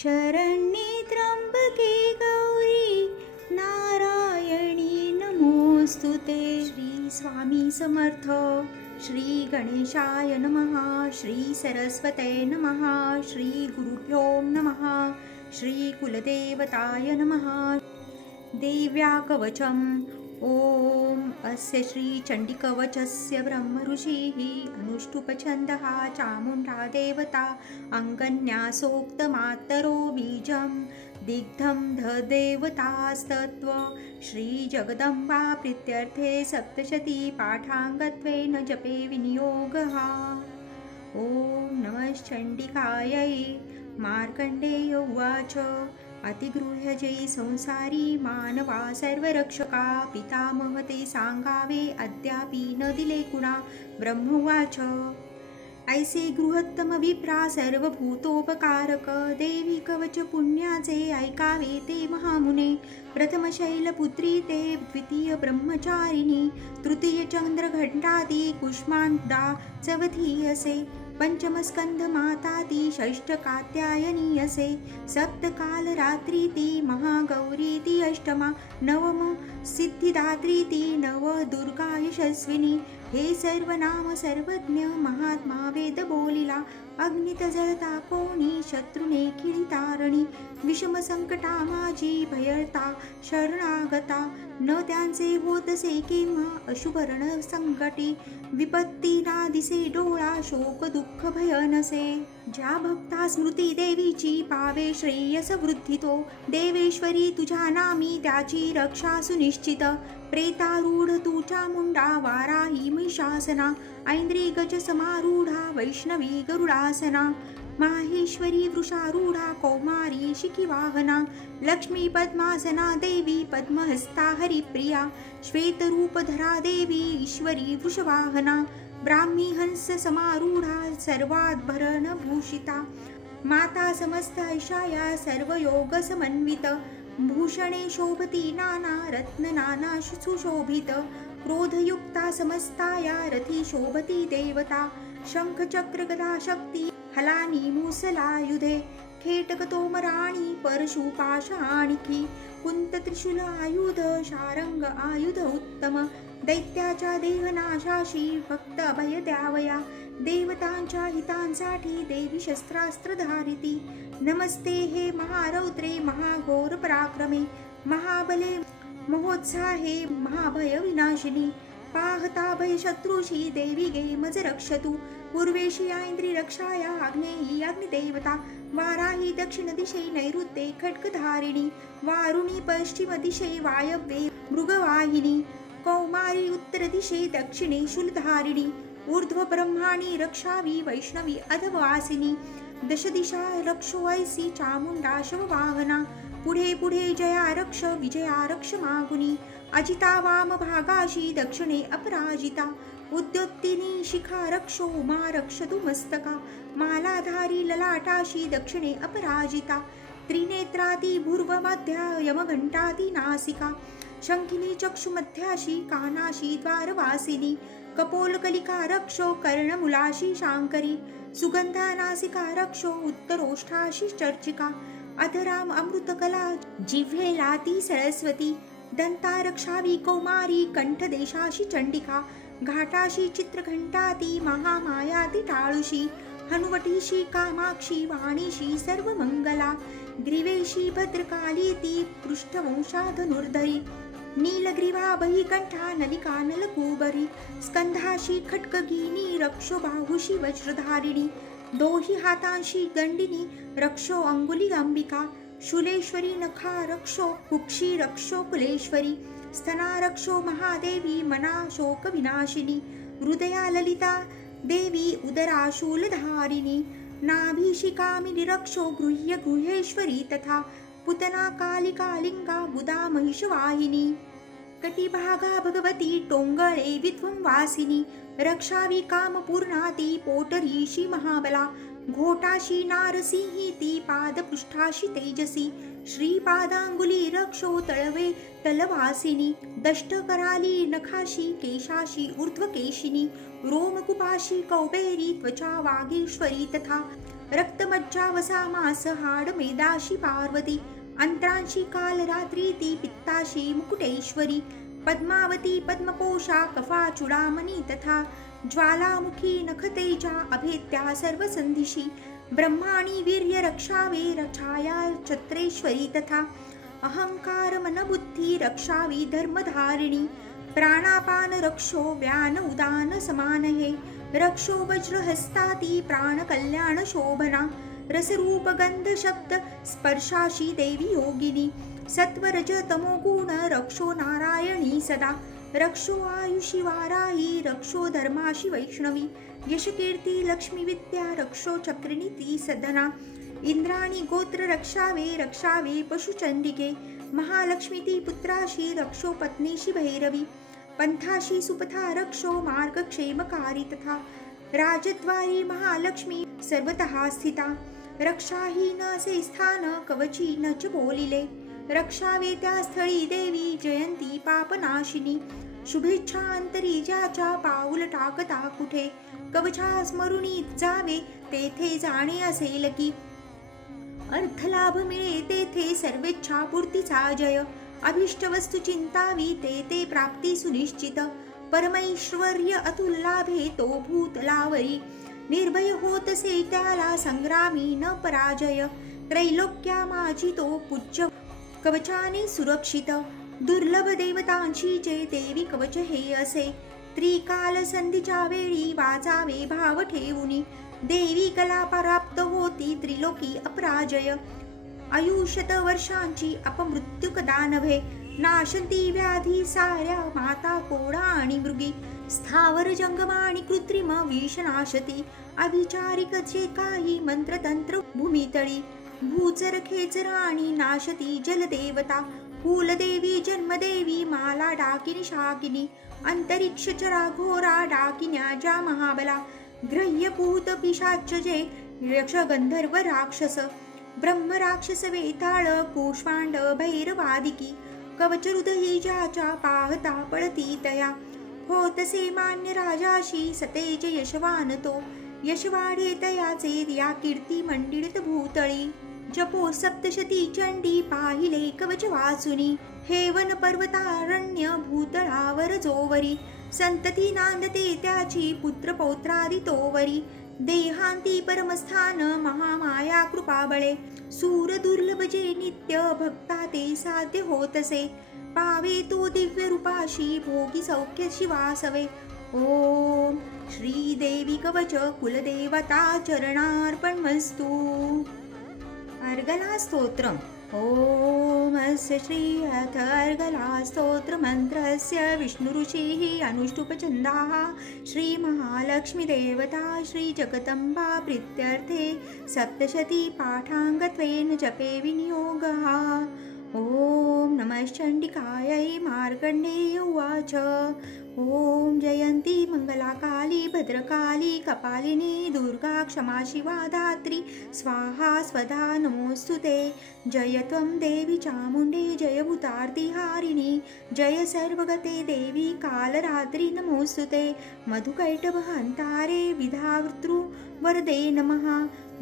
शरण्ये त्र्यंबके गौरी नारायणी नमोस्तुते। श्री स्वामी समर्थ। श्री गणेशाय नमः। श्री सरस्वते नमः। श्री गुरुभ्यो नमः। श्री कुलदेवताय नमः। देव्या कवचम्। ओम अस्य श्री चंडिकवचस्य ब्रह्म ऋषिः अनुष्टुपछन्दः चामुण्डा देवता अङ्गन्यासोक्तमातरो बीजं दिग्धं देवतास्तत्व श्री जगदम्बा प्रीत्यर्थे सप्तशती पाठाङ्गत्वेन जपे विनियोगः। ओम नमः चण्डिकायै। मार्कण्डेय उवाच अतिगृह्य जयी संसारी मानवा सर्वरक्षका पितामहते सांगावे अद्यापि न दिले कुणा। ब्रह्मोवाच ऐसे गृहत्तम विप्रा सर्वभूतोपकारक देवी कवच पुण्याचे ऐकावे ते महामुने। प्रथम शैलपुत्री ते द्वितीय ब्रह्मचारिणी तृतीय चंद्रघंटाती कुष्मांडा चवथी असे पंचम स्कंध माता ती षष्ठ कात्यायनी असे सप्तकाल रात्री ती महागौरी ती अष्टमा नवम सिद्धिदात्री ती नव दुर्गा यशस्विनी। हे सर्व नाम सर्वज्ञ महात्मा वेद बोलिला अग्नित जळता कोणी शत्रुने किळितारणी विषम संकटा माझी भयळता शरणागता न त्यांचे होतसे केव्हा अशुभरण संकटी विपत्ती ना दिसे डोळा शोक दुःख भय नसे। ज्या भक्ता स्मृती देवीची पावे श्रेयस वृद्धितो देवेश्वरी तुझ्या नामी त्याची रक्षा सुनिश्चित। प्रेतारूढ तू चामुंडा वाराही महिषासना ऐंद्री गज समारूढा वैष्णवी गरुडासना माहेश्वरी वृषारूढा कौमारी शिखिवाहना लक्ष्मी पद्मासना देवी पद्महस्ता हरिप्रिया श्वेतरूपधरा देवी ईश्वरी वृषवाहना ब्राह्मी हंस समारूढा सर्वाद्भरण भूषिता माता समस्त ऐशाया सर्वयोग समन्वित भूषणे शोभती नाना रत्न नाना सुशोभित क्रोधयुक्ता समस्ताया रथी शोभती देवता शंख चक्र गदा शक्ती हलानी मूसलायुधे खेटक तोमराणी परशु पाशाणिकी कुंत त्रिशूल आयुध शारंग आयुध उत्तम दैत्याच्या देहनाशाशी भक्त अभय द्यावया देवतांच्या हितांसाठी देवी शस्त्रास्त्र धारिती। नमस्ते हे महारौद्रे महाघोर पराक्रमे महाबले महोत्साहे महाभय विनाशिनी पाहता भय शत्रुषी देवी गे मज रक्षतु पूर्वेशी ऐंद्री रक्षाया आग्नेयी अग्निदेवता वाराही दक्षिण दिशे नैऋत्ये खड्गधारिणी वारुणी पश्चिम दिशे वायव्ये मृगवाहिनी कौमारी उत्तर दिशे दक्षिणे शूलधारिणी ऊर्ध्व ब्रह्माणी रक्षावी वैष्णवी अधवासिनी दश दिशा रक्षो ऐसी चामुंडा शववाहना पुढे पुढे जया रक्ष विजया रक्ष मागुनी अजिता वाम भागाशी दक्षिणे अपराजिता उद्योत्तिनी शिखा रक्षो उमा रक्षतु मस्तका मालाधारी ललाटाशी दक्षिणे अपराजिता त्रिनेत्राती भूर्व मध्या यमघंटाती नासिका शंखिनी चक्षुमध्याशी कानाशी द्वारवासिनी कपोलकलिका रक्षो कर्णमुलाशी शांकरी सुगंधा नासिका रक्षो उत्तरोष्ठाशी चर्चिका अधराम अमृतकला जिव्हे लाती सरस्वती दंता रक्षावी कौमारी कंठदेशाशी चंडिका घाटाशी चित्रघंटाती महामायाती टाळुशी हनुवटीशी कामाक्षी वाणीशी सर्वमंगला ग्रीवेशी भद्रकाली ती पृष्ठवंशा धनुर्धरी नीलग्रीवा बहिकंठा नलिका नलकूबरी स्कंधाशी खड्गगिनी रक्षो बाहुशी वज्रधारिणी दोही हातांशी दंडिनी रक्षो अंगुली अंबिका शूलेश्वरी नखा रक्षो कुक्षी रक्षो कुलेश्वरी स्तना रक्षो महादेवी मना शोक विनाशिनी हृदया ललिता देवी उदरा शूलधारिणी नाभिशिकामिनी रक्षो गृह्य गृहेश्वरी तथा पुतना कालिका लिंगा बुधा महिषवाहिनी कटिभागा भगवती टोंगळे विध्वं वासिनी रक्षावी कामपूर्णाती पोटरीशी महाबला घोटाशी नारसिंही ती पादपृष्ठाशी तेजसी श्रीपादांगुली रक्षो तळवे तलवासिनी दष्टकराली नखाशी केशाशी ऊर्ध्वकेशिनी रोमकुपाशी कौबेरी त्वचा वागीश्वरी तथा रक्तमज्जा वसा मास हाड मेदाशी पार्वती अंतरांशी काल रात्री ती पित्ताशी मुकुटेश्वरी पद्मावती पद्मकोशा कफा चूडामणी तथा ज्वालामुखी नखतेजा अभेद्या सर्वसंधिशी ब्रह्माणी वीर्य रक्षावे छाया छत्रेश्वरी तथा अहंकार मनबुद्धी रक्षावी धर्मधारिणी प्राणापान रक्षो व्यान उदान समान हे रक्षो वज्रहस्ताती प्राण कल्याण शोभना रसरूप गंध शब्द स्पर्शाशी देवी योगिनी सत्वरज तमो गुण रक्षो नारायणी सदा रक्षो आयुषी वाराही रक्षो धर्माशी वैष्णवी यशकीर्ती लक्ष्मी विद्या रक्षो चक्रिणी ती सदना इंद्राणी गोत्र रक्षावे पशुचंडिके महालक्ष्मी ती पुत्राशी रक्षो पत्नीशी भैरवी पंथाशी सुपथा रक्षो मार्गक्षेमकारी तथा राजद्वारी महालक्ष्मी सर्वतः स्थिता रक्षाहीन असे स्थान कवची न च बोलिले रक्षावे त्या स्थळी देवी जयंती पापनाशिनी शुभेच्छा अंतरी ज्याच्या पाऊल टाकता कुठे कवचा स्मरुणी जावे तेथे जाणे असेल की अर्थलाभ मिळे तेथे सर्वेच्छा पूर्तीचा जय अभिष्ट वस्तू चिंतावी ते प्राप्ती सुनिश्चित परमैश्वर्य अतुल्लाभे तो भूतलावरी निर्भय होतसे त्याला संग्रामी न पराजय त्रैलोक्या माझी तो पूज्य कवचाने सुरक्षित दुर्लभ देवतांची जे देवी कवच हे असे त्रिकाल संधीच्या वेळी वाजावे भाव ठेवुनी देवी कला प्राप्त होती त्रिलोकी अपराजय आयुष्यत वर्षांची अपमृत्यू कदा नव्हे नाशंती व्याधी साऱ्या माता कोडा आणि मृगी स्थावर जंगम आणि कृत्रिम विषनाशती अभिचारिक जे काही मंत्रतंत्र भूमितळी भूचर खेचर आणि नाशती जलदेवता कुलदेवी जन्मदेवी माला डाकिनी शाकिनी अंतरिक्ष चरा घोरा डाकिन्या ज्या महाबला ग्रह्यभूत पिशाच जे यक्ष गंधर्व राक्षस ब्रह्म राक्षस वेताळ कुष्मांड भैरवादिकी कवच हृदयी ज्याच्या पाहता पळती तया होतसे मान्य राजाशी सतेज यशवान तो यशवाढे तयाचे या कीर्ती मंडित भूतळी जपो सप्तशती चंडी पाहिले कवच वाचुनी हेवन पर्वतारण्य भूतळावर जोवरी संतती नांदते त्याची पुत्र पौत्रादी तोवरी देहांती परमस्थान महामाया कृपाबळे सूर दुर्लभ जे नित्य भक्ता ते साध्य होतसे पावे तो दिव्य रूपाशी भोगी सौख्य शिवासवे ओम श्री देवी कवच कुलदेवता चरणार्पणमस्तु अर्गला स्तोत्रम् ओम अस्य श्री अथ अर्गला स्तोत्र मंत्रस्य विष्णुऋषिः अनुष्टुपछन्दाः श्री महालक्ष्मी देवता श्री जगदम्बा प्रीत्यर्थे सप्तशती पाठाङ्गत्वेन जपे विनियोगः ओम नमश्चण्डिकायै मार्कण्डेय उवाच ओम जयंती मंगलाकाली भद्रकाली कपालिनी दुर्गा क्षमा शिवा धात्री स्वाहा स्वधा नमोस्तुते जय त्वं देवी चामुण्डे जय भूतार्तिहारिणी जय सर्वगते देवी कालरात्रि नमोस्तुते मधुकैटभहन्तारे विधातृ वरदे नमः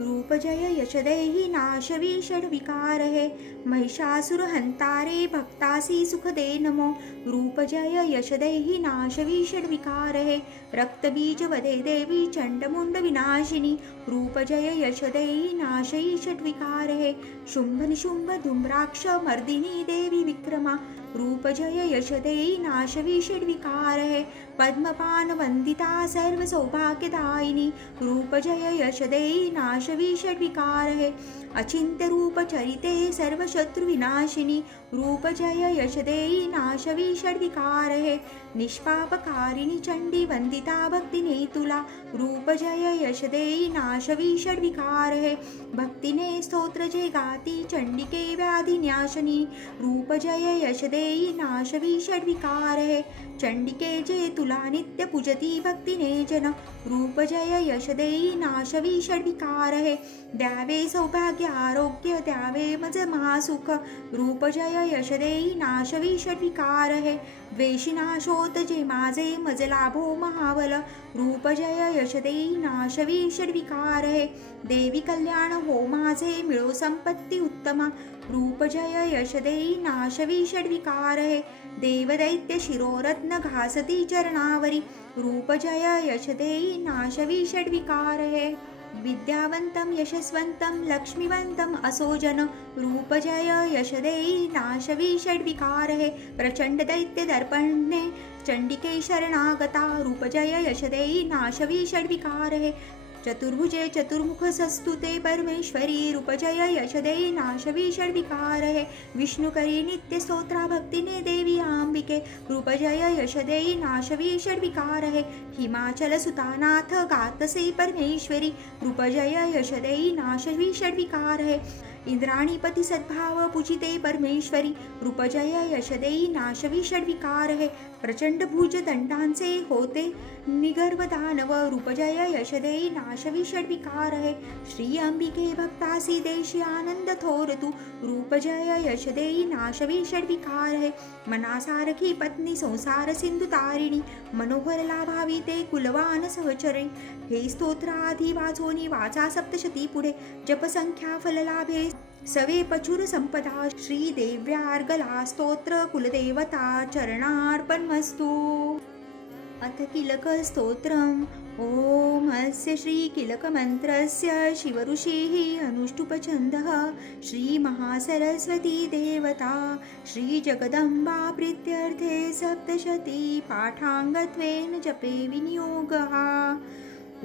रूप जय यशदेहि नाशवी षड्विकारहे महिषासुरहन्तारे भक्तासि सुखदे नमो रूप जय यशदेहि नाशवी षड्विकारहे रक्तबीजवदे देवी चण्डमुण्ड विनाशिनी रूप जय यशदेहि नाशयि षड्विकारहे शुम्भ निशुम्भ धूम्राक्ष मर्दिनी देवी विक्रमा रूप जय यशदेहि नाशवी षड्विकारहे पद्मपान वंदिता सर्व सौभाग्यदायिनी रूप जय यशदेहि नाशवी षड्विकारहे अचिंत्य रूप चरिते सर्व शत्रु विनाशिनी रूप जय यशदेहि नाशवी षड्विकारहे निष्पापकारिणी चंडी वंदिता भक्तिने तुला रूप जय यशदेहि नाशवी षड्विकारहे भक्तिने स्तोत्र जे गाती चंडिके व्याधिन्याशनी रूप जय यशदेहि नाशवी षड्विकारहे चंडिके जे तुला नित्य पूजती भक्तिने जन रूप जय यशदेहि नाशवी षड्विकारहे द्यावे सौभाग्य आरोग्य द्यावे मज महासुख रूप जय यशदेहि नाशवी षड्विकारहे द्वेषिनाशोत जे माझे मज लाभो महाबल रूप जय यश देई नाशवी षड्विकार हे देवी कल्याण हो माझे मिळो संपत्ती उत्तमा रूप जय यश देई नाशवी षड्विकार हे देवदैत्य शिरोरत्न घासती चरणावरी रूप जय यश देई नाशवी षड्विकार हे विद्यावंतं यशस्वंतं लक्ष्मीवंतं असो जन रूप जय यश देई नाशवी षड्विकार हे प्रचंड दैत्य दर्पणे चंडिके शरणागता रूप जय यश देई नाशवी षड्विकार हे चतुर्भुजे चतुर्मुख सस्तुते परमेश्वरी रूप जय यश देई नाशवी षड्विकार हे विष्णु करी नित्य स्तोत्रा भक्तीने देवी अंबिके रूप जय यश देई नाशवी षड्विकार हे हिमाचल सुतानाथ गातसे परमेश्वरी रूप जय यश देई नाशवी षड्विकार हे इंद्राणीपती सद्भाव पूजिते परमेश्वरी रूप जय यश देई नाशवी षड्विकार हे प्रचंड भुज दंडांचे होते निगर्व दानव रूप जय यश देई नाशवी षड्विकार हे श्री अंबिके भक्तासी देशी आनंद थोर तू रूप जय यश देई नाशवी षड्विकार हे मनासारखी पत्नी संसार सिंधू तारिणी मनोहर लाभावी ते कुलवान सहचरे हे स्तोत्र आधी वाचोनी वाचा सप्तशती पुढे जपसंख्या फललाभे सवे पचुर संपदा श्री देव्यार्गला स्तोत्र कुलदेवता चरणार्पणमस्तु अथ किलक स्तोत्रम् ओम अस्य श्री किलक मंत्रस्य शिवऋषिः अनुष्टुपछन्दः श्री महासरस्वती देवता श्री जगदम्बा प्रीत्यर्थे सप्तशती पाठाङ्गत्वेन जपे विनियोगः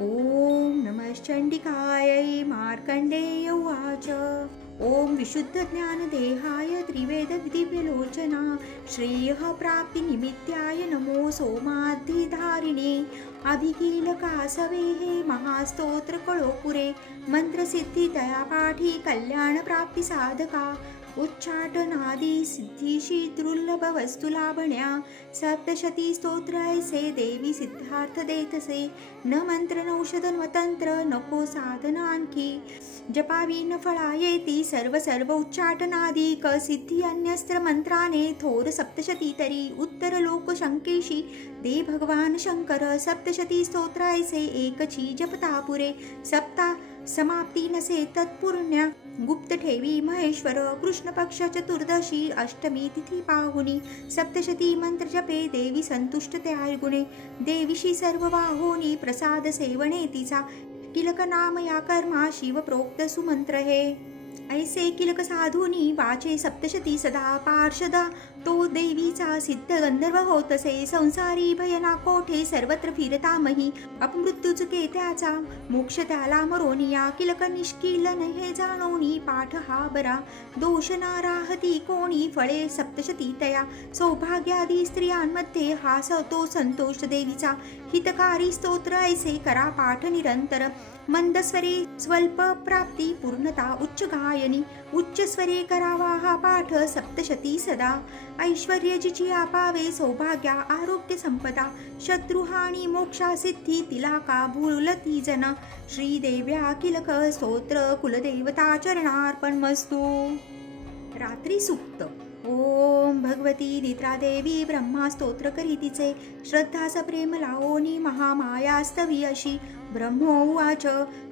ओम नमश्चण्डिकायै मार्कण्डेय उवाच ओम विशुद्ध ज्ञानदेहाय त्रिवेद दिव्यलोचना श्रेयः प्राप्ति निमित्ताय नमो सोमाधिधारिणे अभिकीलकासवेः महास्तोत्र कळोपुरे मंत्रसिद्धी दयापाठी कल्याण प्राप्ति साधका उच्चाटनादी सिद्धीशी दुर्लभ वस्तू लाभण्या सप्तशती स्तोत्र ऐसे देवी सिद्धार्थ देतसे न मंत्र नौषध न तंत्र नको साधन आणखी जपावी न फळा येती सर्व उच्चाटनादिक सिद्धी अन्यस्त्र मंत्राने थोर सप्तशती तरी उत्तर लोक शंकेशी दे भगवान शंकर सप्तशती स्तोत्र ऐसे एकची जपता पुरे सप्ता समाप्ती नसे तत्पुण्या गुप्त ठेवी महेश्वर कृष्ण पक्ष चतुर्दशी अष्टमी तिथी पाहुनी सप्तशती मंत्र जपे देवी संतुष्ट त्या गुणे देवीशी सर्व वाहोनी प्रसाद सेवने तिचा किलक नाम या कर्मा शिव प्रोक्त सुमंत्र हे ऐसे किलक साधुनी वाचे सप्तशती सदा पार्षदा तो देवीचा सिद्ध गंधर्व होतसे संसारी भयना कोठे सर्वत्र फिरतामही अपमृत्यू चुके त्याचा मोक्ष त्याला मरोनिया किलक निष्किलन हे जाणोनी पाठ हा बरा दोष नाराहती कोणी फळे सप्तशती तया सौभाग्यादी स्त्रियांमध्ये हा तो संतोष देवीचा हितकारी स्तोत्र ऐसे करा पाठ निरंतर मंदस्वरे स्वल्प प्राप्ती पूर्णता उच्च गायनी उच्च स्वरे करावा हा पाठ सप्तशती सदा ऐश्वर्य जिची आपावे सौभाग्या आरोग्य संपदा शत्रुहानी मोक्षा सिद्धी तिला का भूलती जन श्रीदेव्या किलक स्तोत्र कुलदेवता चरणार्पणमस्तु रात्री सुक्त ओम भगवती निद्रादेवी ब्रह्मा स्तोत्र करीतीचे श्रद्धा सप्रेम लावोनी महामायास्तवी अशी ब्रह्मोवाच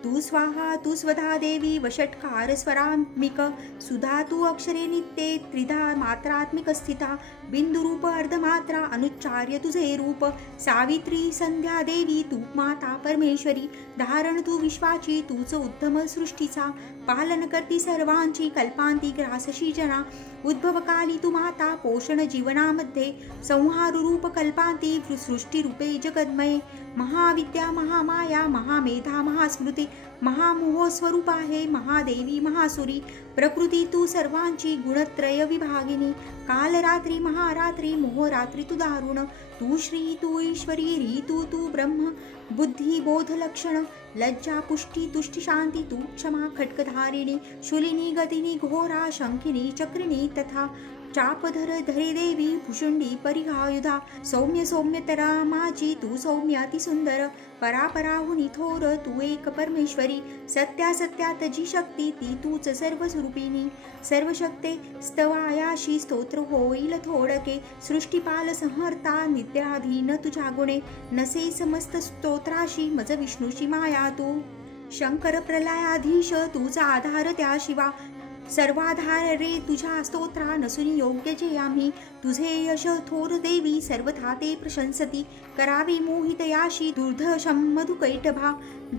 तू स्वाहा तू स्वधा देवी वषट्कार स्वरात्मिक सुधा तू अक्षरे नित्ये त्रिधा मात्रात्मिक स्थिता बिंदुरूप अर्धमात्रा अनुच्चार्य तुझे रूप सावित्री संध्या देवी तू माता परमेश्वरी धारण तू विश्वाची तूच उत्तम सृष्टीचा पालन करती सर्वांची कल्पांती ग्रासशी जना उद्भवकाली तू माता पोषण जीवनामध्ये संहार रूप कल्पांती सृष्टी रूपे जगन्मये महाविद्या महामाया महामेधा महास्मृती महामोह स्वरूप आहे महादेवी महासुरी प्रकृती तू सर्वांची गुणत्रय विभागिनी काल रात्री महारात्री मोहरात्री तू दारुण तू श्री तू ईश्वरी री तू ब्रह्म बुद्धी बोध लक्षण लज्जा पुष्टी तुष्टी शांती तू क्षमा खड्गधारिणी शूलिनी गतिनी घोरा शंखिनी चक्रिणी तथा चापधर धरे देवी भुषुंडी परिघायुधा सौम्य सौम्यतरा माझी तू सौम्य अतिसुंदर परापराहुनी थोर तू एक परमेश्वरी सत्या सत्यात जी शक्ती ती तूच सर्व स्वरूपिणी सर्वशक्ते स्तवायाशी स्तोत्र होईल थोडके सृष्टीपाल संहर्ता नित्याधीन तुझ्या गुणे नसे समस्त स्तोत्राशी मज विष्णूची माया तू शंकर प्रलयाधीश तुझा आधार त्या शिवा सर्वाधार रे तुझ्या स्तोत्रा नसून योग्य जे आम्ही तुझे यश थोर देवी सर्वथा ते प्रशंसती करावी मोहितयाशी दुर्धशम मधुकैटभा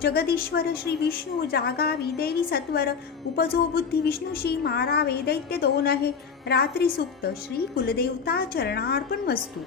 जगदीश्वर श्री विष्णू जागावी देवी सत्वर उपजो बुद्धी विष्णूशी मारावे दैत्य दोन आहे रात्री सुक्त श्री कुलदेवता चरणार्पण वस्तू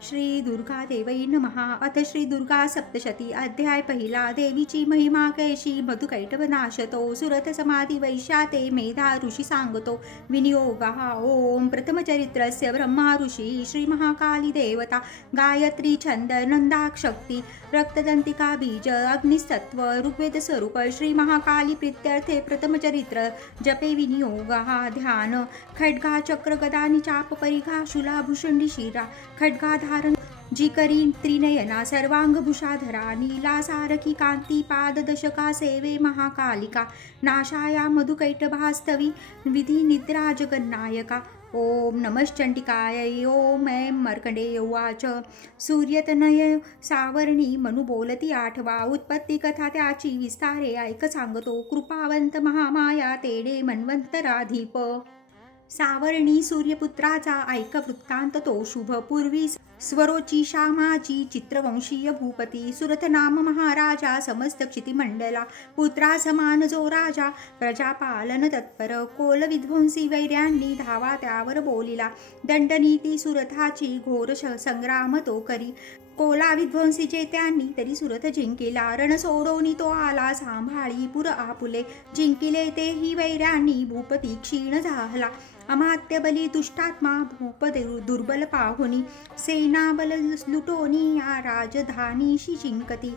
श्री दुर्गा देवै नमः अथ श्री दुर्गा सप्तशती अध्याय पहिला देवीची महिमा कैशी मधुकैटभ नाशतो सुरत समाधी वैशाते मेधा ऋषी सांगतो विनियोगः ओम प्रथमचरित्रस्य ब्रह्मा ऋषी श्री महाकाली देवता गायत्री छंद नंदाक शक्ती रक्तदंतिका बीज अग्निसत्व ऋग्वेद स्वरूप श्री महाकाली प्रीत्यर्थे प्रथमचरित्र जपे विनियोगः ध्यान खड्गा चक्र गदानी चाप परिघा शूला भूषंडी शिरा खड्गा धारण जी करी त्रिनयना सर्वांगभूषाधरा नीला सारखी कांती पाददशका सेवे महाकालिका नाशाया मधुकैटभास्तवी विधी निद्रा जगन्नायका ओम नमश्चंडिकाय ओम ऐं मार्कंडेय उवाच सूर्यतनय सावर्णी मनु बोलती आठवा उत्पत्ती कथा त्याची विस्तारे ऐक सांगतो कृपावंत महामाया तेडे मन्वंतराधीप सावर्णी सूर्यपुत्राचा ऐक वृत्तांत तो शुभ पूर्वी स्वरोची शामाची चित्रवंशीय भूपती सुरथ नाम महाराजा समस्त क्षितिमंडला पुत्रा समान जो राजा प्रजापालन तत्पर कोल विध्वंसी वैर्यांनी धावा त्यावर बोलिला दंडनीती सुरथाची घोर संग्राम तो करी कोला विध्वंसी जे त्यांनी तरी सुरथ जिंकिला रण सोडोनी तो आला सांभाळी पुर आपुले जिंकिले तेही वैर्यांनी भूपती क्षीण झाला अमात्य बली दुष्टात्मा भूप दुर्बल पाहुनी सेनाबल लुटोनी या राजधानीशी जिंकती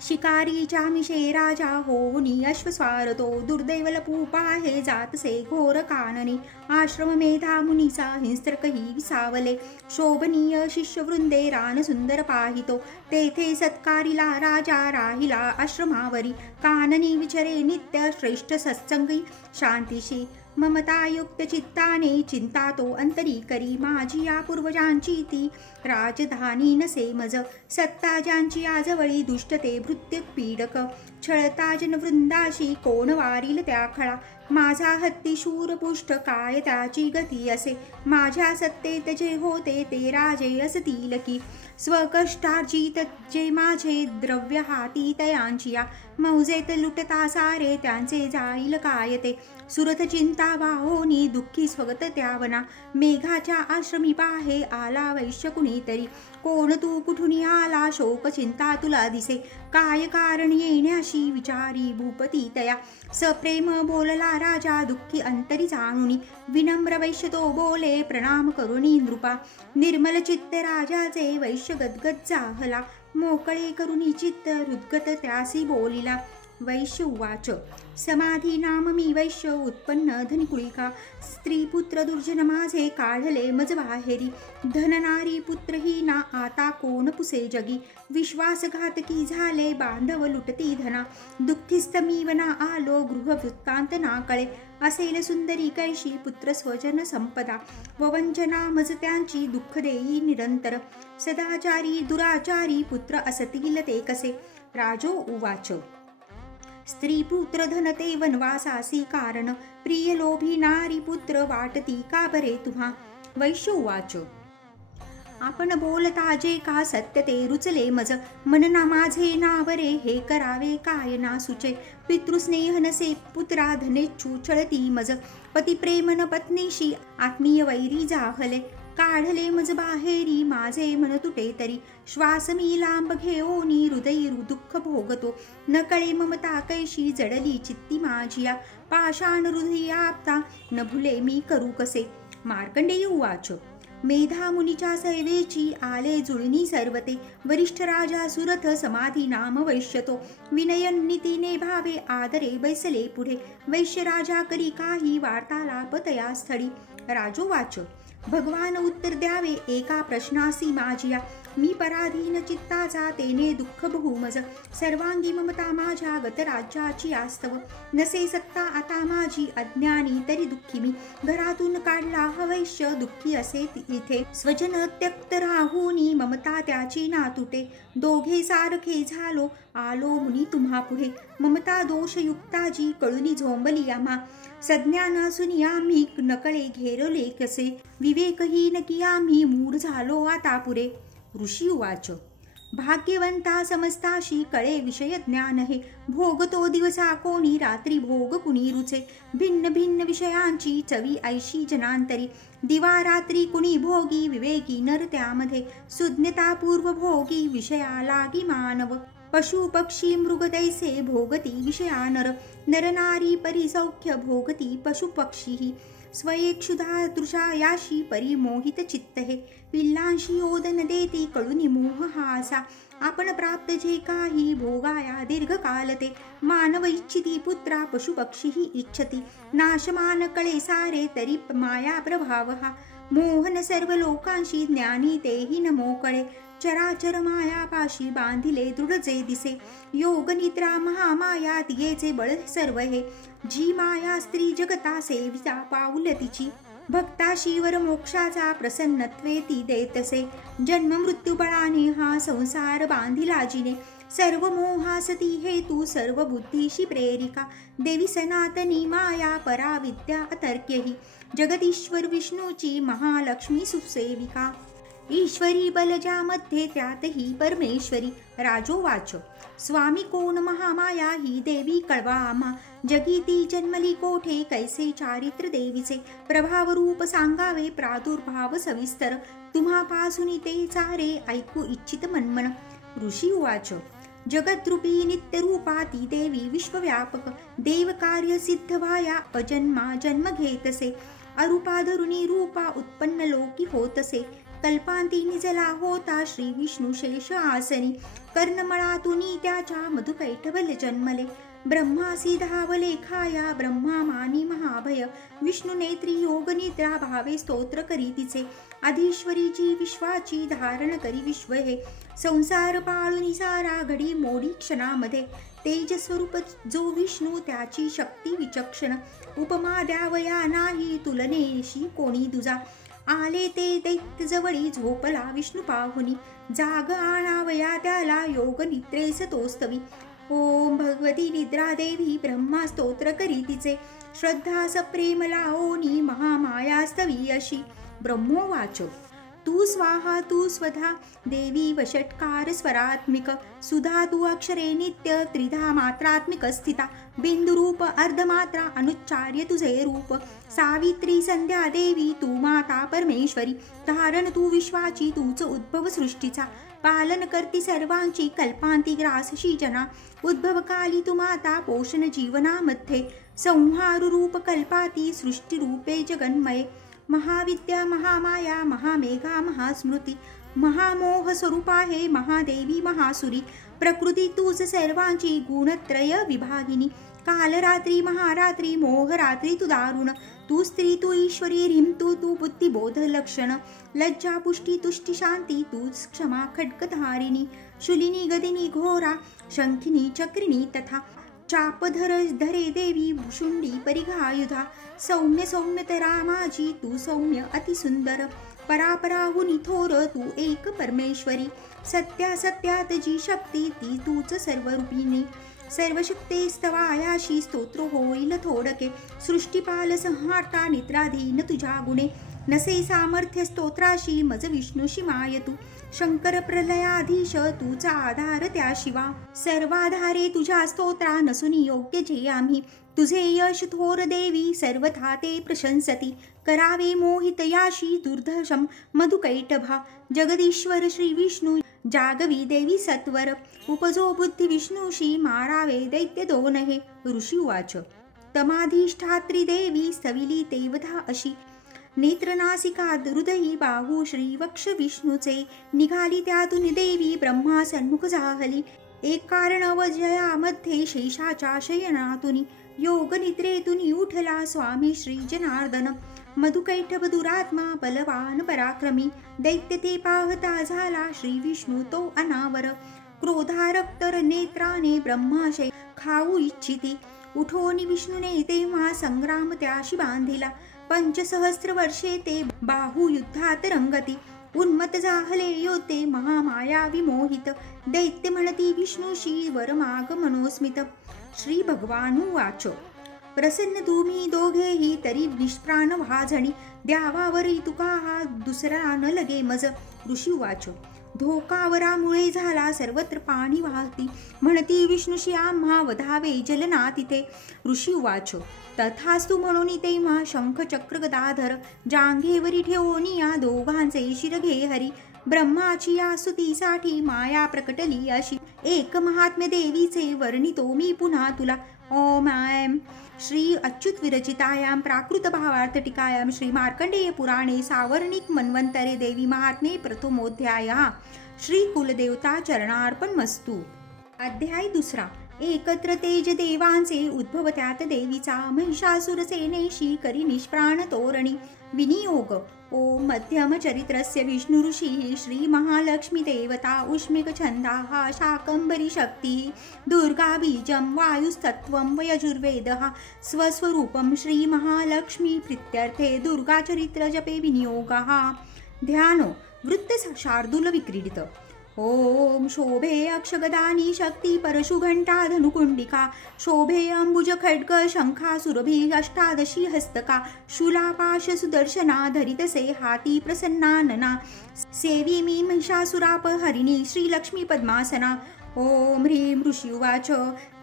शिकारी जामिषे राजा होऊनी अश्वस्वारतो दुर्दैवल पूपा हे जातसे घोर काननी आश्रम मेधा मुनीचा हिंस्त्रकही विसावले शोभनीय शिष्यवृंदे रान सुंदर पाहितो तेथे सत्कारिला राजा राहिला आश्रमावरी काननी विचरे नित्य श्रेष्ठ सत्संगी शांतीशी ममतायुक्त चित्ताने चिंता तो अंतरी करी माझी या पूर्वजांची ती राजधानी नसे मज सत्ता ज्यांची आजवळी दुष्टते भृत्य पीडक छळता जनवृंदाशी कोण वारील त्या खळा माझा हत्ती शूरपुष्ट काय त्याची गती असे माझ्या सत्तेत जे होते ते राजे असतील की स्वकष्टार्जित जे माझे द्रव्य हाती तयांची या मौजेत लुटता सारे त्यांचे जाईल काय ते सुरथ चिंता वाहोनी दुःखी स्वगत त्यावना मेघाच्या आश्रमी पाहे आला वैश्य कुणीतरी कोण तू कुठून आला शोक चिंता तुला दिसे काय कारण येण्याशी विचारी भूपती तया सप्रेम बोलला राजा दुःखी अंतरी जाणुनी विनम्र वैश्य तो बोले प्रणाम करुणी नृपा निर्मल चित्त राजाचे वैश्य गदगद जाहला मोकळे करुणी चित्त हृद्गत त्यासी बोलिला वैश्य उवाच समाधी नाम मी वैश्य उत्पन्न धनकुळिका स्त्री पुत्र दुर्जन माझे काढले मज बाहेरी धननारी पुत्रहीना आता कोण पुसे जगी विश्वासघातकी झाले बांधव लुटती धना दुःखिस्त मी वना आलो गृह वृत्तांत ना कळे असेल सुंदरी कैशी पुत्र स्वजन संपदा व वंचना मज त्यांची दुःख देई निरंतर सदाचारी दुराचारी पुत्र असतील ते कसे राजो उवाच स्त्री पुत्र धनते वनवासासी कारण प्रिय लोभी नारी पुत्र वाटती का बरे तुम्हा वैश्य उवाच आपण बोलता जे का सत्य ते रुचले मज मनना माझे नावरे हे करावे काय ना सुचे पितृस्नेह नसे पुत्रा धनेच्छू छळती मज पती प्रेमन पत्नीशी आत्मीय वैरी जाहले काढले मज बाहेरी माझे मन तुटे तरी श्वास मी लांब घेओनी हृदय दुःख भोगतो नकळे ममता कैशी जडली चित्ती माझिया पाषाण हृदय आपता न भुले मी करू कसे मार्कंडेय उवाच मेधा मुनीच्या सेवेची आले जुळणी सर्वते. वरिष्ठ राजा सुरथ समाधी नाम वैश्यतो. विनयन नीतीने भावे आदरे बैसले पुढे. वैश्य राजा करी काही वार्तालाप तया स्थळी. राजोवाच, भगवान उत्तर द्यावे एका प्रश्नासी माझिया. मी पराधीन चित्ताचा तेने दुःख बहुमज. सर्वांगी ममता माझ्या गत राज्याची आस्तव. नसे सत्ता आता माझी अज्ञानी तरी दुःखी मी. घरातून काढला हवैश्य दुःखी असे इथे. स्वजन त्यक्त राहुनी ममता त्याची ना तुटे. दोघे सारखे झालो आलो मुनी तुम्हा पुढे. ममता दोषयुक्ताजी कळुनी झोंबली आम्हा. सज्ञान असून आम्ही नकळे घेरले कसे. विवेकहीन की आम्ही मूढ झालो आता पुरे. ऋषी उवाच, भाग्यवंता समस्ताशी कळे विषय ज्ञान हे. भोगतो दिवसा कोणी रात्री भोग कुणी रुचे. भिन्न भिन्न विषयांची चवी ऐशी जनांतरी. दिवा रात्री कुणी भोगी विवेकी नर त्यामध्ये. सुज्ञतापूर्व भोगी विषया लागी मानव. पशु पक्षी मृग तैसे भोगती विषया नर. नरनारी परिसौख्य भोगती पशु पक्षी. स्वयेक्षुधा तृषा याशी परिमोहित चित्त हे. पिल्लांशी ओदन देती कळुनी मोह हा असा. आपण प्राप्त जे काही भोगाया दीर्घकाल ते. मानव इच्छिती पुत्रा पशु पक्षीही इच्छती. नाशमान कळे सारे तरी माया प्रभाव हा. मोहन सर्व लोकांशी ज्ञानी तेही न मोकळे. चराचर मायापाशी बांधिले दृढ जे दिसे. योग निद्रा महामाया तियेचे बळ सर्व हे. जी माया स्त्री जगता सेविता पाऊल तिची. भक्ताशी वर मोक्षाचा प्रसन्नत्वे ती देतसे. जन्म मृत्यू बळाने हा संसार बांधिला जिने. सर्व मोहासती हेतू सर्व बुद्धीशी प्रेरिका. देवी सनातनी माया पराविद्या अतर्क्यही. जगदीश्वर विष्णूची महालक्ष्मी सुसेविका. ईश्वरी बल ज्यामध्ये त्यातही परमेश्वरी. राजोवाच, स्वामी कोण महामाया ही देवी कळवा आम्हा. जगीती जन्मली कोठे कैसे चारित्र देवीचे. प्रभाव रूप सांगावे प्रादुर्भाव सविस्तर. तुम्हापासून ते चारे ऐकू इच्छित मनमन. ऋषी उवाच, जगद्रूपी नित्यरूपा ती देवी विश्वव्यापक. देव कार्य सिद्ध व्हाया अजन्मा जन्म घेतसे. अरूपा धरुणी रूपा उत्पन्न लोकी होतसे. कल्पांती निजला होता श्री विष्णू शेष आसनी. कर्णमळातुनी त्याच्या मधुकैटवल जन्मले. ब्रह्मासी धावले खाया ब्रह्मा मानी महाभय. विष्णू नेत्री योग निद्रा भावे स्तोत्र करी तिचे. अधीश्वरीची विश्वाची धारण करी विश्व हे. संसार पाळुनी सारा घडी मोडी क्षणामध्ये. तेजस्वरूप जो विष्णू त्याची शक्ती विचक्षण. उपमा द्यावया नाही तुलनेशी कोणी दुजा. आले ते दैत्य जवळी झोपला विष्णू पाहुनी. जाग आणावया त्याला योग निद्रेस तोस्तवी. ओम भगवती निद्रा देवी ब्रह्मा स्तोत्र करी तिचे. श्रद्धा सप्रेम लाओनी महामायास्तवी अशी. ब्रह्मोवाच, तू स्वाहा तू स्वधा देवी वषट्कार स्वरात्मिक. सुधा तू अक्षरे नित्य त्रिधा मात्रात्मिक स्थिता. बिंदुरूप अर्धमात्रा अनुच्चार्य तुझे रूप. सावित्री संध्या देवी तू माता परमेश्वरी. धारण तू विश्वाची तूच उद्भव सृष्टीचा. पालन करती सर्वांची कल्पांती ग्रासशी जना. उद्भवकाली तू माता पोषण जीवनामध्ये. संहार रूप कल्पाती सृष्टी रूपे जगन्मये. महाविद्या महामाया महामेघा महास्मृती. महामोह स्वरूपा हे महादेवी महासुरी. प्रकृती तूच सर्वांची गुणत्रय विभागिनी. कालरात्री महारात्री मोहरात्री तू दारुण. तू स्त्री तू ईश्वरी ह्रीं तू बुद्धिबोध लक्षण. लज्जा पुष्टी तुष्टी शांती तूच क्षमा खड्गधारिणी. शुलिनी गदिनी घोरा शंखिनी चक्रिणी तथा. चापधर धरे देवी भुषुंडी परिघायुधा. सौम्य सौम्यतरा माझी तू सौम्य अतिसुंदर. परापराहुनी थोर तू एक परमेश्वरी. सत्या सत्यात जी शक्ती ती तूच सर्वरूपिणी. सर्वशक्ते स्तवायाशी स्तोत्र होईल थोडके. सृष्टीपाल संहार्ता निद्राधीन तुझ्या गुणे. नसे सामर्थ्य स्तोत्राशी मज विष्णूशी माय तू. शंकर प्रलयाधीश तुझा आधार त्या शिवा. सर्वाधारे तुझ्या स्तोत्रा नसुनी योग्य जे आम्ही. तुझे यश थोर देवी सर्वथा ते प्रशंसती. करावे मोहित याशी दुर्धशम मधुकैटभा. जगदीश्वर श्री विष्णू जागवी देवी सत्वर. उपजो बुद्धी विष्णूशी मारावे दैत्य दोन हे. ऋषी उवाच, तमाधिष्ठात्री देवी स्थविली तेवधा अशी. नेत्र नासिका हृदयी बाहू श्री वक्ष विष्णूचे, निघाली त्यातून देवी ब्रह्मा सन्मुख जाहली. एक कारण वजयामध्ये शेषाच्या शयनातुनी, योग निद्रेतून उठला स्वामी श्री जनार्दन. मधुकैटभ दुरात्मा बलवान पराक्रमी, दैत्य ते पाहता झाला श्री विष्णू तो अनावर. क्रोधारक्तर नेत्राने ब्रह्माशय खाऊ इच्छिती, उठोनी विष्णूने तेव्हा संग्राम त्याशी बांधिला. 5,000 वर्षे ते बाहू युद्धात रंगती, उन्मत जाहले योते महामाया विमोहित. दैत्य म्हणती विष्णूशी वरमाग मनोस्मित. श्री भगवानुवाच, प्रसन्न तुम्ही दोघेही तरी निष्प्राण व्हाजणी, द्यावावरी तुका हा दुसरा न लगे मज. ऋषी वाच, धोकावरामुळे झाला सर्वत्र पाणी वाहती, म्हणती विष्णूशी आम्हा वधावे जलना तिथे. ऋषी वाच, तथास्तु म्हणून तेव्हा शंख चक्र गदाधर, जांघेवरी ठेवून या दोघांचे शिर घे हरी. ब्रह्माची या स्तुतीसाठी माया प्रकटली अशी, एक महात्म्य देवीचे वर्णितो मी पुन्हा तुला. ओम ऐं श्री अच्युत विरचितायां प्राकृत भावार्थ टीकायां श्री मार्कंडेय पुराणे सावर्णिक मन्वंतरे देवी महात्म्ये प्रथमोध्यायः. श्री कुलदेवता चरणार्पणमस्तु. अध्याय 2. एकत्र तेज देवांचे उद्भव त्यात देवीचा, महिषासुर सेनेशी करी निष्प्राण तोरणी. विनियोग. ओम मध्यम चरित्रस्य विष्णु ऋषी श्री महालक्ष्मी देवता, उष्मिक छंदाः शाकंभरी शक्ती, दुर्गा बीजं वायुस्तत्वं यजुर्वेदः, स्वस्वरूपं श्री महालक्ष्मी प्रीत्यर्थे दुर्गा चरित्र जपे विनियोगः. ध्यानो. वृत्त शार्दूल विक्रीडित. ओम शोभे अक्षगदानी शक्ती परशु घंटा धनुकुंडिका, शोभे अंबुज खड्ग शंखा सुरभी अष्टादशी हस्तका, शूलापाश सुदर्शना धरितसे हाती प्रसन्नानना, सेवी मी महिषासुरापहरिणी श्रीलक्ष्मी पद्मासना. ओम ह्रीं ऋषी उवाच,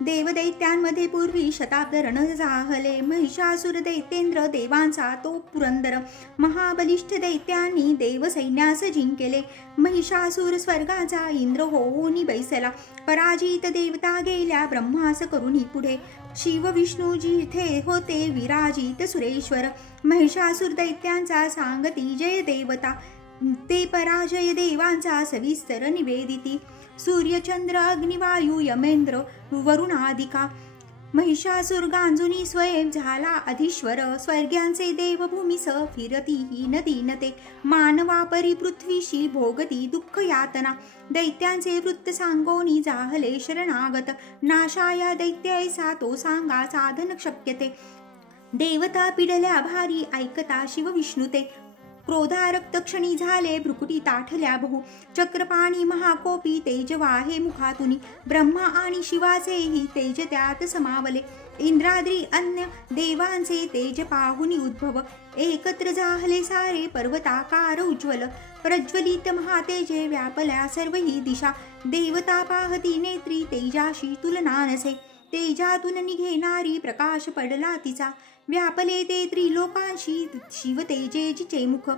देवदैत्यांमध्ये पूर्वी शताब्द रण जाहले, महिषासुर दैत्येंद्र देवांचा तो पुरंदर, महाबलिष्ठ दैत्यांनी देवसैन्यास जिंकेले. महिषासुर स्वर्गाचा इंद्र होऊनी बैसला, पराजित देवता गेल्या ब्रह्मास करुणी पुढे. शिव विष्णू जिथे होते विराजित सुरेश्वर, महिषासुर दैत्यांचा सांगती जय देवता, ते पराजय देवांचा सविस्तर निवेदिती. सूर्य चंद्र अग्निवायू यमेंद्र वरुणादिका, महिषासुर गांजुनी स्वयं झाला अधीश्वर, स्वर्ग्यांचे देवभूमीस फिरती ही नदी नते, मानवापरी पृथ्वीशी भोगती दुःख यातना. दैत्यांचे वृत्त सांगोनी जाहले शरणागत, नाशाया दैत्यायसा तो सांगा साधन शक्यते. देवता पिडल्या भारी ऐकता शिव विष्णुते, क्रोधारक्त क्षणी झाले भ्रुकुटी ताठल्या बहु, चक्रपाणी महाकोपी तेज वाहे मुखातुनी, ब्रह्मा आणि शिवाचेही तेज त्यात समावले. इंद्राद्री अन्य देवांचे तेज पाहुनी उद्भव, एकत्र जाहले सारे पर्वताकार उज्ज्वल, प्रज्वलित महातेजे व्यापल्या सर्वही दिशा. देवता पाहती नेत्री तेजाशी तुलना नसे, तेजातून निघेनारी प्रकाश पडला तिचा, व्यापले ते त्रिलोकांशी शिव तेजेचे मुख.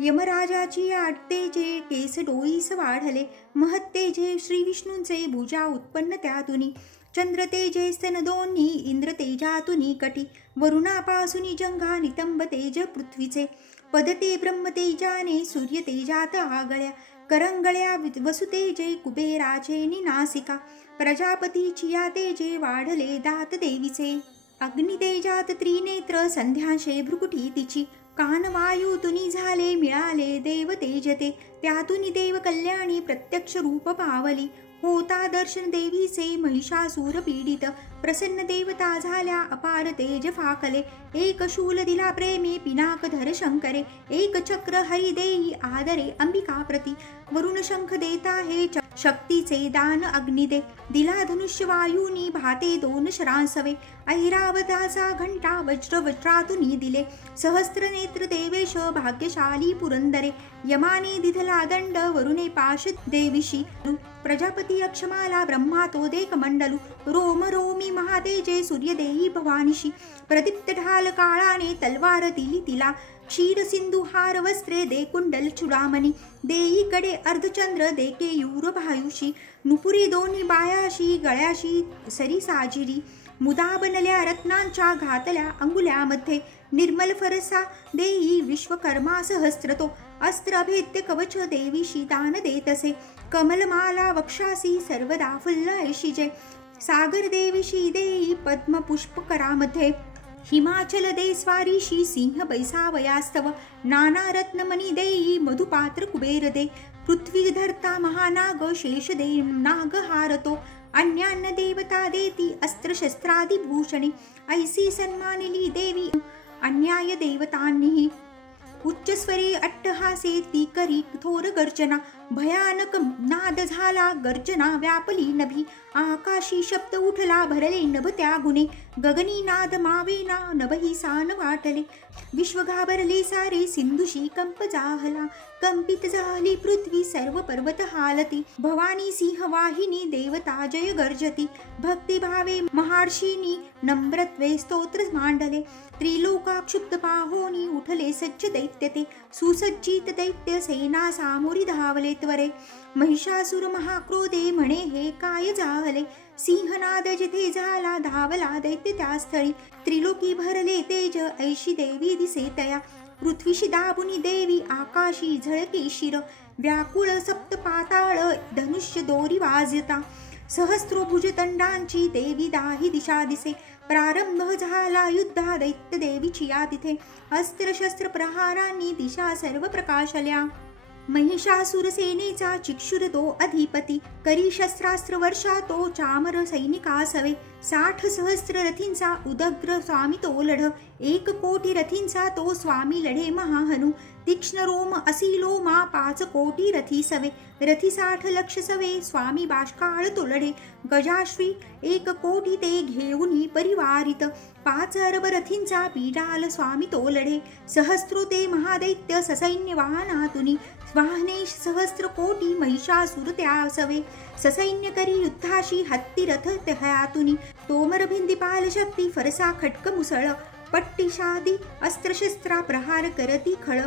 यमराजाची आठ तेजे केस डोईस वाढले, महत्तेजे श्री विष्णूंचे भुजा उत्पन्न त्यातुनी. चंद्र तेजे स्तन दोन्ही इंद्र तेजातुनी कटी, वरुणापासुनी जंघा नितंब तेज पृथ्वीचे. पदते ब्रह्म तेजाने सूर्य तेजात आगळ्या, करंगळ्या वसुतेजे कुबेराचे निनासिका. प्रजापतीची या तेजे वाढले दात देवीचे, अग्नितेजात त्रिनेत्र संध्याशे भ्रुकुटी तिची. कानवायूतुनी झाले मिळाले देव तेजते, त्यातुनी देव कल्याणी प्रत्यक्ष रूप पावली. होता दर्शन देवीचे महिषासूर पीडित, प्रसन्न देवता झाल्या अपार तेज फाकले. एक शूल दिला प्रेमी पिनाकधर शंकरे, एक चक्र हरिदेई आदरे अंबिका प्रती. वरुण शंख देता हे शक्तीचे दान अग्निदे, दिला धनुष्य वायूनी भाते 2 शरांसवे. ऐरावताचा घंटा वज्रातुनी दिले, सहस्त्र नेत्र देवेश भाग्यशाली पुरंदरे. यमाने दिधला दंड वरुणे पाश देविशी, प्रजापती अक्षमाला ब्रह्मा तो देक मंडलू. रोम रोमी महातेजे सूर्यदेई भवानीशी, प्रदीप्त ढाल काळाने तलवार दिली तिला. क्षीर सिंधू हार वस्त्रे दे कुंडल चुडामणी, देईकडे अर्धचंद्र देके यूर भायुषी. नुपुरी दोन्ही बायाशी गळ्याशी सरी साजिरी, मुदा बनल्या रत्नांच्या घातल्या अंगुल्यामध्ये निर्मल फरसा देई विश्वकर्मा सहस्त्र तो अस्त्र भेद्य कवच देवीशी दान देत असे कमलमाला वक्षासी सर्वदा फुल्ल जे सागर देवीशी देई पद्म पुष्पकरामध्ये हिमाचल दे स्वारीशी सिंह बैसावयास्तव नाना रत्नमणी देई मधुपात्र कुबेर दे पृथ्वी धरता महानाग शेष दे नाग हारतो अन्यान्न देवता देती अस्त्र शस्त्रादि भूषणे ऐसी सन्मानिली देवी अन्याय देवतांनीही उच्चस्वरे अट्टहासे ती करी थोर गर्जना भयानक नाद झाला गर्जना व्यापली नभी आकाशी शब्द उठला भरले नभ त्या गुणे गगनी नाद मावेना नभही सान वाटले विश्व घाबरले सारे सिंधुशी कंप जाहला कंपित झाली पृथ्वी सर्व पर्वत हालती भवानी सिंह वाहिनी देवता जय गर्जती भक्तिभावे महर्षीनी नम्रत्वे स्तोत्र मांडले त्रिलोका क्षुब्ध पाहोनी उठले सज्ज दैत्य ते सुसज्जित दैत्य सेना सामोरी धावले त्वरे महिषासुर महाक्रोधे म्हणे हे काय जाहले सिंहनाद जिथे झाला धावला दैत्य त्या स्थळी त्रिलोकी भरले तेज ऐशी देवी दिसे तया पृथ्वीशी दाबुनी देवी आकाशी झळके शिर व्याकुळ सप्त पाताळ धनुष्य दोरी वाजता सहस्रोभुज तंडांची देवी दाही दिशा दिसे प्रारंभ झाला युद्धा दैत्य देवीची या तिथे अस्त्र शस्त्र प्रहारांनी दिशा सर्व प्रकाशल्या महिषासुर सेनेचा चिक्षुर तो अधिपती करी शस्त्रास्त्र वर्षा तो चामर सैनिकासवे 60 सहस्र रथींचा उदग्र स्वामी तो लढ 1 कोटी रथींचा तो स्वामी लढे महाहनु तीक्ष्ण रोम असिलो मा 5 कोटी रथी सवे रथी 60 लक्ष सवे स्वामी बाष्काळ तो लढे गजाश्वी 1 कोटी ते घेऊनी परिवारित 5 अरब रथींचा पीडाल स्वामी तो लढे सहस्रो ते महादैत्य ससैन्य वाहनातुनी वाहने सहस्र कोटी महिषासुर त्या सवे ससैन्य करी युद्धाशी हत्ती रथ हयातुनी तोमर भिंदीपाल शक्ती फरसा खटक मुसळ पट्टिशादी अस्त्रशस्त्रा प्रहार करती खळ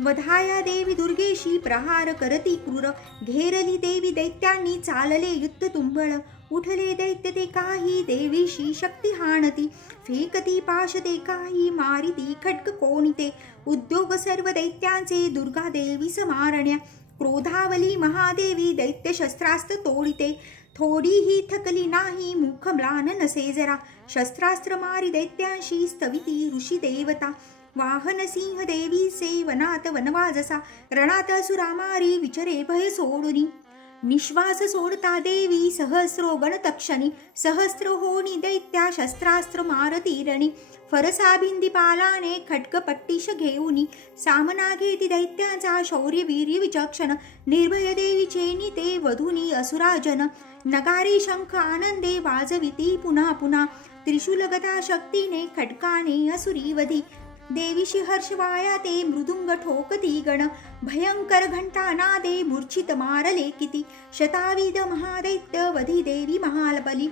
वधाया देवी दुर्गेशी प्रहार करती क्रूर घेरली देवी दैत्यांनी चालले युद्ध तुंबळ उठले दैत्य ते काही देवीशी शक्ती हाणती फेकती पाश ते काही मारिती खड्ग कोणिते उद्योग सर्व दैत्यांचे दुर्गा देवी समारण्या क्रोधावली महादेवी दैत्य शस्त्रास्त्र तोडिते थोडीही थकली नाही मुख म्लान नसे जरा शस्त्रास्त्र मारी दैत्यांशी स्तविती ऋषी देवता वाहन सिंह देवीचे वनात वनवाजसा रणात असुरामारी विचरे भय सोडुनी निश्वास सोडता देवी सहस्रो गणतक्षणी सहस्र होनी दैत्या शस्त्रास्त्र मारती रणी फरसा भिंदीपालाने खड्ग पट्टीश घेऊनी सामना घेती दैत्यांचा शौर्य वीर्य विचक्षण निर्भय देवीचे निते वधुनी असुराजन नगारी शंख आनंदे वाजविती पुन्हा पुन्हा त्रिशूल गदा शक्तीने खड्काने असुरी वधी देवीशी हर्षवाया ते मृदुंग ठोकती गण भयंकर घंटा नादे मूर्छित मारले किती शताविध महादैत्य वधी देवी महालबली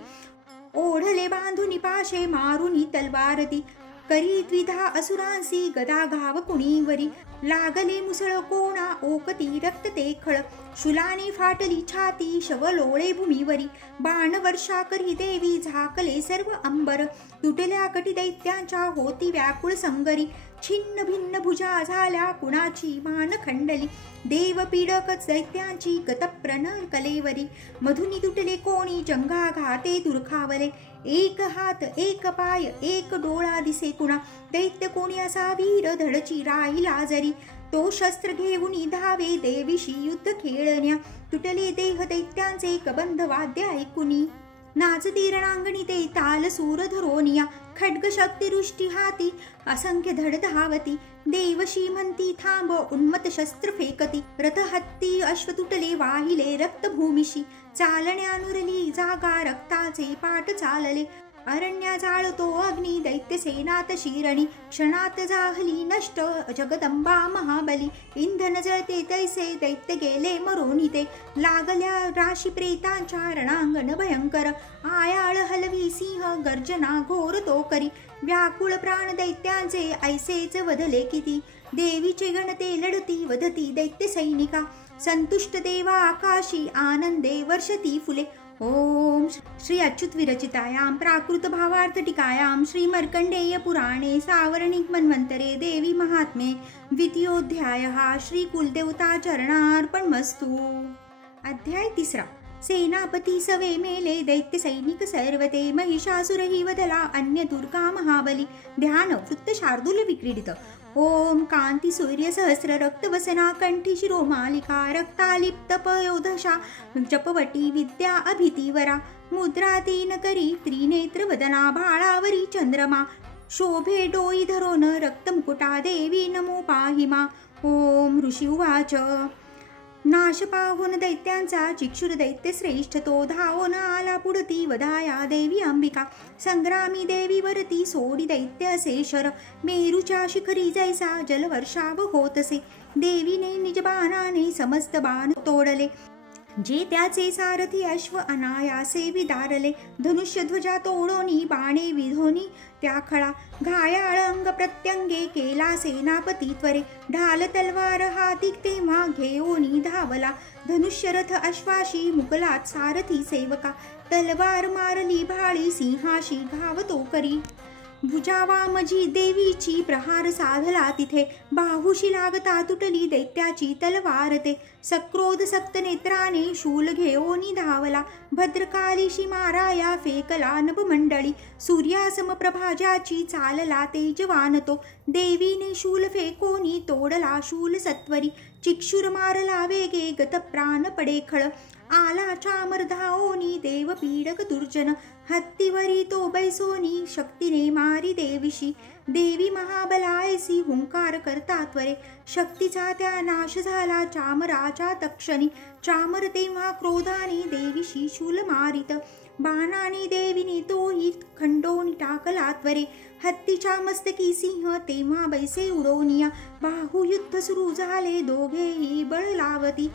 ओढले बांधुनी पाशे मारुनी तलवारती करी द्विधा असुरांसी गदा घाव कुणीवरी लागले मुसळ कोणा ओकती रक्त ते खळ शुलाने फाटली छाती शवलोळे भूमीवरी बाण वर्षा करी देवी झाकले सर्व अंबर तुटल्या कटी दैत्यांच्या होती व्याकुळ संगरी छिन्न भिन्न भुजा झाल्या कुणाची मान खंडली देव पीडक दैत्यांची गतप्रण कलेवरी मधुनी तुटले कोणी जंगा घाते दुर्खावले एक हात एक पाय एक डोळा दिसे कुणा दैत्य कोणी असा वीर धडची राहिला जरी तो शस्त्र घेऊन धावे देवीशी युद्ध खेळण्या तुटले देह दैत्यांचे कबंध वाद्य ऐकुनी नाचती रणांगणी ते ताल सूर धरोनिया खड्ग शक्ती रुष्टी हाती असंख्य धड धावती देवशी म्हणती थांब उन्मत शस्त्र फेकती रथ हत्ती अश्व तुटले वाहिले रक्त भूमिशी चालण्यानुरली जागा रक्ताचे पाट चालले अरण्या जाळतो अग्नी दैत्य सेनात शिरणी क्षणात जाहली नष्ट जगदंबा महाबली इंधन जळते तैसे दैत्य गेले मरोनी ते लागल्या राशी प्रेतांच्या रणांगण भयंकर आयाळ हलवी सिंह गर्जना घोर तो करी व्याकुळ प्राण दैत्यांचे ऐसेच वधले किती देवीचे गणते लढती वधती दैत्य सैनिका संतुष्ट देवा आकाशी आनंदे वर्षती फुले ओम श्री अच्युत विरचितायां प्राकृत भावार्थ टीकायां श्री मार्कंडेय पुराणे सावर्णिक मन्वंतरे देवी महात्म्ये द्वितीयोऽध्यायः श्री कुलदेवता चरणार्पणमस्तु। अध्याय 3। सेनापती सवे मेले दैत्य सैनिक सर्वते महिषासुर हि वधला अन्य दुर्गा महाबली ध्यान वृत्त शार्दूल विक्रीडित। ओम कांती सूर्य सहस्र रक्तवसना कंठी शिरोमालिका रक्तालिप्त पयोधशा जपवटी विद्या अभितिवरा मुद्रा तीन करी त्रिनेत्र वदना भाळावरी चंद्रमा शोभे डोई धरोन रक्तमुकुटा देवी नमो पाहिमा। ओम ऋषी उवाच नाश पाहून दैत्यांचा चिक्षुर दैत्य श्रेष्ठ तो धावून आला पुढती वधाया देवी अंबिका संग्रामी देवी वरती सोडी दैत्य असे शर मेरूच्या शिखरी जैसा जलवर्षाव होतसे देवीने निज बाणाने समस्त बाण तोडले जे त्याचे सारथी अश्व अनायासे विदारले धनुष्य ध्वजा तोडोनी बाणे विधोनी त्या खळा घायाळ अंग प्रत्यंगे केला सेनापती त्वरे ढाल तलवार हाती तेव्हा घेऊनी धावला धनुष्य रथ अश्वाशी मुकलात सारथी सेवका तलवार मारली भाळी सिंहाशी घावतो करी भुजावामजी देवीची प्रहार साधला तिथे बाहुशी लागता तुटली दैत्याची तलवार ते सक्रोध सक्त नेत्राने शूल घेऊनी धावला भद्रकालीशी माराया फेकला नभमंडळी सूर्यासम प्रभाजाची चालला तेजवान तो देवीने शूल फेकोनी तोडला शूल सत्वरी चिक्षुर मारला वेगे गत प्राण पडे खळ आला चामर धावोनी देव पीडक दुर्जन हत्तीवरी तो बैसोनी शक्तीने मारी देवीशी देवी महाबलायसी हुंकार करता त्वरे शक्तीचा त्या नाश झाला चामराच्या तक्षणी चामर तेव्हा क्रोधाने देवीशी शूल मारित बाणाने देवीने तोही खंडोनी टाकला त्वरे हत्तीच्या मस्तकी सिंह तेव्हा बैसे उडवनिया बाहुयुद्ध सुरू झाले दोघेही बळ लावती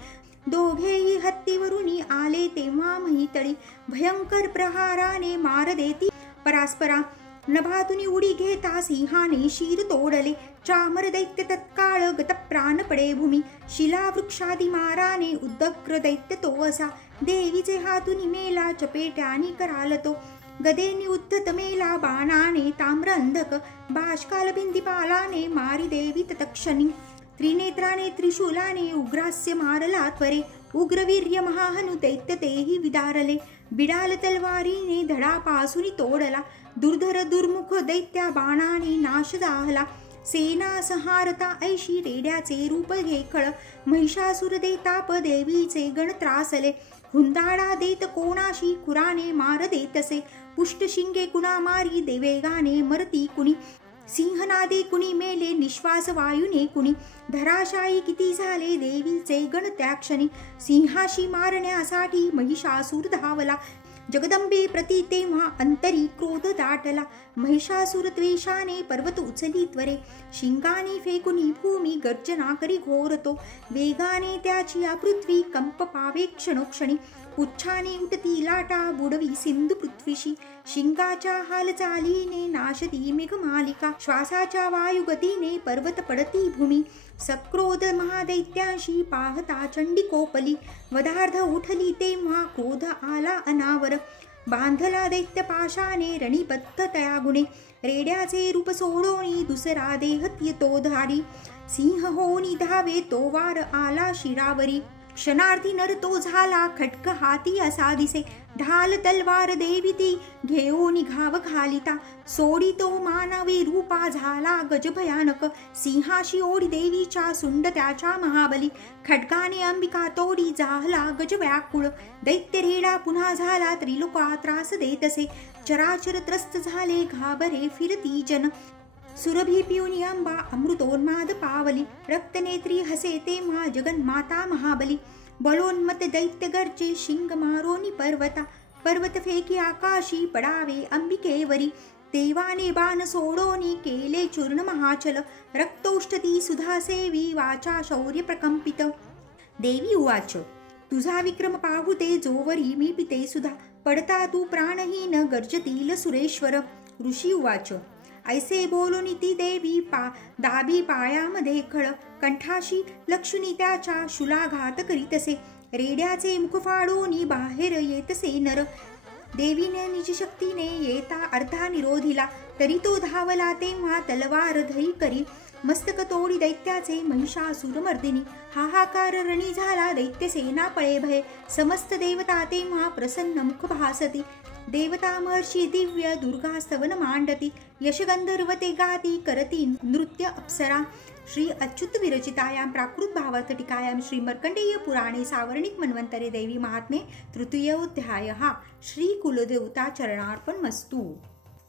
दोघेही हत्तीवरुनी आले तेव्हा महितळी भयंकर प्रहाराने मार देती परास्परा नभातुनी उडी घेता सिंहाने शिर तोडले चामर दैत्य तत्काळ गत प्राण पडे भूमी शिला वृक्षादी माराने उद्दग्र दैत्य तो असा देवीचे हातुनी मेला चपेट्यानी कराल तो गदेनी उद्धत मेला बाणाने ताम्र अंधक बाष्काल भिंतीपालाने मारी देवी तत्क्षणी त्रिनेत्राने त्रिशूलाने उग्रास्य मारला त्वरे उग्रवीर्य महाहनु दैत्य तेही विदारले बिडाल तलवारीने धडापासून तोडला दुर्धर दुर्मुख दैत्या बाणाने नाश जाहला सेना संहारता ऐशी रेड्याचे रूप घेखळ महिषासुर देताप देवीचे गण त्रासले हुंदाडा देत कोणाशी कुराने मार देतसे पुष्ट शिंगे कुणा मारी देवेगाने मरती कुणी सिंहनादे कुणी मेले निश्वास वायुने कुणी धराशायी किती झाले देवीचे गण त्या क्षणी सिंहाशी मारण्यासाठी महिषासूर धावला जगदंबे प्रति तेव्हा अंतरी क्रोध दाटला महिषासूर द्वेषाने पर्वत उचली त्वरे शिंगाने फेकुनी भूमी गर्जना करी घोरतो वेगाने त्याची पृथ्वी कंप पावे क्षणोक्षणी पुच्छाने उठती लाटा बुडवी सिंधू पृथ्वीशी शिंगाच्या हालचालीने नाशती मेघमालिका श्वासाच्या वायुगतीने पर्वत पडती भूमी सक्रोध महादैत्यांशी पाहता चंडी कोपली वधार्ध उठली तेव्हा क्रोध आला अनावर बांधला दैत्य पाशाने रणिबद्ध तया गुणे रेड्याचे रूप सोडोनी दुसरा देह तो धारी सिंह होनी धावे तो वार आला शिरावरी क्षणार्थी नर तो झाला खटक हाती असा दिसे ढाल तलवार देवी ती घेऊन घाव घालिता सोडी तो मानवी रूपा झाला गज भयानक सिंहाशी ओढी देवीच्या सुंड त्याच्या महाबली खडकाने अंबिका तोडी जाहला गज व्याकुळ दैत्य रेडा पुन्हा झाला त्रिलोका त्रास देतसे चराचर त्रस्त झाले घाबरे फिरती जन सुरभी पिऊनी अंबा अमृतोन्माद पावली रक्तनेत्री हसे तेव्हा जगन्माता महाबली बलोन्मत दैत्य गर्जे शिंग मारोनी पर्वत फेकी आकाशी पडावे अंबिकेवरी देवाने बाण सोडोनी केले चूर्ण महाचल रक्तोष्टती सुधा सेवी वाचा शौर्य प्रकंपित देवी उवाच तुझा विक्रम पाहुते जोवरी मी पिते सुधा पडता तू प्राणहीन गर्जतील सुरेश्वर ऋषी उवाच ऐसे बोलून ती देवी दाबी पायामध्ये खळ, कंठाशी लक्ष्मी त्याच्या शुलाघात करीतसे. रेड्याचे मुख फाडून बाहेर येतसे नर. देवीने निज शक्तीने येता अर्धा निरोधिला, तरी तो धावला तेव्हा तलवार धरी करी. मस्तक तोडी दैत्याचे महिषासुर मर्दिनी. हाहाकार रणी झाला दैत्य सेना पळे भय. समस्त देवता तेव्हा प्रसन्न मुख भासती. देवता महर्षी दिव्य दुर्गा स्तवन मांडती. यशगंधर्व ते गाती करती नृत्य अप्सरा. श्री अच्युत विरचितायां प्राकृत भावार्थ टीकायां श्री मार्कंडेय पुराणे सावर्णिक मन्वंतरे देवी महात्म्ये तृतीयोऽध्यायः. श्री कुलदेवता चरणार्पणमस्तु.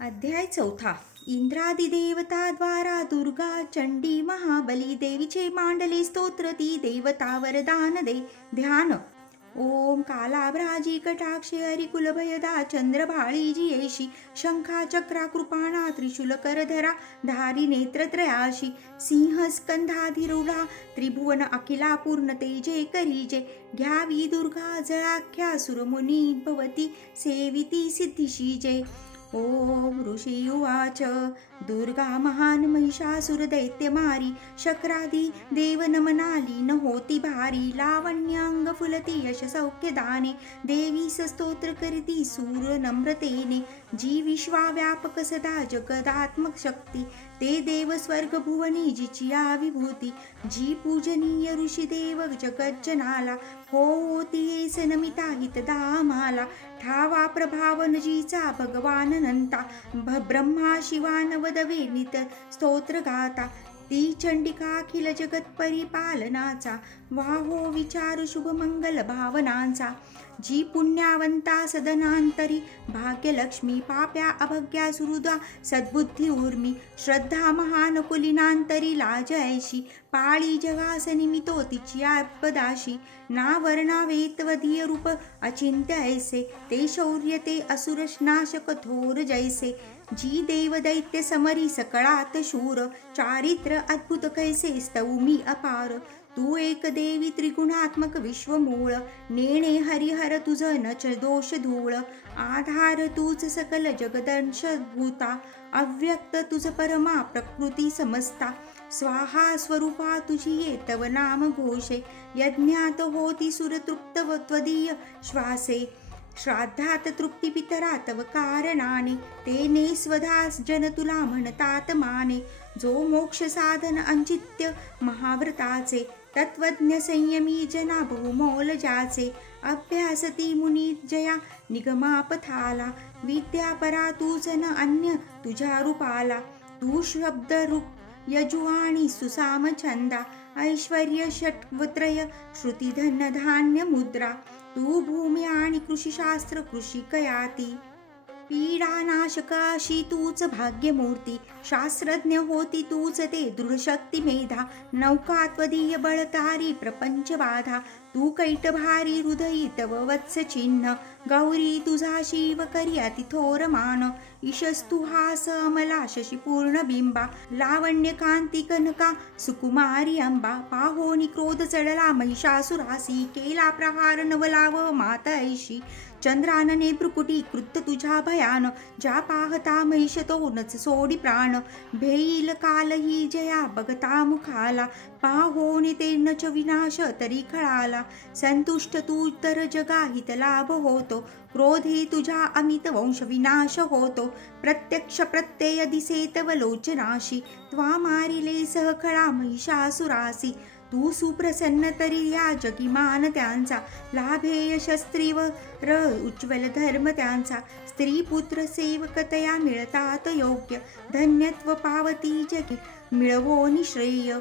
अध्याय 4. इंद्रादिदेवता द्वारा दुर्गा चंडी महाबली देवीचे मांडले स्तोत्र. ती देवता वरदान दे. ध्यान. ओम कालाभ्राजी कटाक्षे हरिकुलभयदा चंद्रभाळी जियेशी. शंखा चक्रा कृपाणा त्रिशूल करधरा धारी नेत्रत्रयाशी. सिंह स्कंधाधिरूढा त्रिभुवन अखिला पूर्ण तेजे करीजे. घ्यावी दुर्गा जळाख्या सुरमुनी भवती सेविती सिद्धिशी जय. ओम ऋषी उवाच. दुर्गा महान महिषासुर दैत्य मारी. शक्रादी देव नमनाली न होती भारी. लावण्याङ्ग फुलती यश सौख्य दाने. देवी स्तोत्र करीती सूर नम्रतेने. जी विश्वाव्यापक सदा जगदात्मक शक्ती. ते देव स्वर्ग भुवनी जिची विभूती. जी पूजनीय ऋषी देव जगज्जनाला. होती येस नमिता हितदा आम्हाला. ठावा प्रभावन जीचा भगवान नंता. ब्रह्मा शिवान वदवे नित स्तोत्र गाता. ती चंडिका अखिल जगत परिपालनाचा. वाहो विचार शुभ मंगल भावनांचा. जी पुण्यवंता सदनांतरी. भाग्यलक्ष्मी पाप्या अभग्या सुहृदा सद्बुद्धी उर्मी. श्रद्धा महान कुलीनांतरी लाज ऐशी. पाळी जगास निमितो तिची आपदाशी. नावर्णावेत्वधीय रूप अचिंत्य ऐसे. ते शौर्य ते असुरनाश कठोर जैसे. जी देव दैत्य समरी सकळात शूर. चारित्र अद्भुत कैसे स्तौमी अपार. तू एक देवी त्रिगुणात्मक विश्वमूळ. नेणे हरिहर तुझ नच दोष धूळ. आधार तूच सकल जगदंश भूता. अव्यक्त तुझ परमा प्रकृती समस्ता. स्वाहा स्वरूपा तुझी ये तव नाम घोषे. यज्ञात होती सुरतृप्त त्वदीय श्वासे. श्राद्धात तृप्ती पितरा तव कारणाने. तेने स्वधास जन तुला म्हणतात माने. जो मोक्ष साधन अंचित्य महाव्रताचे. तत्वज्ञ संयमी जना बहुमोल ज्याचे. अभ्यासती मुनी जया निगमापथाला. विद्यापरा तूच न अन्य तुझ्या रूपाला. तू शब्द रूप यजुवाणी सुसाम छंदा. ऐश्वर्य षट्वत्रय श्रुती धन धान्य मुद्रा. तू भूमी आणि कृषीशास्त्र कृषिकयाती. पीडानाशकाशी तूच भाग्यमूर्ती. शास्त्रज्ञ होती तूच ते दृढशक्ती मेधा. नौका त्वदीय बळतारी प्रपंच बाधा. तू कैटभारी हृदयी तव वत्स चिन्ह. गौरी तुझा शिव करी अति थोर मान. ईशस्तु हास अमला शशी पूर्ण बिंबा. लावण्य कांती कनका सुकुमारी अंबा. पाहोनी क्रोध चढला महिषासुरासी. केला प्रहार नवलाव मात ऐशी. चंद्रानने भ्रुकुटी कृत तुझ्या भयान. ज्या पाहता महिष तो नच सोडी प्राण. भेईल काल ही जया बघता मुखाला. पाहोनी ते नच विनाश तरी खळाला. संतुष्ट तू तर जगाहित लाभ होतो. क्रोधी तुझा अमित वंश विनाश होतो. प्रत्यक्ष प्रत्यय दिसे तव लोचनाशी. त्वा मारिले सहखळा महिषासुरासी. तू सुप्रसन्न तरी या जगिमान त्यांचा. लाभेय शस्त्रीवर उज्ज्वल धर्म त्यांचा. स्त्री पुत्र सेवकतया मिळतात योग्य. धन्यत्व पावती जगी मिळवो निश्रेय.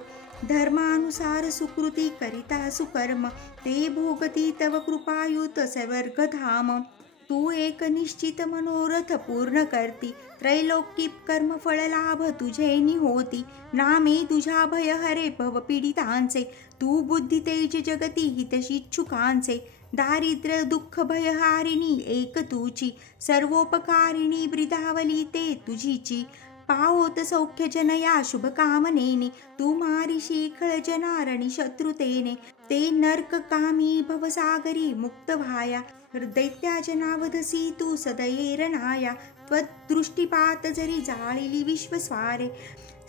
धर्मानुसार सुकृती करिता सुकर्म. ते भोगती तव कृपायुत स्वर्गधाम. तू एक निश्चित मनोरथ पूर्ण करती. त्रैलोकी कर्मफळ लाभ तुझे निहोती. नामे तुझ्या भय हरे भव पीडितांचे. तू बुद्धी तेज जगती हितशिच्छुकांचे. दारिद्र्य दुःख भयहारिणी एक तुची. सर्वोपकारिणी ब्रिदावली ते तुझीची. पाहोत सौख्य जन या शुभ कामनेने, तू मारिशी खळ जनारणी शत्रुतेने, ते नरक कामी भवसागरी मुक्त व्हाया, दैत्या जनावधसी तू सदयेर नाया, त्वदृष्टिपात जरी जाळिली विश्वस्वारे,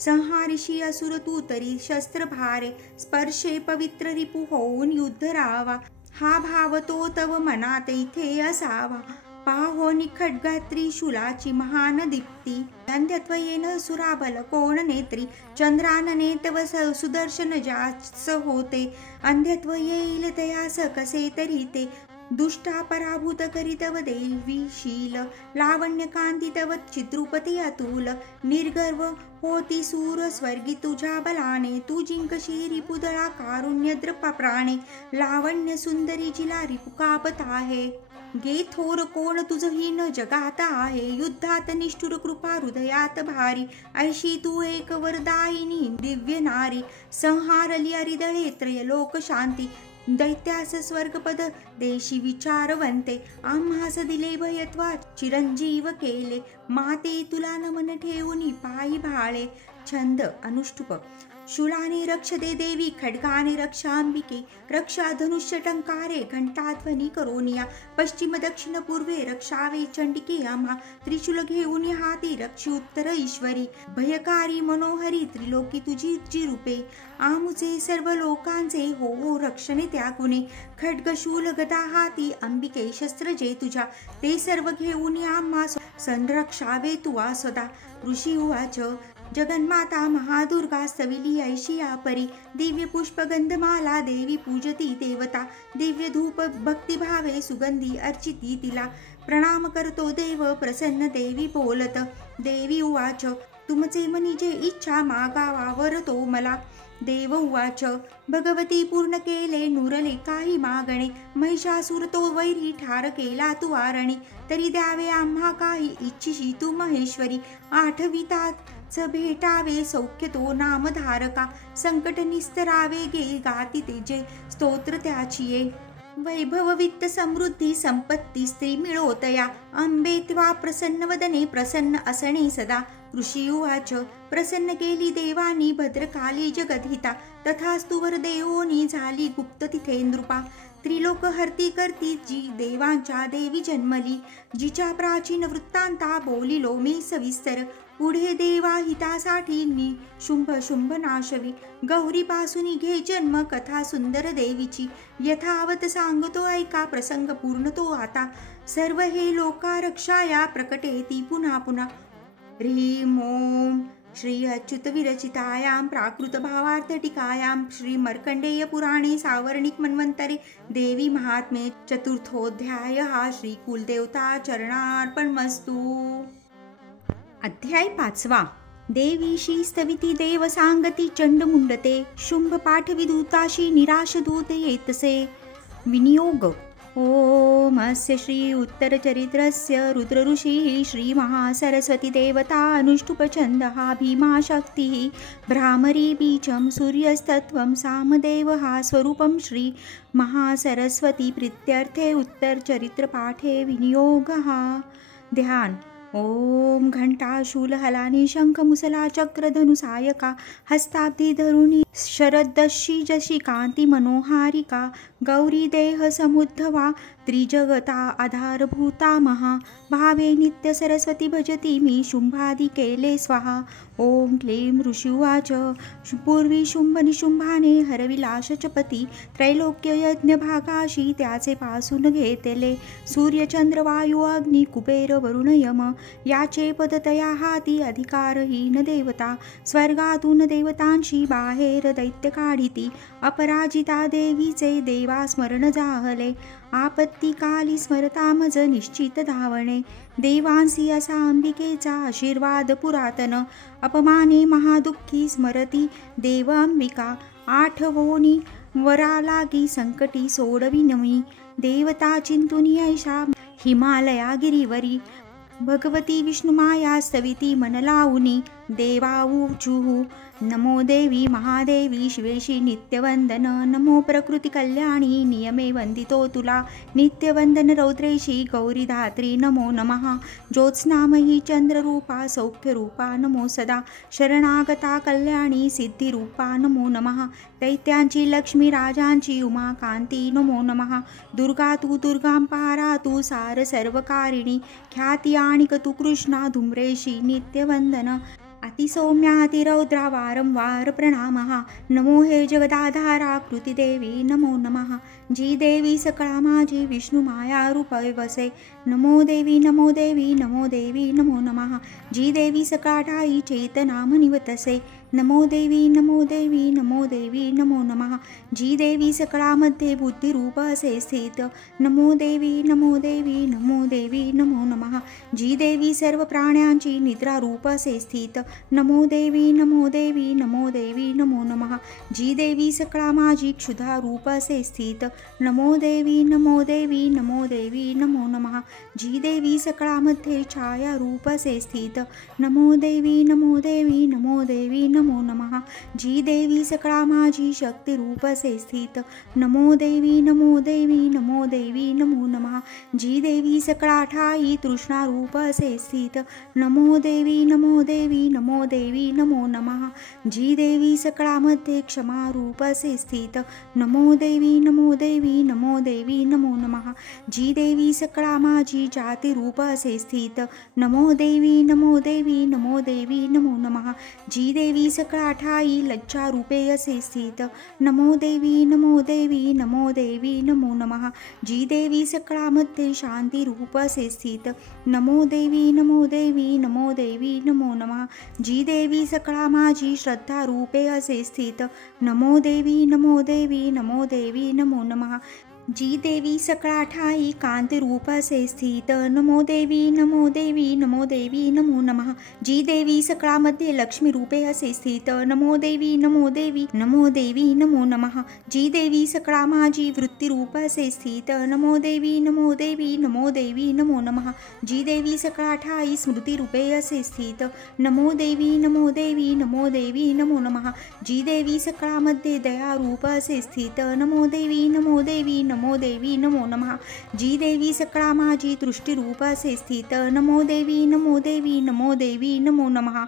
संहारिशी असुर तू तरी शस्त्र भारे, स्पर्शे पवित्र रिपु होऊन युद्ध रावा, हा भाव तो तव मनात इथे असावा, पाहो निखड्गात्री शूलाची महान दीप्ती, अंधत्वयेन सुराबल कोण नेत्री, चंद्रानने तव सुदर्शन जास होते, अंधत्व येईल तयास कसे तरी ते, दुष्टा पराभूत करी तव देवीशील, लावण्य कांती तव चिद्रुपती अतुल, निर्गर्व होती सूर स्वर्गी तुझ्या बलाने, तू जिंकशी रिपुदळा कारुण्यद्र प्राणे, लावण्य सुंदरी जिला रिपुकापत आहे, गे थोर कोण तुझहीन जगात आहे, युद्धात निष्ठुर कृपा हृदयात भारी, ऐशी तू एक वरदायिनी दिव्य नारी, संहारली अरिदळे त्रयलोक शांती, दैत्यास स्वर्गपद देशी विचारवंते, आम्हास दिले भयत्वा चिरंजीव केले, माते तुला नमन ठेवून पायी भाळे. छंद अनुष्टुप. शूलाने रक्ष दे देवी, खड्गाने रक्षांबिके, रक्षा धनुष्य टंकारे, घंटाध्वनी करोनिया, पश्चिम दक्षिण पूर्वे रक्षावे चंडिके आम्हा, त्रिशूल घेऊन हाती रक्षी उत्तर ईश्वरी, भयकारी मनोहरी त्रिलोकी तुझी जी रूपे, आमुचे सर्व लोकांचे हो रक्षणे त्या गुणे, खड्गशूल गदा हाती अंबिके शस्त्र जे तुझ्या, ते सर्व घेऊन आम्हा संरक्षावे तुवा सदा. ऋषी उवाच. जगन्माता महादुर्गा स्तविली ऐशी परी, दिव्य पुष्प गंधमाला देवी पूजती देवता, दिव्य धूप भक्तिभावे सुगंधी अर्चिती तिला, प्रणाम करतो देव प्रसन्न देवी बोलत. देवी उवाच. तुमचे मनी जे इच्छा मागावावर तो मला. देव उवाच. भगवती पूर्ण केले नुरले काही मागणे, महिषासुर तो वैरी ठार केला तू आरणी, तरी द्यावे आम्हा काही इच्छिशी तू महेश्वरी, आठवितात भेटावे सौख्य तो नामधारका, संकट निस्तरावे गे गाती तेजे स्तोत्र त्याची ये, वैभव वित्त समृद्धी संपत्ती स्त्री मिळोतया, अंबे त्वा प्रसन्न वदने प्रसन्न असणे सदा. ऋषी उवाच. प्रसन्न केली देवानी भद्रकाली जगद्हिता, तथास्तुवर देवोनी झाली गुप्त तिथे नृपा, त्रिलोक हरती करती जी देवांच्या देवी जन्मली, जिच्या प्राचीन वृत्तांता बोलिलो मी सविस्तर, पुढे देवा हितासाठी शुंभ शुंभ नाशवी, गौरीपासून घे जन्म कथा सुंदर देवीची, यथावत सांगतो ऐका प्रसंग पूर्ण तो आता, सर्व हे लोका रक्षाया प्रकटेती पुन्हा पुन्हा. ह्रीं ओम श्री अच्युत विरचितायां प्राकृत भावार्थ टीकायां श्री मार्कंडेय पुराणे सावर्णिक मन्वंतरे देवी महात्म्ये चतुर्थोऽध्यायः. श्री कुलदेवता चरणार्पणमस्तु. अध्याय 5. देवीशी स्तविती देव सांगती चंडमुंडते, शुंभ पाठविदूताशी निराश दूत येतसे. विनियोग. ओम अस्य श्री उत्तरचरित्रस्य रुद्र ऋषिः श्री महासरस्वती देवता अनुष्टुप छन्दः भीमा शक्तिः भ्रामरी बीजं सूर्यस्तत्वं सामदेवः स्वरूपं श्री महासरस्वती प्रीत्यर्थे उत्तरचरित्रपाठे विनियोगः. ध्यान. ओम घंटा शूलहलानी शंख मुसला चक्र धनुसायका, हस्ताब्दी धरुणी शरदशी जशी कांती मनोहारिका, गौरी देह समुद्धवा त्रिजगता आधारभूता महा, भावे नित्य सरस्वती भजती मी शुंभादि केले स्वाहा. ओम क्लीं ऋषिवाच. पूर्वी शुंभ निशुंभाने हरविला शचपती, त्रैलोक्य यज्ञ भागाशी त्याचे पासून घेतले, सूर्य चंद्र वायू अग्नी कुबेर वरुण यम, याचे पदतया हाती अधिकारहीन देवता, स्वर्गातून देवतांशी बाहेर दैत्य काढिती, अपराजिता देवीचे देवा स्मरण जाहले, आपत्ती काली स्मरता मज निश्चित धावणे, देवांसी असा अंबिकेचा आशीर्वाद पुरातन, अपमाने महादुःखी स्मरती देव अंबिका, आठवोनी वरा लागी संकटी सोडविनमी, देवता चिंतुनी ऐशा हिमालया गिरीवरी, भगवती विष्णुमाया स्तविती मन लावुनी, देवाऊचुः नमो देवी महादेवी शिवेशी नित्यवंदन नमो प्रकृती कल्याणी नियमे वंदितो तुला नित्यवंदन रौद्रेशी गौरी धात्री नमो नमः ज्योत्स्नामयी चंद्ररूपा सौख्यरूपा नमो सदा शरणागता कल्याणी सिद्धिरूपा नमो नमः दैत्यांची लक्ष्मी राजांची उमा कांती नमो नमः दुर्गा तू दुर्गांपारा तू सार सर्वकारिणी ख्याती आणिक तू कृष्णा धूम्रेशी नित्यवंदन अतिसौम्यातिरौद्रा वारंवार प्रणामः नमो हे जगदाधारा कृतिदेवी नमो नमः जी देवी सकळा माझी विष्णू माया रूप वसे नमो देवी नमो देवी नमो देवी नमो नमः जी देवी सकळा ठाई चेतना मनिवतसे नमो देवी नमो देवी नमो देवी नमो नमः जी देवी सकळामध्ये बुद्धिरूप असे स्थित नमो देवी नमो देवी नमो देवी नमो नमः जी देवी सर्व प्राण्यांची निद्रा रूप असे स्थित नमो देवी नमो देवी नमो देवी नमो नमः जी देवी सकळा माझी क्षुधा रूप असे स्थित नमो देवी नमो देवी नमो देवी नमो नमः जी देवी सकळामध्ये छाया रूप असे स्थित नमो देवी नमो देवी नमो देवी नमो नमः जी देवी सकळा माझी शक्ती रूप असे स्थित नमो देवी नमो देवी नमो देवी नमो नमः जी देवी सकळा ठाई तृष्णा रूप असे स्थित नमो देवी नमो देवी नमो देवी नमो नमः जी देवी सकळामध्ये क्षमा रूप असे स्थित नमो देवी नमो देवी नमो देवी नमो नमः जी देवी सकळा माझी जाती रूप असे स्थित नमो देवी नमो देवी नमो देवी नमो नमः जी देवी सकळा ठाई लज्जा रूपे असे स्थित नमो देवी नमो देवी नमो देवी नमो नमः जी देवी सकळामध्ये शांती रूप असे स्थित नमो देवी नमो देवी नमो देवी नमो नमः जी देवी सकळा माझी श्रद्धा रूपे असे स्थित नमो देवी नमो देवी नमो देवी नमो नमः जी देवी सकळा ठाई कांती रूप असे स्थित नमो देवी नमो देवी नमो देवी नमो नमः जी देवी सकळामध्ये लक्ष्मी रूपे असे स्थित नमो देवी नमो देवी नमो देवी नमो नमः जी देवी सकळा माझी वृत्ती रूप असे स्थित नमो देवी नमो देवी नमो देवी नमो नमः जी देवी सकळा ठाई स्मृती रूपे असे स्थित नमो देवी नमो देवी नमो देवी नमो नमः जी देवी सकळामध्ये दया रूप असे स्थित नमो देवी नमो देवी नमो देवी नमो नमः जी देवी सकळा माझी दृष्टी रूप असे स्थित नमो देवी नमो देवी नमो देवी नमो नमः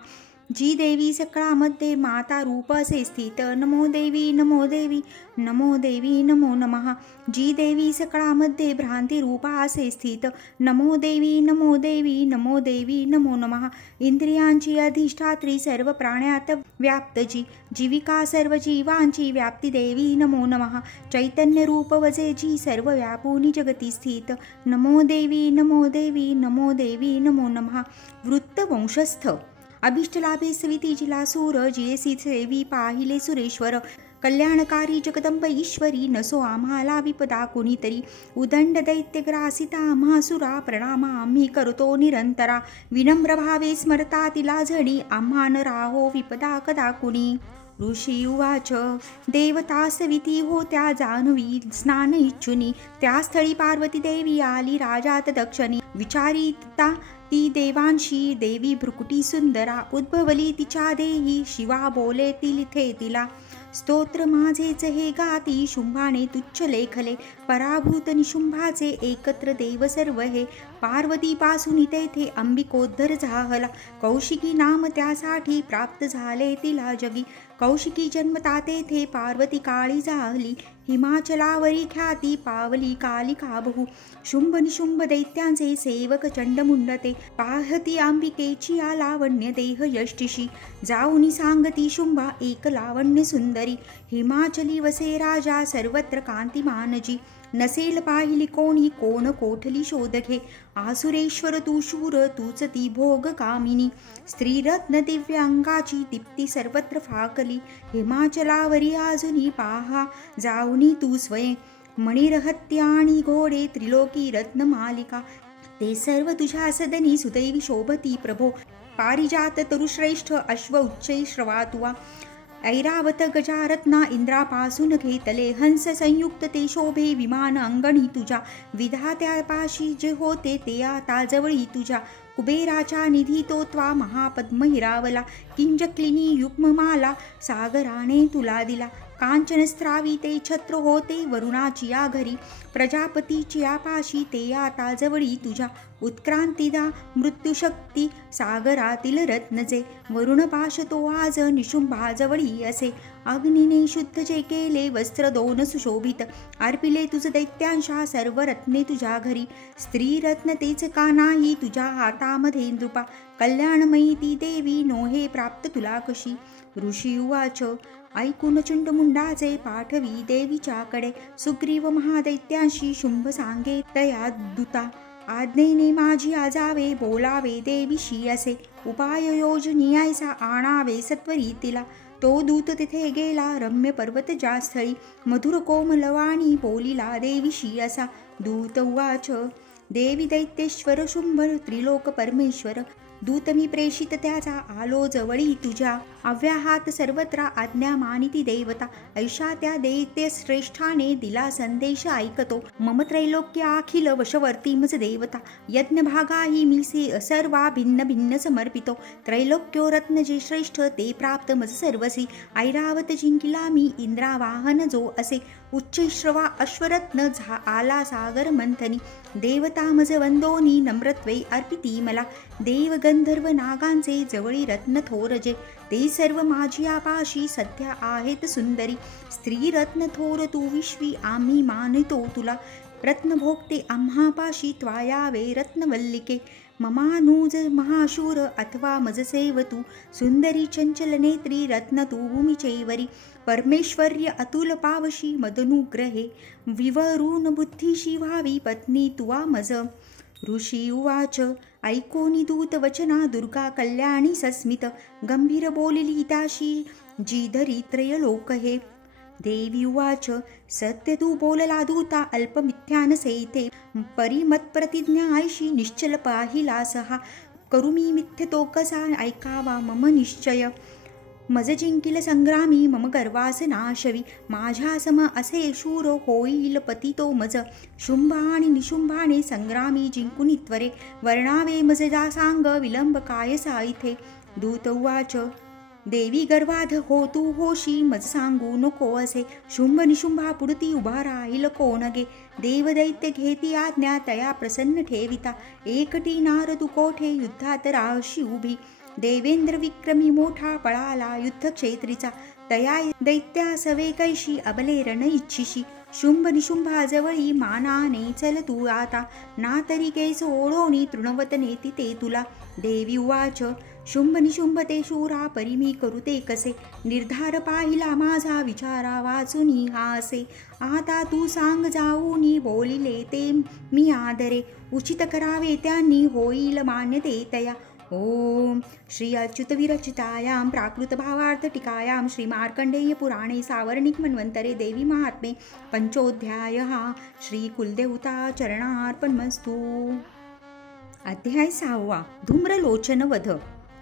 जी देवी सकळामध्ये माता रूप असे स्थित नमो देवी नमो देवी नमो देवी नमो नमः जी देवी सकळामध्ये भ्रांती रूपा असे स्थित नमो देवी नमो देवी नमो देवी नमो नमः इंद्रियांची अधिष्ठात्री सर्व प्राण्यात व्याप्त जी जीविका सर्व जीवांची व्याप्ती देवी नमो नमः चैतन्य रूप वजे जी सर्व व्यापूनी जगती स्थित नमो देवी नमो देवी नमो देवी नमो नमः वृत्तवंशस्थ अभिष्टलाभे सविती जिला सूर जियसी सेवी पाहिले सुरेश्वर कल्याणकारी जगदंब ईश्वरी नसो आम्हाला विपदा कोणीतरी उदंड दैत्यग्रासिता आम्हासुरा प्रणामा आम्ही करतो निरंतरा विनम्र भावे स्मरता तिला झडी आम्हा न राहो विपदा कदा कुणी ऋषी उवाच देवता सविती होत्या जान्हवी स्नान इच्छुनी त्या स्थळी पार्वती देवी आली राजात दक्षिणी विचारिता ती देवांशी देवी भ्रुकुटी सुंदरा उद्भवली तिच्या देही शिवा बोले तिथे तिला स्तोत्र माझेच हे गाती शुंभाने तुच्छ लेखले पराभूत निशुंभाचे एकत्र देव सर्व हे पार्वतीपासून तेथे अंबिकोद्धर झाहला कौशिकी नाम त्यासाठी प्राप्त झाले तिला जगी कौशिकी जन्मता तेथे पार्वती काळी जाहली हिमाचलावरी ख्याती पावली कालिका बहु शुंभ निशुंभ दैत्यांचे सेवक चंडमुंडते पाहती अंबिकेची या लावण्य देह यष्टिशी जाऊनी सांगती शुंभा एक लावण्य सुंदरी हिमाचली वसे राजा सर्वत्र कांतिमानजी नसेल पाहिली कोणी कोण कोठली शोध घे आसुरेश्वर तू शूर तूच ती भोग कामिनी स्त्रीरत्न दिव्यांगाची दीप्ती सर्वत्र फाकली हिमाचलावरी अजूनी पाहा जाऊनी तू स्वयं मणिरहत्या आणि घोडे त्रिलोकी रत्न मालिका ते सर्व तुझ्या सदनी सुदैवी शोभती प्रभो पारिजात तरुश्रेष्ठ अश्व उच्चै श्रवातुवा ऐरावत गजारत्ना इंद्रापासून घेतले हंस संयुक्त ते शोभे विमान अंगणी तुझ्या विधात्यापाशी जे होते ते आता जवळी तुझ्या कुबेराच्या निधी तो त्वा महापद्म हिरावला, किंजक्लिनी युग्ममाला सागराने तुला दिला. कांचनस्त्रावी ते छत्र होते वरुणाची या घरी, प्रजापतीची या पाशी ते आता जवळी तुझ्या. उत्क्रांतीदा मृत्यूशक्ती सागरातील रत्नजे, वरुण पाश तो आज निशुंभाजवळी असे. अग्नीने शुद्ध जे केले वस्त्र दोन सुशोभित, अर्पिले तुझ दैत्यांशा सर्व रत्ने तुझ्या घरी. स्त्री रत्न तेच का नाही तुझ्या हातामध्ये नृपा, कल्याणमयी ती देवी नोहे प्राप्त तुला कशी. ऋषी उवाच ऐकून चुंडमुंडाचे पाठवी देवीच्याकडे, सुग्रीव महादैत्यांशी शुंभ सांगे तया दूता. आज्ञेने माझी आजावे बोलावे देवीशी असे, उपाय योजनीयायसा आणावे सत्वरी तिला. तो दूत तिथे गेला रम्य पर्वत ज्या स्थळी, मधुर कोमलवाणी बोलिला देवीशी असा. दूत उवाच देवी दैत्येश्वर शुंभ त्रिलोक परमेश्वर, दूत मी प्रेषित त्याचा आलो जवळी तुझ्या. अव्याहात सर्वत्र आज्ञा मानिती देवता, ऐशा त्या दैत्य श्रेष्ठाने दिला संदेश ऐकतो. मम त्रैलोक्य अखिल वशवर्ती मज देवता, यज्ञ भागाही मी सर्वा भिन्न भिन्न समर्पितो. त्रैलोक्यो रत्न जे श्रेष्ठ ते प्राप्त मज सर्वसी, ऐरावत जिंकिला मी इंद्रावाहन जो असे. उच्चैश्रवा अश्वरत्न आला सागर मंथनी, देवता मज वंदोनी नम्रत्वे अर्पिती मला. देव गंधर्व नागांचे जवळी रत्न थोरजे, ते सर्व माझी आपाशी सध्या आहेत सुंदरी. स्त्री रत्न थोर तू विश्वी आम्ही मानितो तुला, रत्नभोगते आम्हापाशी त्वायावे रत्नवल्लिके. ममानुज महाशूर अथवा मजसेव तू, सुंदरी चंचल नेत्री रत्न तू भूमिचेवरी. परमेश्वर्य अतुल पावशी मदनुग्रहे, विवरून बुद्धीशी व्हावी पत्नी तुवा मज. ऋषी उवाच ऐकोनी दूत वचना दुर्गा कल्याणी सस्मित, गंभीर बोलिली त्याशी जी धरी त्रयलोक हे. देवी उवाच सत्य तू बोलला दूता अल्पमिथ्यानसेथे, परिमत प्रतिज्ञा ऐशी निश्चल पाहिला सहा. करू मी मिथ्य तो कसा ऐकावा मम निश्चय, मज जिंकिल संग्रामी मम गर्वास नाशवी. माझ्या सम असे शूर होईल पती तो मज, शुंभ आणि निशुंभाने संग्रामी जिंकुनी त्वरे. वर्णावे मज जा सांग विलंब कायसा इथे. दूत उवाच देवी गर्वाध हो तू होशी मज सांगू नको असे, शुंभ निशुंभा पुढती उभा राहील कोण गे. देवदैत्य घेती आज्ञा तया प्रसन्न ठेविता, एकटी नार तू कोठे युद्धात राहशी उभी. देवेंद्र विक्रमी मोठा पळाला युद्धक्षेत्रीचा, तया दैत्या सवे कैशी अबले रण इच्छिशी. शुंभ निशुंभाजवळी मानाने चल तू आता, ना तरी केस ओढोनी तृणवत नेती ते तुला. देवी उवाच शुंभ निशुंभ ते शूरा परिमी करू ते कसे, निर्धार पाहिला माझा विचारा वाचुनी हा असे. आता तू सांग जाऊनी बोलिले ते मी आदरे, उचित करावे त्यांनी होईल मान्य ते तया. ओम श्री अच्युत विरचितायां प्राकृत भावार्थ टीकायां श्री मार्कंडेय पुराणे सावर्णिक मन्वंतरे देवी महात्मे पंचोध्यायः. श्री कुलदेवता चरणार्पणमस्तु. अध्याय 6. धूम्रलोचन वध.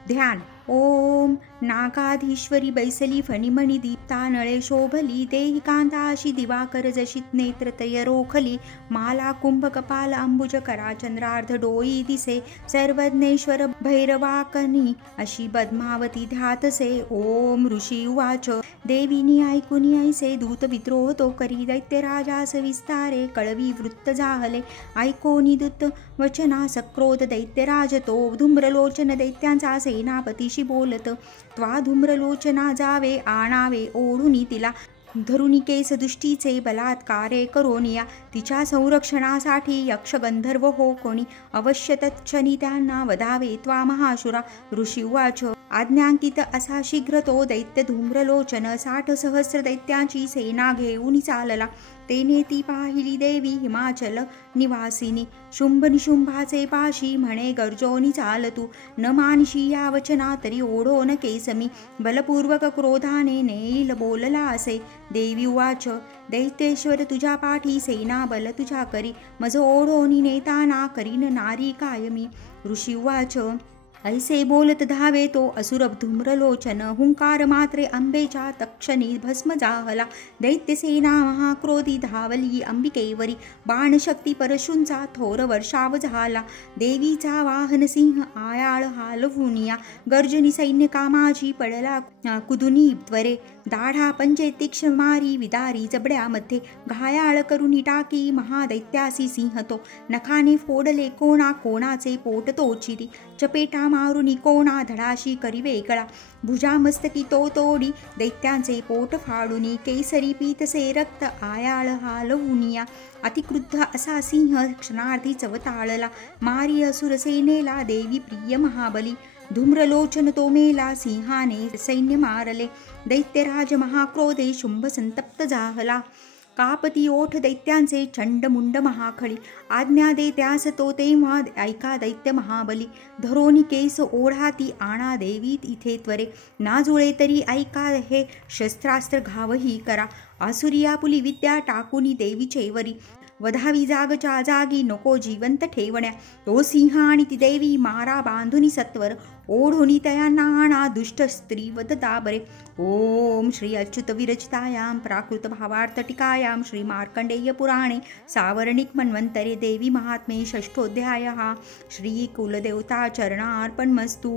ध्यान. ओम नागाधीश्वरी बैसली फणिमणी दीप्ता नळे शोभली, देही कांताशी दिवाकर जशीत नेत्रतय रोखली. माला कुंभ कपाल अंबुज करा चंद्रार्ध डोई दिसे, सर्वज्ञेश्वर भैरवाकनी अशी पद्मावती ध्यातसे. ओम ऋषी उवाच देवीनी ऐकुनी ऐसे दूत विद्रोह तो करी, दैत्यराजास विस्तारे कळवी वृत्त जाहले. ऐकोनी दूत वचना सक्रोध दैत्यराज तो, धूम्रलोचन दैत्यांचा सेनापतीशी बोलत. त्वा धूम्रलोचना जावे आणावे ओढुनी तिला, धरुणी केस दुष्टीचे बलात्कारे करोनिया. तिच्या संरक्षणासाठी यक्ष गंधर्व हो कोणी, अवश्य तत्क्षणी त्यांना वधावे त्वा महाशुरा. ऋषी उवाच आज्ञांकित असा शीघ्र तो दैत्य धूम्रलोचन, 60 सहस्र दैत्यांची सेना घेऊन चालला. तेने ती पाहिली देवी हिमाचल निवासिनी, शुंभ निशुंभाचे पाशी म्हणे गर्जोनी चालतू. न मानशी या वचना तरी ओढोन केसमी, बलपूर्वक क्रोधाने नेईल बोलला असे. देवी उवाच दैत्येश्वर तुझ्या पाठी सेना बल तुझ्या करी, मज ओढोनी नेताना करीन नारी कायमी. ऋषी उवाच ऐसे बोलत धावे तो असुर धूम्रलोचन हुंकार मात्रे अंबेच्या तक्षणी भस्म जाहला दैत्यसेना महाक्रोधी धावली अंबिकेवरी बाणशक्ती परशूंचा थोर वर्षाव झाला देवीचा वाहन सिंह आयाळ हालवुनिया गर्जनी सैन्य कामाची पडला कुदुनी त्वरे दाढा पंचे तीक्ष्ण मारी विदारी जबड्यामध्ये घायाळ करुनी टाकी महादैत्यासी सिंह तो नखाने फोडले कोणा कोणाचे पोट तोचिरी चपेटा मारुनी कोणा धडाशी करी वेगळा भुजामस्तकी तो तोडी दैत्यांचे पोट फाडुनी केसरी पीतसे रक्त आयाळ हालवुनिया अतिक्रुद्ध असा सिंह क्षणार्धी चवताळला मारी असुर सेनेला देवी प्रिय महाबली धूम्रलोचन तो मेला सिंहाने सैन्य मारले दैत्यराज महाक्रोधे शुंभ संतप्त जाहला कापती ओठ दैत्यांचे चंडमुंड महाखळी आज्ञा दे त्यास तो तेव्हा ऐका दैत्य महाबली धरोनी केस ओढाती आणा देवी इथे त्वरे ना जुळे तरी ऐका हे शस्त्रास्त्र घावही करा आसुरिया पुली विद्या टाकुनी देवीचे वरी वधावी जागच्या जागी नको जिवंत ठेवण्या तो सिंह आणि ती देवी मारा बांधुनी सत्वर ओढोनी तयांना आणा दुष्ट स्त्री वद दाबरे ओम श्री अच्युत विरचितायां प्राकृत भावार्थ टीकायां श्री मार्कंडेय पुराणे सावर्णिक मन्वंतरे देवी महात्म्ये षष्ठोध्यायः श्री कुलदेवता चरणार्पणमस्तु।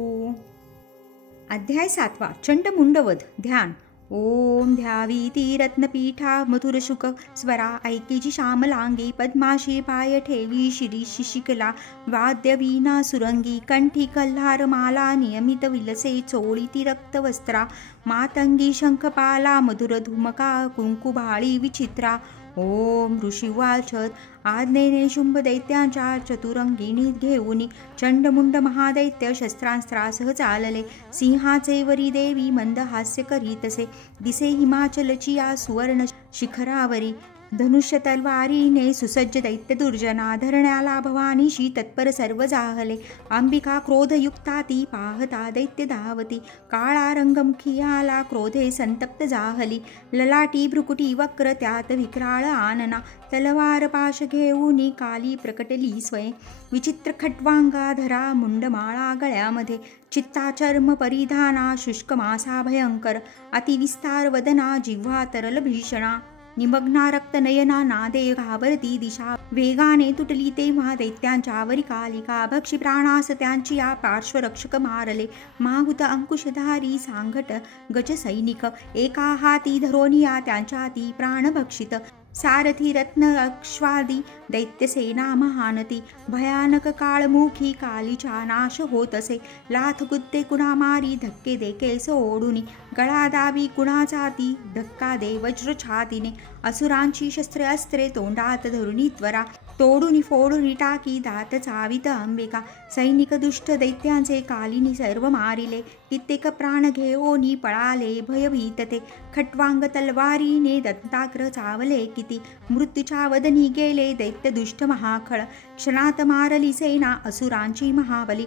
अध्याय 7 चंडमुंडवध ध्यान। ओम ध्यावीती रत्नपीठा मधुरशुक स्वरा ऐकेची श्यामलांगी पद्माशी पाय ठेवी शिरी शिशिकला वाद्य वीणा सुरंगी कंठी कल्हार माला नियमित विलसे चोळीती रक्तवस्त्रा मातंगी शंखपाला मधुर धुमका कुंकुभाळी विचित्रा। ओम ऋषिवाचत आज्ञेने शुंभ दैत्यांच्या चतुरंगिणी घेऊनी चंडमुंड महादैत्य शस्त्रास्त्रासह चालले सिंहाचे वरी देवी मंद हास्य करीतसे दिसे हिमाचलची या सुवर्ण शिखरावरी धनुष्य तलवारीने सुसज्ज दैत्य दुर्जना धरण्याला भवानीशी तत्पर सर्व जाहले अंबिका क्रोधयुक्ता ती पाहता दैत्य धावती काळा रंगमुखी आला क्रोधे संतप्त जाहली ललाटी भ्रुकुटी वक्र त्यात विक्राळ आनना तलवार पाश घेऊनी काली प्रकटली स्वयं विचित्र खट्वांगा धरा मुंडमाळा गळ्यामध्ये चित्ता चर्म परिधाना शुष्क मासा भयंकर अतिविस्तार वदना जिव्हा तरल भीषणा निमग्ना रक्तनयना नादे घाबरती दिशा वेगाने तुटली तेव्हा दैत्यांच्या वरी कालिका भक्षी प्राणास त्यांची या पार्श्वरक्षक मारले माहुत अंकुशधारी सांगट गज सैनिक एका हाती धरोनिया त्यांच्या ती प्राणभक्षित सारथी रत्न अक्ष्वादी दैत्यसेना महानती भयानक काळमुखी कालीचा नाश होत असे लाथ गुद्दे कुणा मारी धक्के दे केस ओढुनी गळा दाबी कुणाचा ती धक्का दे वज्र छातीने असुरांची शस्त्रे अस्त्रे तोंडात धरुनी त्वरा तोडुनी फोडुनी टाकी दात चावित अंबिका सैनिक दुष्ट दैत्यांचे कालिनी सर्व मारिले कित्येक प्राण घेओनी पळाले भयभीत ते खट्वांग तलवारीने दंताग्र चावले किती मृत्यूच्या वदनी गेले दैत्य दुष्ट महाखळ क्षणात मारली सेना असुरांची महाबली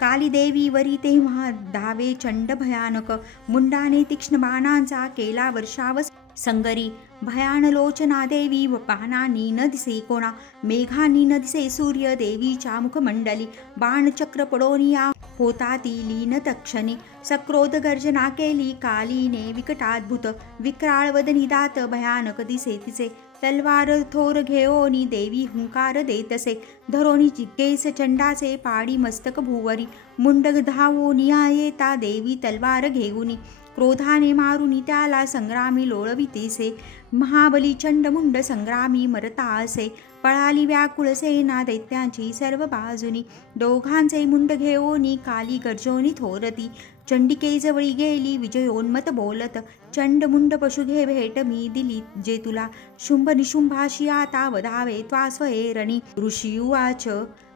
कालीदेवी वरी तेव्हा धावे चंड भयानक मुंडाने तीक्ष्ण बाणांचा केला वर्षाव संगरी भयानलोचना देवी व बाणांनी न दिसे कोणा मेघांनी न दिसे सूर्य देवीच्या मुखमंडली बाणचक्र पडोनिया होता ती लीन तक्षणी सक्रोध गर्जना केली कालीने विकटाद्भुत विक्राळ वदनी दात भयानक दिसे तिचे तलवार थोर घेओनी देवी हुंकार देतसे धरोनी केस चंडाचे पाडी मस्तक भुवरी मुंड धावोनिया येता देवी तलवार घेऊनी क्रोधाने मारुनी त्याला संग्रामी लोळवितेसे महाबली चंडमुंड संग्रामी मरता असे पळाली व्याकुळ सेना दैत्यांची सर्व बाजूनी दोघांचे मुंड घेओनी काली गर्जोनी थोरती चंडिकेजवळी गेली विजयोन्मत बोलत चंडमुंड पशुघे भेट मी दिली जे तुला शुंभ निशुंभाशी आता वधावे त्वास्वये रणी ऋषी उवाच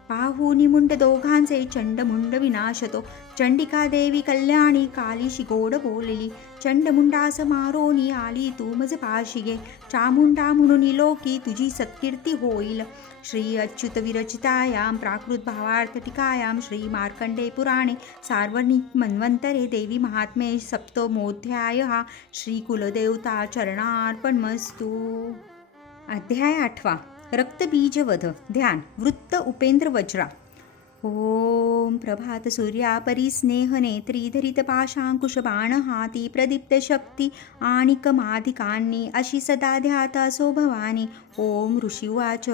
पाहुनी मुंड दोघांचे चंडमुंड विनाशतो चंडिका देवी कल्याणी कालीशी गोड बोलली चंडमुंडास मारोनी आली तू मज पाशिगे चामुंडा म्हणून लोकी तुझी सत्कीर्ती होईल। श्री अच्युत विरचितायां प्राकृत भावार्थ टीकायां श्री मार्कंडे पुराणे सार्वणिक मन्वंतरे देवी महात्म्ये सप्तमोऽध्यायः श्री कुलदेवता चरणार्पणमस्तु। अध्याय 8 रक्तबीजवध ध्यान। वृत्त उपेंद्र वज्रा। ओम प्रभात सूर्या परिस्नेह नेत्री धरित पाशांकुश बाण हाती प्रदीप्त शक्ती आणि कमाधिकांनी अशी सदा ध्यात असो भवानी. ओम ऋषी उवाच.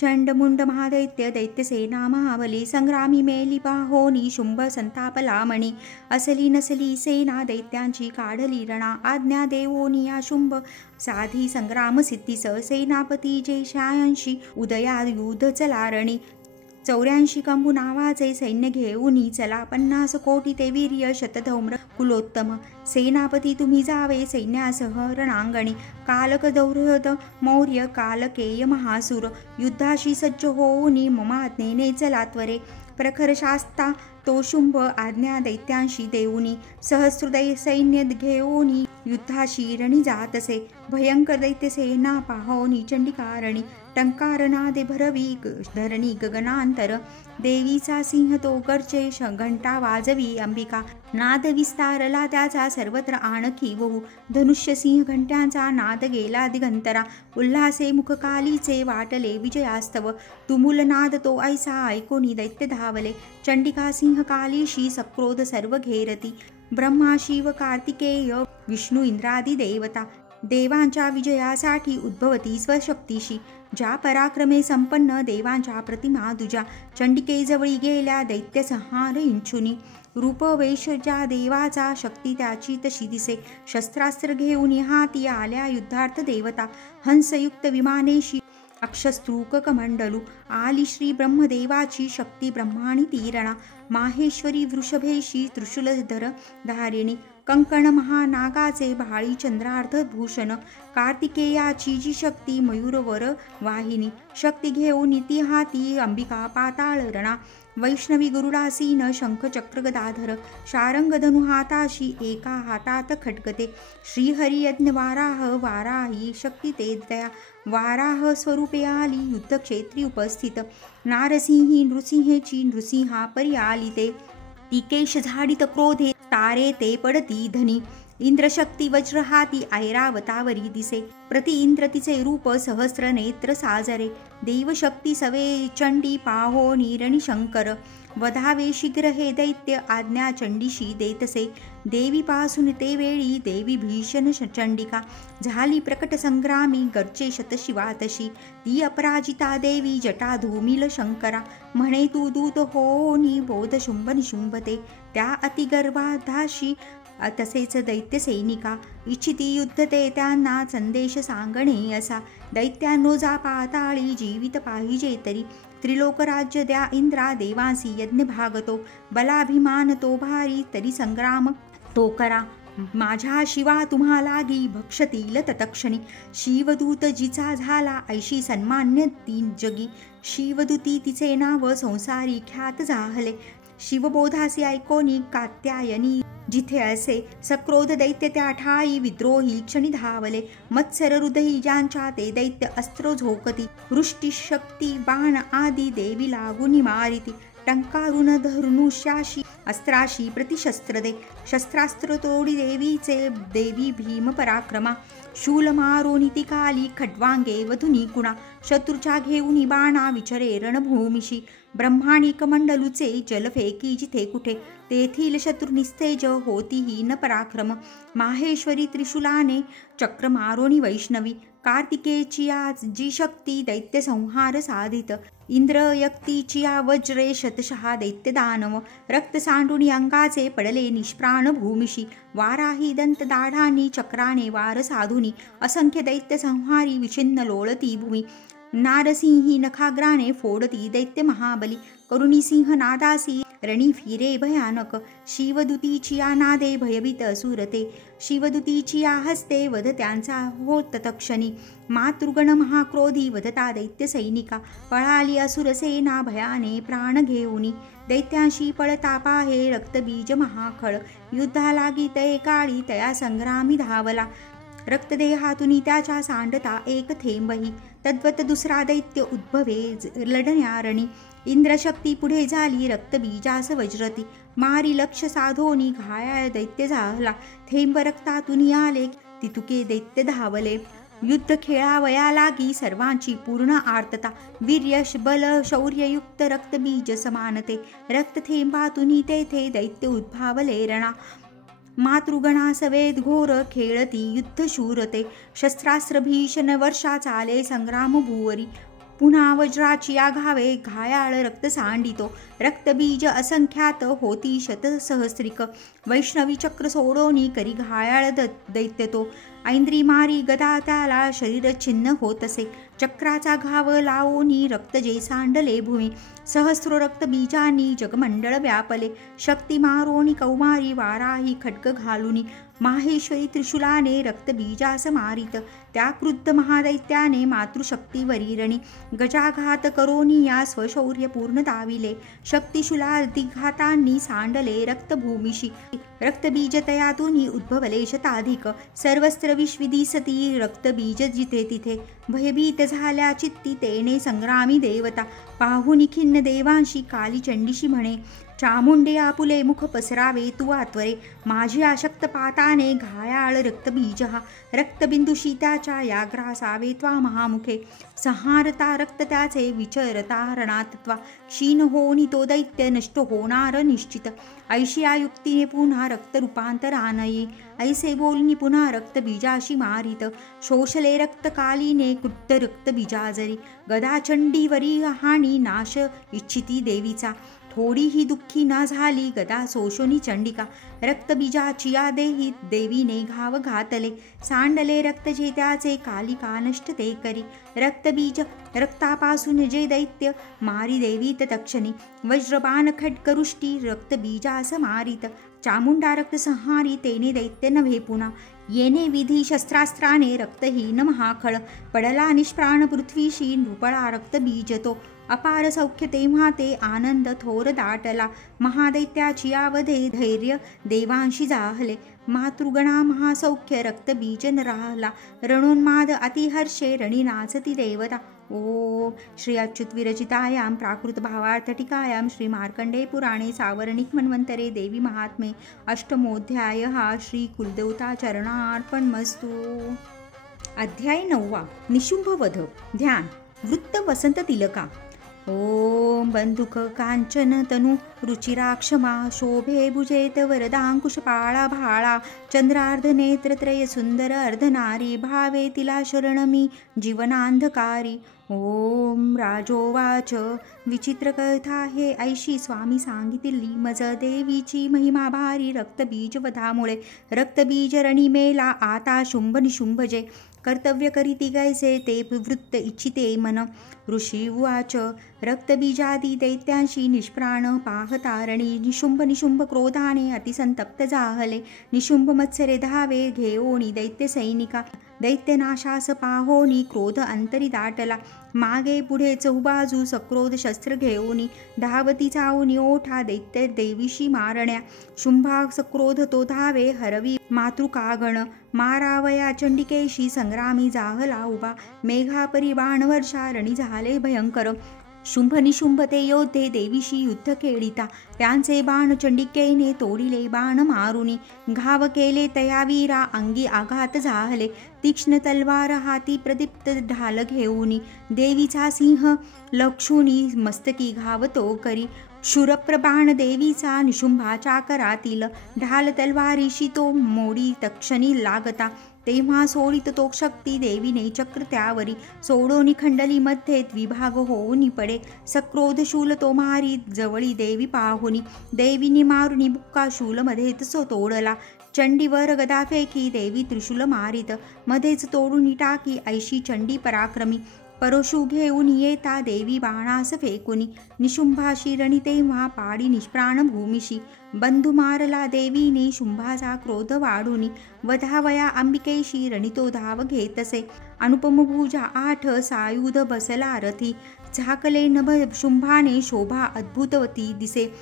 चंडमुंड महादैत्य दैत्यसेना महाबली संग्रामी मेली पाहोनी शुंभ संतापलामणी. असली नसली सेना दैत्यांची काढली रणा आज्ञा देवोनी या शुंभ साधी संग्राम सिद्धीस सेनापती जे 86 उदया युद्ध चलारणी. 84 कंबू नावाचे सैन्य घेऊनी चला 50 कोटी ते वीर्य शतधौम्र कुलोत्तम. सेनापती तुम्ही जावे सैन्यासह रणांगणी. कालक दौर्हद मौर्य कालकेय महासूर युद्धाशी सज्ज होऊनी ममाज्ञेने चला त्वरे. प्रखर शास्ता तो शुंभ आज्ञा दैत्यांशी देऊनी सहस्रदय सैन्य घेऊनी युद्धाशी रणी जातसे. भयंकर दैत्यसेना पाहोनी चंडिकारणी टंकारनादे भरवी धरणी गगनांतर. देवीचा सिंह तो गर्जे घंटा वाजवी अंबिका. नाद विस्तारला त्याचा सर्वत्र आणखी बहु. धनुष्य सिंह घंट्यांचा नाद गेला दिगंतरा. उल्हासे मुखकालीचे वाटले विजयास्तव. तुमुल नाद तो ऐसा ऐकोनी दैत्य धावले. चंडिका सिंह कालीशी सक्रोध सर्व घेरती. ब्रह्मा शिव कार्तिकेय विष्णू इंद्रादी देवता देवांच्या विजयासाठी उद्भवती स्वशक्तीशी. ज्या पराक्रमे संपन्न देवांच्या प्रतिमा दुजा. चंडिकेजवळी गेल्या दैत्य संहार इंचुनी. रूपवेश ज्या देवाचा शक्ती त्याची तशी दिसे. शस्त्रास्त्र घेऊन हाती आल्या युद्धार्थ देवता. हंसयुक्त विमानेशी अक्षस्तूक कमंडलू. आली श्री ब्रह्मदेवाची शक्ती ब्रह्माणी तीरणा. माहेश्वरी वृषभेशी त्रिशूलधर धारिणी. कंकण महानागाचे भाळी चंद्रार्ध भूषण. कार्तिकेयाची जी शक्ती मयूरवर वाहिनी. शक्ती घेऊन ती हाती अंबिका पाताळ रणा. वैष्णवी गुरुडासीन शंख चक्र गदाधर. शारंग धनु हाताशी एका हातात खटकते. श्रीहरी यज्ञ वाराह वाराही शक्ती ते दया. वाराह स्वरूपे आली युद्धक्षेत्री उपस्थित. नारसिंही नृसिंहेची नृसिंहा परी आली ते. ती केश झाडित क्रोधे तारे ते पडती धनी. इंद्रशक्ती वज्र हाती ऐरावतावरी दिसे. प्रति इंद्र तिचे रूप सहस्र नेत्र साजरे. देवशक्ती सवे चंडी पाहो निरणी शंकर. वधावे शीघ्र हे दैत्य आज्ञा चंडीशी देतसे. देवीपासून ते वेळी देवी भीषण चंडिका. झाली प्रकट संग्रामी गर्जे शतशिवा तशी. ती अपराजिता देवी जटा धूमिल शंकरा. म्हणे तू दूत होनी बोध शुंभ निशुंभते. त्या अतिगर्भाधाशी तसेच दैत्य सैनिका. इच्छिती युद्ध ते त्यांना संदेश सांगणे असा. दैत्यांनो जा पाताळी जीवित पाहिजे तरी. त्रिलोक राज्य द्या इंद्रा देवांसी यज्ञ भागतो. बलाभिमान तो भारी तरी संग्राम तो करा. माझ्या शिवा तुम्हा लागी भक्षतील तत्क्षणी. शिवदूत जिचा झाला ऐशी सन्मान्य तीन जगी. शिवदूती तिचे नाव संसारी ख्यात झाले. शिवबोधासी ऐकोनी कात्यायनी जिथे असे. सक्रोध दैत्य त्या ठाई विद्रोही क्षणी धावले. मत्सर हृदयी ज्यांच्या ते दैत्य अस्त्र झोकती. वृष्टी शक्ती बाण आदी देवी लागून मारिती. टंकारुण धनुष्याशी अस्त्राशी प्रतिशस्त्र दे. शस्त्रास्त्र तोडी देवीचे देवी भीम पराक्रमा. शूल मारोनी ती काली खड्वांगे वधुनी कुणा. शत्रूच्या घेऊनी बाणा विचरे रणभूमिशी. ब्रह्माणी कमंडलूचे जल फेकी जिथे कुठे. तेथील शत्रू निस्तेज होती हीन पराक्रम. माहेश्वरी त्रिशूलाने चक्र मारोनी वैष्णवी. कार्तिकेची जी शक्ती दैत्य संहार साधित. इंद्र यक्तीची वज्रे शतशः दैत्य दानव. रक्त सांडूनी अंगाचे पडले निष्प्राण भूमिशी. वाराही दंत दाढानी चक्राने वार साधुनी. असंख्य दैत्य संहारी विछिन्न लोळती भूमी. नारसिंही नखाग्राने फोडती दैत्य महाबली. करुणी सिंह नादासी रणी फिरे भयानक. शिवदूतीची नादे भयभीत असुरते. शिवदूतीची हस्ते वध त्यांचा होत तत्क्षणी. मातृगण महाक्रोधी वधता दैत्य सैनिका. पळाली असुरसेना भयाने प्राण घेऊनी. दैत्यांशी पळता पाहे रक्तबीज महाखळ. युद्धा लागी तये काळी तया संग्रामी धावला. रक्तदेहातुनी त्याच्या सांडता एक थेंबही. तद्वत दुसरा दैत्य उद्भवे लढण्यारणी. इंद्रशक्ती पुढे झाली रक्तबीजास वज्रती. मारी लक्ष साधोनी घायाळ दैत्य झाला. थेंब रक्तातुनी आले तितुके दैत्य धावले. युद्ध खेळावया लागी सर्वांची पूर्ण आर्तता. वीर्य बल शौर्ययुक्त रक्तबीज समानते. रक्तथेंबातुनी तेथे दैत्य उद्भावले रणा. मातृगणा सवेद घोर खेळती युद्धशूरते. शस्त्रास्त्र भीषण वर्षा चाले संग्राम भुवरी. पुन्हा वज्राची आघावे घायाळ रक्त सांडितो. रक्तबीज असंख्यात होती शतसहस्रिक. वैष्णवी चक्र सोडोनी करी घायाळ दैत्यतो. ऐंद्री मारी गदा त्याला शरीर छिन्न होतसे. चक्राचा घाव लावोनी रक्त जे सांडले भूमी. सहस्रो रक्तबीजांनी जगमंडळ व्यापले. शक्ती मारोनी कौमारी वाराही खड्ग घालुनी. माहेश्वरी त्रिशूलाने रक्तबीजास मारित. त्या क्रुद्ध महादैत्याने मातृशक्तीवरी रणी. गजाघात करोनी या स्वशौर्य पूर्ण दाविले. शक्तिशूलादिघातांनी सांडले रक्तभूमिशी. रक्तबीज तयातुनी उद्भवले शताधिक. सर्वस्त्र विश्विदिसती रक्तबीज जिथे तिथे. भयभीत झाल्या चित्ती तेने संग्रामी देवता. पाहुनी खिन्न देवांशी काली चंडीशी म्हणे. चामुंडे आपुले मुख पसरावे तू आत्वरे. माझी आशक्त पाताने घायाळ रक्तबीज हा. रक्तबिंदुशी त्याच्या या ग्रासावे त्वा महामुखे. संहारता रक्त त्याचे विचरता रणातत्वा. क्षीण होनी तो दैत्य नष्ट होणार निश्चित. ऐशी आयुक्तीने पुन्हा रक्त रूपांतरानये. ऐसे बोलनी पुन्हा रक्तबीजाशी मारित. शोषले रक्तकालीने क्रुद्ध रक्तबीजाजरी. गदा चंडीवरी हानी नाश इच्छिती देवीचा. थोडीही दुःखी ना झाली गदा सोशोनी चंडिका. रक्तबीजाची या देही देवीने घाव घातले. सांडले रक्त जे त्याचे कालिका नष्ट ते करी. रक्तबीज रक्तापासून जे दैत्य मारी देवीत तक्षणी. वज्रबाण खड्गरुष्टी रक्तबीजास मारित. चामुंडा रक्त संहारी तेने दैत्य नव्हे पुन्हा. येणे विधी शस्त्रास्त्राने रक्तहीन महाखळ. पडला निष्प्राण पृथ्वीशी नृपळा रक्तबीज तो. अपार सौख्य तेव्हा ते आनंद थोर दाटला. महादैत्याची आवधे धैर्य देवांशी जाहले. मातृगणा महासौख्य रक्तबीज राहला. रणोन्माद अतिहर्षे रणी नाचती देवता. ओ श्री अच्युत विरचितायां प्राकृत भावार्थ टीकायां श्री मार्कंडेय पुराणे सावर्णिक मन्वंतरे देवी महात्मे अष्टमोऽध्यायः. श्री कुलदेवता चरणार्पणमस्तु. अध्याय 9. निशुंभवध. ध्यान. वृत्त वसंत तिलका. ओम बंधुक कांचन तनु रुचिराक्षमा. शोभे भुजेत वरदांकुशपाळा भाळा. चंद्रार्ध नेत्रत्रय सुंदर अर्धनारी. भावे तिला शरणमी जीवनांधकारी. ओम राजोवाच. विचित्र कथा हे ऐशी स्वामी सांगितली मज. देवीची महिमा भारी रक्तबीज वधामुळे. रक्तबीज रणी मेला आता शुंभ निशुंभजे. कर्तव्य करीती गैसे ते वृत्त इच्छिते मन. ऋषी उवाच. रक्तबीजादी दैत्यांशी निष्प्राण पाहतारणी. निशुंभ निशुंभ क्रोधाने अतिसंतप्त जाहले. निशुंभ मत्सरे धावे घेओनी दैत्य सैनिका. दैत्यनाशास पाहोनी क्रोध अंतरी दाटला. मागे पुढे चौबाजू सक्रोध शस्त्र घेऊनी. धावती चावूनी ओठा दैत्य देवीशी मारण्या. शुंभा सक्रोध तो धावे हरवी मातृकागण. मारावया चंडिकेशी संग्रामी जाहला उभा. मेघापरी बाणवर्षा रणी झाले भयंकर. शुंभ निशुंभ ते योद्धे देवीशी युद्ध खेळिता. त्यांचे बाण चंडिकेने तोडिले बाण मारुनी. घाव केले तया वीरा अंगी आघात झाले. तीक्ष्ण तलवार हाती प्रदीप्त ढाल घेऊनी. देवीचा सिंह लक्षुनी मस्तकी घाव तो करी. शूरप्रबाण देवीचा निशुंभाच्या करातील. ढाल तलवारीशी तो मोडी तक्षणी लागता. तेव्हा सोडित तो शक्ती देवीने चक्र त्यावरी. सोडोनी खंडली मध्ये द्विभाग होऊनी पडे. सक्रोध शूल तो मारी जवळी देवी पाहुनी. देवीनी मारुनी बुक्का शूल मध्येच सो तोडला. चंडीवर गदा फेकी देवी त्रिशूल मारित. मध्येच तोडून टाकी ऐशी चंडी पराक्रमी. परशु घेऊन येता देवी बाणास फेकुनी. निशुंभाशी रणी तेव्हा पाडी निष्प्राण भूमिशी. बंधू मारला देवीने शुंभाचा क्रोध वाढुनी. वधावया अंबिकेशी रणी तो धाव घेतसे. अनुपम भुजा 8 सायुध बसला रथी. झाकले नभ शुंभाने शोभा अद्भुतवती दिसे.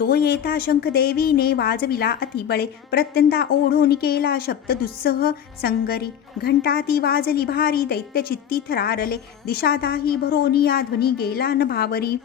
तो येता शंख देवीने वाजविला अतिबळे. प्रत्यंता ओढोनी केला शब्द दुस्सह संगरी. घंटा ती वाजली भारी दैत्य चित्ती थरारले. दिशादाही भरोनी या ध्वनी गेला न भावरी.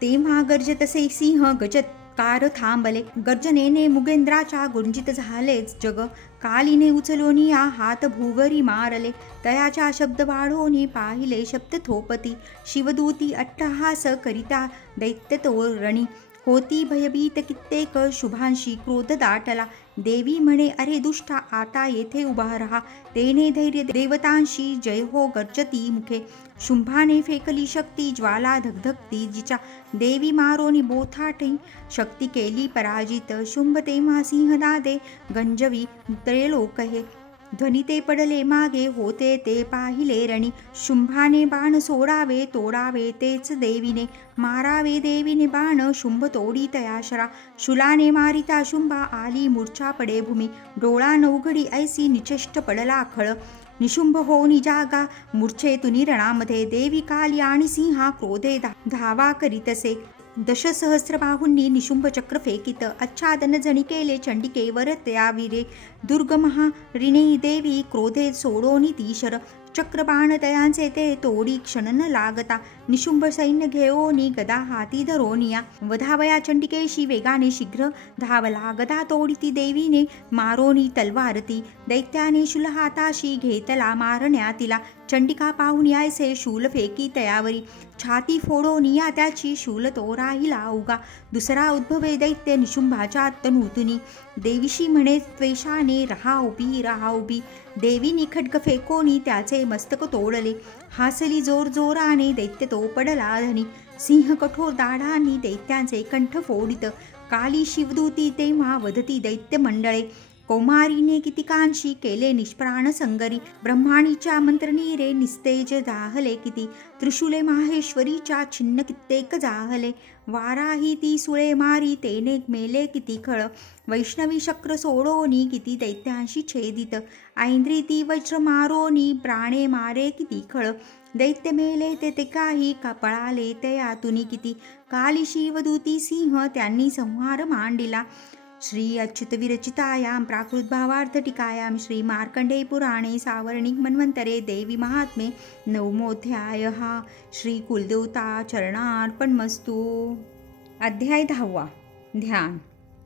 तेव्हा गर्जतसे सिंह गजत कार थांबले. गर्जनेने मुगेंद्राच्या गुंजित झालेच जग. कालीने उचलोनिया हात भूवरी मारले. तयाच्या शब्द वाढोनी पाहिले शब्द थोपती. शिवदूती अट्टहास करिता दैत्य तोरणी. होती भयभीत कित्येक शुभांशी क्रोध दाटला. देवी म्हणे अरे दुष्टा आता येथे उभा रहा. तेने धैर्य देवतांशी जय हो गर्जती मुखे. शुंभाने फेकली शक्ती ज्वाला धगधगती जिच्या. देवी मारोनी बोथाटी शक्ती केली पराजित. शुंभ तेव्हा सिंहनादे गंजवी त्रैलोक हे. ध्वनी ते पडले मागे होते ते पाहिले रणी. शुंभाने बाण सोडावे तोडावे तेच देवीने. मारावे देवीने बाण शुंभ तोडी तयाशरा. शूलाने मारिता शुंभा आली मूर्छा पडे भूमी. डोळा नवघडी ऐसी निचेष्ट पडला खळ. निशुंभ होनी जागा मूर्छेतुनी रणामध्ये. देवी काली आणि सिंहा क्रोधे धावा करीतसे. दशसहस्रबाहूंनी निशुंभ चक्र फेकित. आच्छादन जणी केले चंडिकेवर त्या वीरे. दुर्ग महारिणे देवी क्रोधे सोडोनी तीशर. चक्रबाण तयांचे ते तोडी क्षण न लागता. निशुंभ सैन्य घेओनी गदा हाती धरोनिया. वधावया चंडिकेशी वेगाने शीघ्र धावला. गदा तोडिती देवीने मारोनी तलवारती. दैत्याने शूल हाताशी घेतला मारण्या तिला. चंडिका पाहून यायसे शूल फेकी तयावरी. छाती फोडोनिया त्याची शूल तो राहिला उगा. दुसरा उद्भवे दैत्य निशुंभाच्या तनूतुनी. देवीशी म्हणे त्वेषाने रहा उभी रहा उभी. देवीनी खड्ग फेकोनी त्याचे मस्तक तोडले. हासली जोर जोराने दैत्य तो पडला धनी. सिंह कठोर दाढांनी दैत्यांचे कंठ फोडित. काली शिवदूती तेव्हा वदती दैत्य मंडळे. कौमारीने कितिकांशी केले निष्प्राण संगरी. ब्रह्माणीच्या मंत्रनीरे निस्तेज दाहले किती. त्रिशूले माहेश्वरीच्या छिन्न कित्येक जाहले. वाराही ती सुळे मारी तेने मेले किती खळ. वैष्णवी शक्र सोडोनी किती दैत्यांशी छेदित. ऐंद्री ती वज्र मारोनी प्राणे मारे किती खळ. दैत्य मेले ते काही पळाले तयातुनी किती. काली शिवदूती सिंह त्यांनी संहार मांडिला. श्री अच्युत विरचितायां प्राकृत भावार्थ टीकायां श्री मार्कंडेय पुराणे सावर्णिक मन्वंतरे देवी महात्म्ये नवमोऽध्यायः. श्री कुलदेवता चरणार्पणमस्तु. अध्याय 10. ध्यान.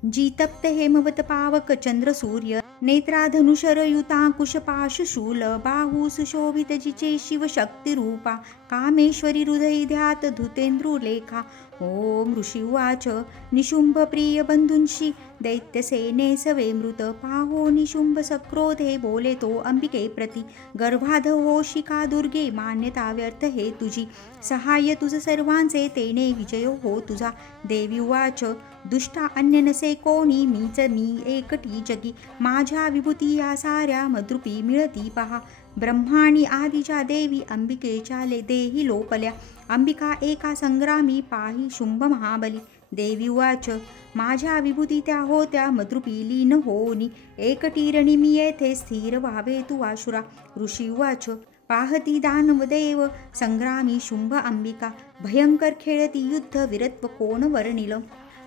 जी तप्त हेमवत पावक चंद्र सूर्य. नेत्राधनुशरयुतांकुश पाशशूल. बाहू सुशोभित जिचे शिवशक्ती रूपा. कामेश्वरी हृदय ध्यात धृतेंद्रुलेखा. ओम ऋषी उवाच. निशुंभ प्रिय बंधूंशी दैत्यसेने सवे मृत. पाहो निशुंभ सक्रोधे बोले तो अंबिके प्रति. गर्भाध होशी का दुर्गे मान्यता व्यर्थ हे तुझी. सहाय्य तुझ सर्वांचे तेने विजय हो तुझा. देवी उवाच. दुष्टा अन्य नसे कोणी मीच मी एकटी जगी. माझ्या विभूती या साऱ्या मद्रुपी मिळती पहा. ब्रह्माणी आदिच्या देवी अंबिकेच्या देही लोपल्या. अंबिका एका संग्रामी पाही शुंभ महाबली. देवी उवाच. माझ्या विभूती त्या होत्या मद्रुपी लीन होनी. एकटी रणी मी येथे स्थिर व्हावे तू आशुरा. ऋषी उवाच. पाहती दानवदेव संग्रामी शुंभ अंबिका. भयंकर खेळती युद्ध वीरत्व कोण वर्णिल.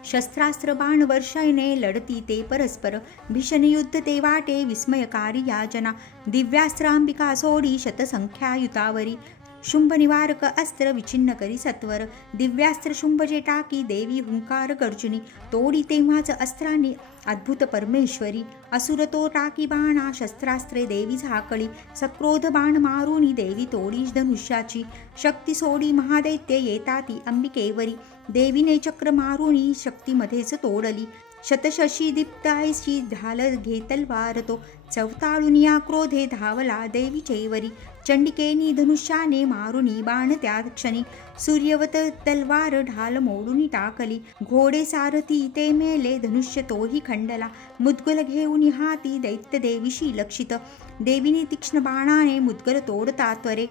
शस्त्रास्त्र बाण वर्षाने लढती ते परस्पर. भीषण युद्ध ते वाटे विस्मयकारी याजना. दिव्यास्त्र अंबिका सोडी शतसंख्यायुतावरी. शुंभ निवारक अस्त्र विचिन्न करी सत्वर. दिव्यास्त्र शुंभ जे टाकी देवी हुंकार गर्जुनी. तोडी तेव्हाच अस्त्रांनी अद्भुत परमेश्वरी. असुर तो टाकी बाणा शस्त्रास्त्रे देवी झाकळी. सक्रोध बाण मारुनी देवी तोडी धनुष्याची. शक्ती सोडी महादैत्य येता ती अंबिकेवरी. देवीने चक्र मारुनी शक्तीमध्येच तोडली. शतशशी दीप्तायशी ढाल घे तलवार तो. चवताळून या क्रोधे धावला देवीचेवरी. चंडिकेनी धनुष्याने मारुनी बाण त्या क्षणी. सूर्यवत तलवार ढाल मोडून टाकली. घोडे सारथी ते मेले धनुष्य तोही खंडला. मुद्गल घेऊन हाती दैत्य देवीशी लक्षित. देवीने तीक्ष्ण बाणाने मुद्गल तोडता त्वरे.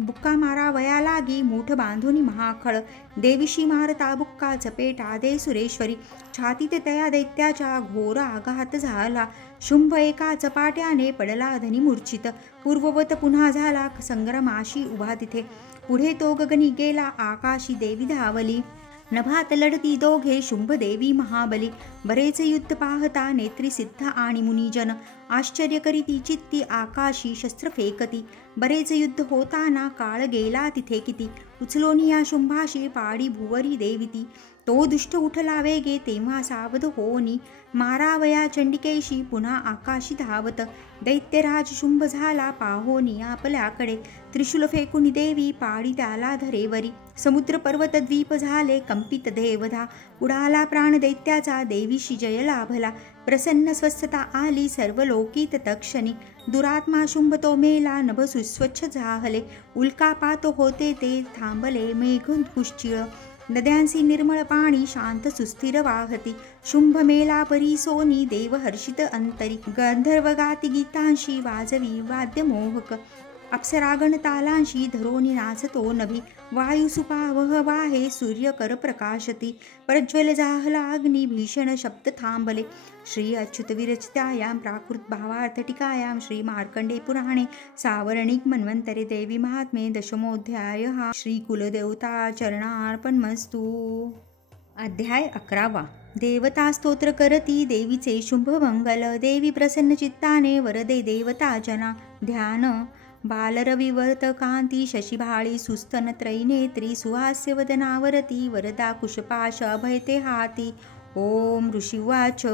बुक्का मारावया लागी मूठ बांधून महाखळ. देवीशी मारता बुक्का चपेटा दे सुरेश्वरी. छातीत तया दैत्याच्या घोर आघात झाला. शुंभ एका चपाट्याने पडला धनी मूर्छित. पूर्ववत पुन्हा झाला संग्रामाशी उभा तिथे. पुढे तो गगनी गेला आकाशी देवी धावली. नभात लढती दोघे शुंभ देवी महाबली. बरेच युद्ध पाहता नेत्री सिद्ध आणि मुनिजन आश्चर्य करीती चित्ती आकाशी शस्त्र फेकती. बरेच युद्ध होताना काळ गेला तिथे किती उचलोनी या शुंभाशी पाडी भुवरी देविती. तो दुष्ट उठला वेगे तेव्हा सावध होनी मारावया चंडिकेशी पुन्हा आकाशी धावत. दैत्यराज शुंभ झाला पाहोनी आपल्याकडे त्रिशूल फेकून देवी पाडी त्याला धरेवरी. समुद्र पर्वत द्वीप झाले कंपित देवधा उडाला प्राण दैत्याचा देवीशी जय लाभला. प्रसन्न स्वस्थता आली सर्व लोकीत तक्षणी दुरात्मा शुंभ तो मेला नभ सुस्वच्छ झाले. उल्कापात होते ते थांबले मेघ कुश्चिळ नद्यांसी निर्मळ पाणी शांत सुस्थिर वाहती. शुंभ मेला परी सोनी देव हर्षित अंतरी गंधर्व गाती गीतांशी वाजवी वाद्य मोहक. अप्सरागण तालांशी धरोनी नाचतो नभी वायू सुपावह वाहे सूर्य कर प्रकाशती. प्रज्वल जाहला अग्नी भीषण शब्द थांबले. श्री अच्युत विरचितायां प्राकृत भावार्थ टीकायां श्री मार्कंडे पुराणे सावर्णिक मन्वंतरे देवी महात्म्ये दशमोऽध्यायः. श्री कुलदेवता चरणार्पणमस्तु. अध्याय 11. देवता स्तोत्र करती देवीचे शुंभ मंगल. देवी प्रसन्न चित्ताने वरदे देवता जना. ध्यान बालरविवर्त कांती शशिभाळी सुस्तन त्रैनेत्री सुहास्य वदनावरती वरदा कुशपाश अभयते हाती. ओम ऋषिवाच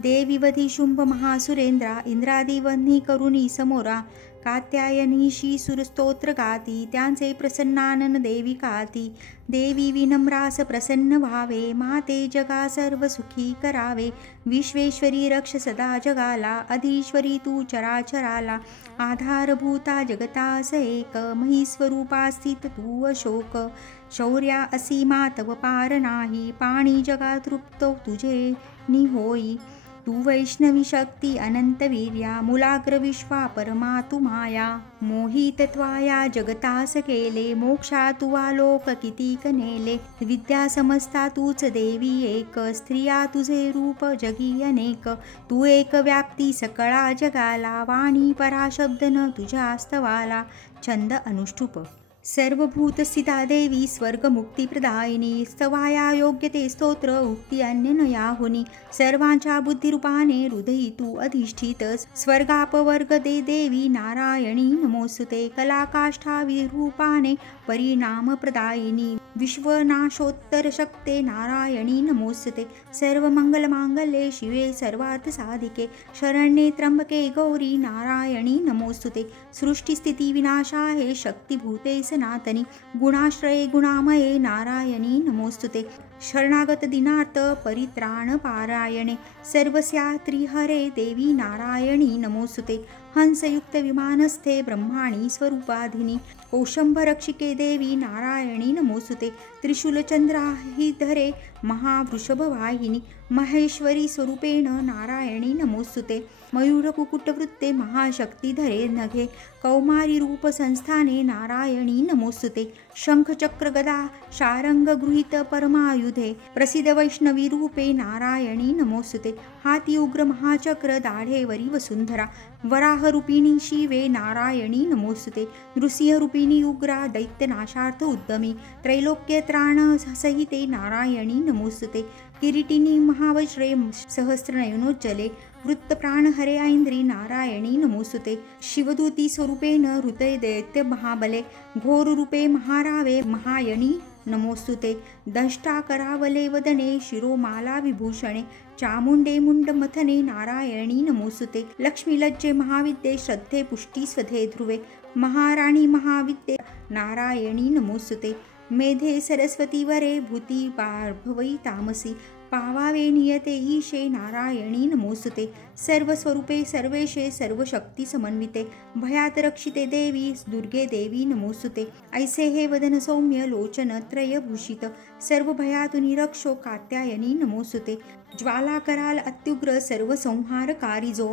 देवीवधी शुंभ महासुरेंद्रा इंद्रादिवन्नी करुणी समोरा. कात्यायनीशी सुरस्तोत्र गाती त्यांचे प्रसन्नानन देवी काती. देवी विनम्रास प्रसन्न व्हावे माते जगा सर्व सुखी करावे. विश्वेश्वरी रक्ष सदा जगाला अधीश्वरी तू चराचराला. आधारभूता जगतास एक महीस्वरूपा स्थित तू अशोक. शौर्या असीमा तव पार नाही पाणी जगा तृप्तो तुझे निहोई. तू वैष्णवी शक्ती अनंत वीर्या मूलाग्र विश्वा परमा तू माया. मोहित त्वाया जगतास केले मोक्षा तू आलोक कितीक नेले. विद्या समजता तूच देवी एक स्त्रिया तुझे रूप जगी अनेक. तू एक व्याप्ती सकळा जगाला वाणी पराशब्द न तुझ्या स्तवाला. छंद अनुष्टुप. सर्वभूतस्थिता देवी स्वर्गमुक्तिप्रदायिनी स्तवाया योग्य ते स्तोत्र उक्ती अन्य न याहुनी. सर्वांच्या बुद्धिरूपाने हृदयी तू अधिष्ठित स्वर्गापवर्ग दे देवी नारायणी नमोस्तुते. कलाकाष्ठा विरूपाने परिणाम प्रदायिनी विश्वनाशोत्तर शक्ते नारायणी नमोस्तुते. सर्व मंगल मांगल्ये शिवे सर्वार्थ साधिके शरण्ये त्र्यंबके गौरी नारायणी नमोस्तुते. सृष्टिस्थिती विनाशाहे शक्तिभूते सनातनी गुणाश्रये गुणामये नारायणी नमोस्तुते. शरणागत दिनार्थ परित्राण पारायणे सर्वस्यात्री हरे देवी नारायणी नमोस्तुते. हंसयुक्त विमानस्थे ब्रह्माणी स्वरूपाधिनी कोशंभरक्षिके देवी नारायणी नमोस्तुते. त्रिशूलचंद्राहिधरे महावृषभवाहिनी महेश्वरी स्वरूपेण नारायणी नमोस्तुते. मयूरकुकुटवृत्ते महाशक्तिधरे नघे कौमारी रूप संस्थाने नारायणी नमोस्तुते. शंखचक्र गदा शारंग गृहीत परमायुधे प्रसिद्ध वैष्णवी रूपे नारायणी नमोस्तुते. हाती उग्र महाचक्र दाढेवरी वसुंधरा वराहरूपिणी शिवे नारायणी नमोस्तुते. नृसिंहरूपिणी उग्रा दैत्यनाशार्थ उद्यमी त्रैलोक्यत्राण सहिते नारायणी नमोस्तुते. किरीटिनी महावज्रे सहस्रनयनोज्जले वृत्तप्राणहरे ऐन्द्री नारायणी नमोस्तुते. शिवदूती स्वरूपेण हृदय दैत्य महाबले घोररूपे महारावे महायणी नमोस्तुते. दष्टा करावले वदने शिरोमाला विभूषणे चामुंडे मुंडमथने नारायणी नमोस्तुते. लक्ष्मी लज्जे महाविद्ये श्रद्धे पुष्टी स्वधे ध्रुवे महाराणी महाविद्ये नारायणी नमोस्तुते. मेधे सरस्वती वरे भूती पार्भवई तामसी पावावे नियते ईशे नारायणी नमोस्तुते. सर्वस्वरूपे सर्वेशे सर्वशक्ती समन्विते भयात रक्षिते देवी दुर्गे देवी नमोस्तुते. ऐसे हे वदन सौम्य लोचन त्रयभूषित सर्व भयातुनी रक्षो कात्यायनी नमोस्तुते. ज्वाला कराल अत्युग्र सर्वसंहारकारी जो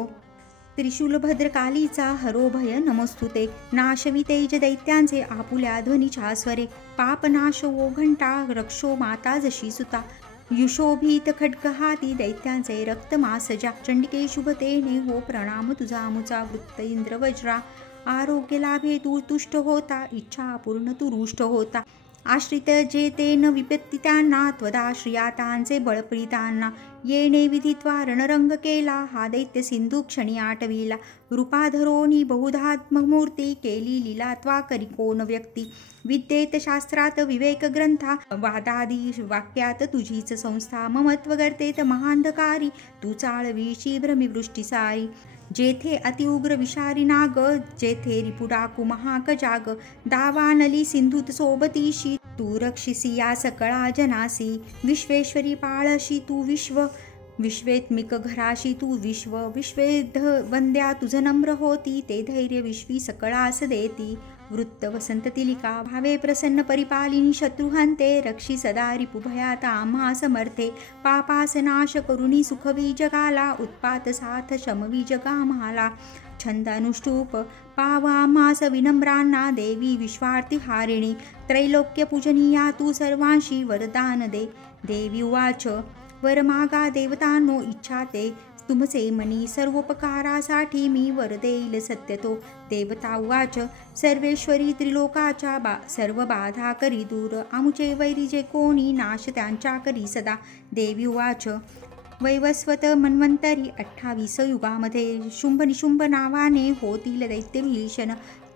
त्रिशूल भद्रकालीचा हरोभय नमोस्तुते. नाशवितेज दैत्यांचे आपुल्या ध्वनीच्या स्वरे पापनाश ओघंटा रक्षो माता जशी सुता. युशोभीत खड्गहाती दैत्यांचे रक्तमासजा चंडिके शुभतेने हो प्रणाम तुझा मुचा. वृत्त इंद्र वज्रा आरोग्य लाभे तू तुष्ट होता इच्छा पूर्ण तू रुष्ट होता. आश्रित जे ते न विपत्ती त्यांना त्वदाश्रियातांचे बळप्रीतांना येणे विधित्वा रणरंग केला, हा दैत्य सिंधू क्षणी आटविला. रूपाधरोनी बहुधात्ममूर्ती, केली लीला त्वा करी कोण व्यक्ती. विद्येत शास्त्रात विवेक ग्रंथा, वादादी वाक्यात तुझीच संस्था. ममत्व गर्तेत महांधकारी, तू चाळवीशी भ्रमिवृष्टी सारी. जेथे अतिउग्र विषारी नाग, जेथे रिपुडाकू महाकजाग. दावानली सिंधूत सोबतीशी, तू रक्षिसी या सकळा जनासी. विश्वेश्वरी पाळशी तू विश्व, विश्वेत्मिक घराशी तू विश्व. विश्वेध वंद्या तुझ नम्र होती, ते धैर्य विश्वी सकळास देती. वृत्त वसंत तिलिका भावे प्रसन्न परिपालिनी, शत्रुहंते रक्षी सदा रिपुभयात आम्हा समर्थे. पापास नाश करुणी सुखवी जगाला, उत्पात साथ शमवी जगाम्हाला. छंद अनुष्टूप पावा मास विनम्रांना, देवी विश्वार्थी हारिणी. त्रैलोक्य पूजनीया तू सर्वांशी, वरदान दे. देवी उवाच वर मागा देवतांनो, इच्छा ते तुमचे मनी. सर्वोपकारासाठी मी वर देईल सत्यतो. देवता उवाच सर्वेश्वरी त्रिलोकाच्या सर्व बाधा करी दूर. आमुचे वैरी जे कोणी, नाश त्यांच्या करी सदा. देवी उवाच वैवस्वत मन्वंतरी 28 युगामध्ये, शुंभ निशुंभ नावाने होतील दैत्य भीषण.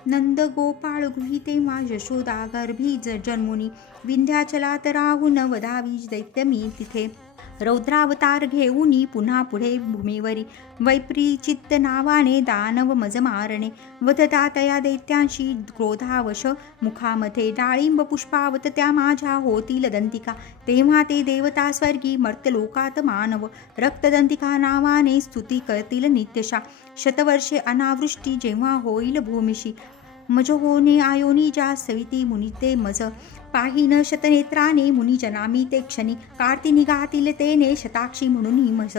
नंद गोपाळ गृही तेव्हा, यशोदा गर्भी जन्मुनी. विंध्याचलात राहून वधावी दैत्य मी तिथे. रौद्रावतार घेऊनी पुन्हा पुढे भूमीवरी. वैपरीचित्त नावाने दानव मज मारणे. वधतात या दैत्यांशी क्रोधावश, मुखामध्ये डाळिंब पुष्पावत त्या माझ्या होतील दंतिका. तेव्हा ते देवता स्वर्गी, मर्त्यलोकात मानव. रक्तदंतिका नावाने स्तुती करतील नित्यशा. शतवर्षे अनावृष्टी जेव्हा होईल भूमिशी. मज होणे आयोनी ज्या सविती मुनी ते मज. पाहिन शतनेत्राने मुनिजनामी ते क्षणी. कार्ती निघातील तेने शताक्षी म्हणून हिमस.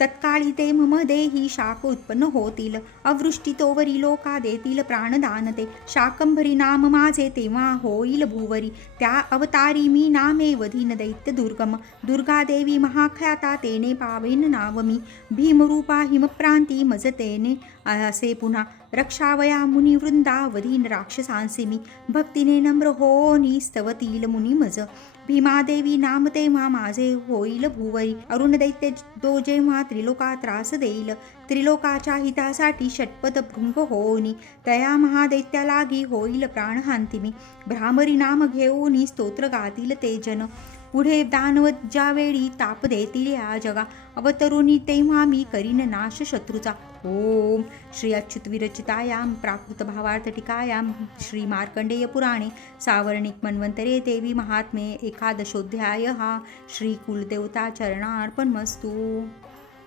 तत्काळी ते मम देही शाप उत्पन्न होतील. अवृष्टी तोवरी लोका देतील प्राणदान ते. शाकंभरी नाम माझे तेव्हा होईल भूवरी. त्या अवतारी मी नामे वधीन दैत्य दुर्गम. दुर्गादेवी महाख्याता तेने पावेन नाव मी. भीमरूपा हिमप्रांती मज तेने असे पुन्हा. रक्षावया मुनिवृंदा वधीन राक्षसांसी मी. भक्तीने नम्र होनी स्तवतील मुनी मज. भीमादेवी नाम तेव्हा माझे होईल भूवरी. अरुण दैत्य तो जेव्हा त्रिलोका त्रास देईल. त्रिलोकाच्या हितासाठी षटपथ भृंग होनी. तया महादैत्या लागी होईल प्राणहांती मी. भ्रामरी नाम घेऊनी स्तोत्र गातील ते जन. पुढे दानव ज्यावेळी ताप देतील या जगा. अवतरुणी तेव्हा मी करीन नाश शत्रूचा. ओम श्री अच्युत विरचितायां प्राकृत भावार्थ टीकायां श्री मार्कंडेय पुराणे सावर्णिक मन्वंतरे देवी महात्म्ये एकादशोऽध्यायः. श्री कुलदेवता चरणार्पणमस्तु.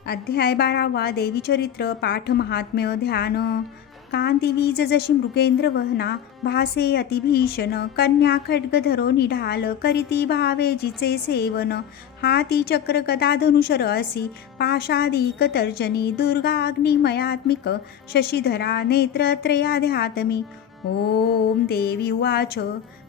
अध्याय 12 देवी चरित्र पाठ महात्म्य ध्यान. कांती वीज जशी मृगेंद्र वहना, भासे अतिभीषण. कन्या खड्ग धरो निढाल, करीती भावे जिचे सेवन. हाती चक्र गदा धनुषर असी, पाशादिक तर्जनी. दुर्गा अग्निमयात्मिक, शशीधरा नेत्रत्रयाध्यात्मी. ओम देवी उवाच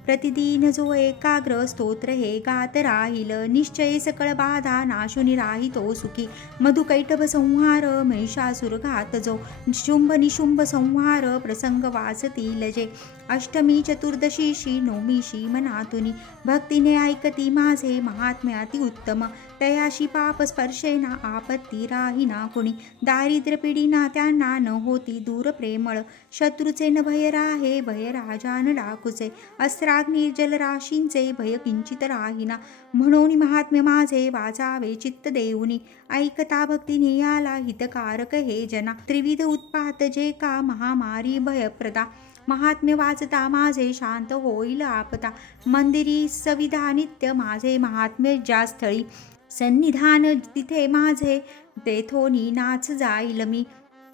प्रतिदिन जो एकाग्र स्तोत्र हे गात राहील, निश्चय सकळ बाधा नाशुनी राहितो सुखी. मधुकैटभ संहार महिषासुर घात जो, शुंभ निशुंभ संहार प्रसंग वाचतील जे. अष्टमी चतुर्दशीशी नवमीशी मनातुनी, भक्तीने ऐकती माझे महात्म्य अति उत्तम. तयाशी पाप स्पर्शेना आपत्ती राहीना कुणी. दारिद्र्य पिढीना त्यांना न होती दूर प्रेमळ. शत्रूचे न भय राहे, भय राजान डाकुचे. अस्त्राग्नी जलराशींचे भय किंचित राहीना. म्हणून महात्म्य माझे वाचावे चित्त देऊनी. ऐकता भक्तीने याला हितकारक हे जना. त्रिविध उत्पात जे का महामारी भयप्रदा. महात्म्य वाचता माझे शांत होईल आपता. मंदिरी सविधा नित्य माझे महात्म्य ज्या स्थळी. सन्निधान तिथे माझे तेथोनी नाच जाईल मी.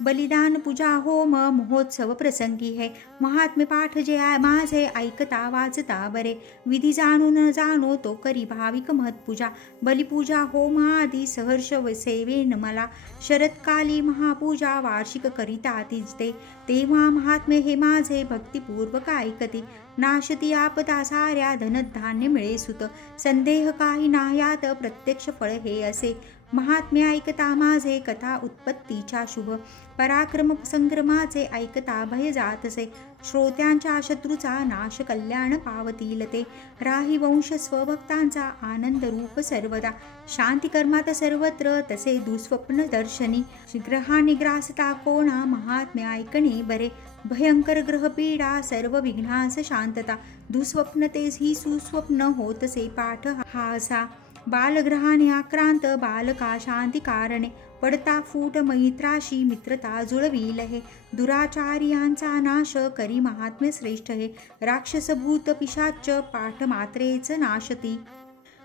बलिदान पूजा होम महोत्सव प्रसंगी हे. महात्म्य पाठ जे माझे ऐकता वाचता बरे. विधी जाणू न जाणो तो करी भाविक महत्पूजा. बलिपूजा होम आदी सहर्ष सेवेन मला. शरत्काली महापूजा वार्षिक करिता तिजते. तेव्हा महात्म्य हे माझे भक्तिपूर्वक ऐकती. नाशती आपदा साऱ्या धनधान्य मिळे सुत. संदेह काही ना यात प्रत्यक्ष फळ हे असे. महात्म्य ऐकता माझे, कथा उत्पत्तीच्या शुभ पराक्रम संग्रमाचे ऐकता भय जातसे. श्रोत्यांच्या शत्रूचा नाश कल्याण पावतील ते. राही वंश स्वभक्तांचा आनंद रूप सर्वदा. शांती कर्मात सर्वत्र तसे दुःस्वप्न दर्शनी. ग्रहाने ग्रासता कोणा, महात्म्य ऐकणे बरे. भयंकर ग्रहपीडा, सर्व विघ्नास शांतता. दुःस्वप्न तेच ही सुस्वप्न, होतसे पाठ हासा. बालग्रहाने आक्रांत, बालका शांती कारणे. पडता फूट मैत्राशी, मित्रता जुळवील हे. दुराचार्यांचा नाश, करी महात्म्य श्रेष्ठ हे. राक्षस भूत पिशाच, पाठ मात्रेच नाशती.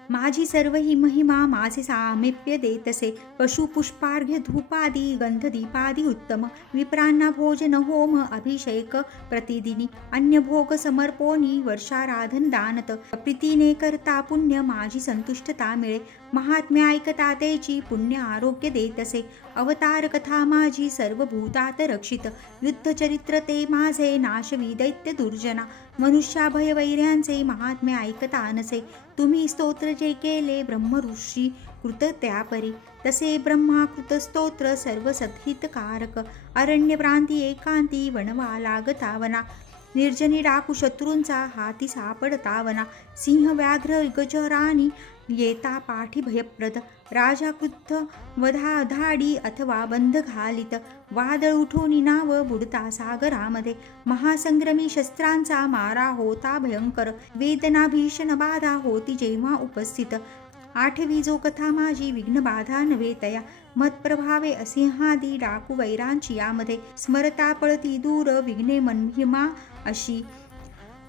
माझी सर्व ही महिमा, माझे सामिप्य देतसे. पशु पुष्पार्घ्य धूपादी, गंधदीपादी उत्तम. विप्रांना भोजन होम, अभिषेक प्रतिदिनी. अन्य भोग समर्पोनी, वर्षाराधन दानत. प्रीतीने करता पुण्य, माझी संतुष्टता मिळे. महात्म्य ऐकता तेची, पुण्य आरोग्य देतसे. अवतार कथा माझी, सर्व भूतात रक्षित. युद्ध चरित्र ते माझे, नाशवी दैत्य दुर्जना. मनुष्या भयवैर्यांचे, महात्म्य ऐकता नसे. तुम्ही स्तोत्र जे केले, ब्रह्म ऋषी कृत त्यापरी. तसे ब्रह्माकृत स्तोत्र, सर्व सद्हितकारक. अरण्य प्रांती एकांती, वनवा लागता वना. निर्जनी डाकू शत्रूंचा, हाती सापडता वना. सिंह व्याघ्र गजरानी, येता पाठी भयप्रद. राजा क्रुद्ध वधा धाडी, अथवा बंध घालित. वादळ उठून नाव, बुडता सागरामध्ये. महासंग्रमी शस्त्रांचा, मारा होता भयंकर. वेदना भीषण बाधा, होती जेव्हा उपस्थित. आठवी जो कथा माझी, विघ्न बाधा नव्हे तया. मत्प्रभावे असिंहादी, डाकू वैरांची यामध्ये. स्मरता पळती दूर, विघ्ने महिमा अशी.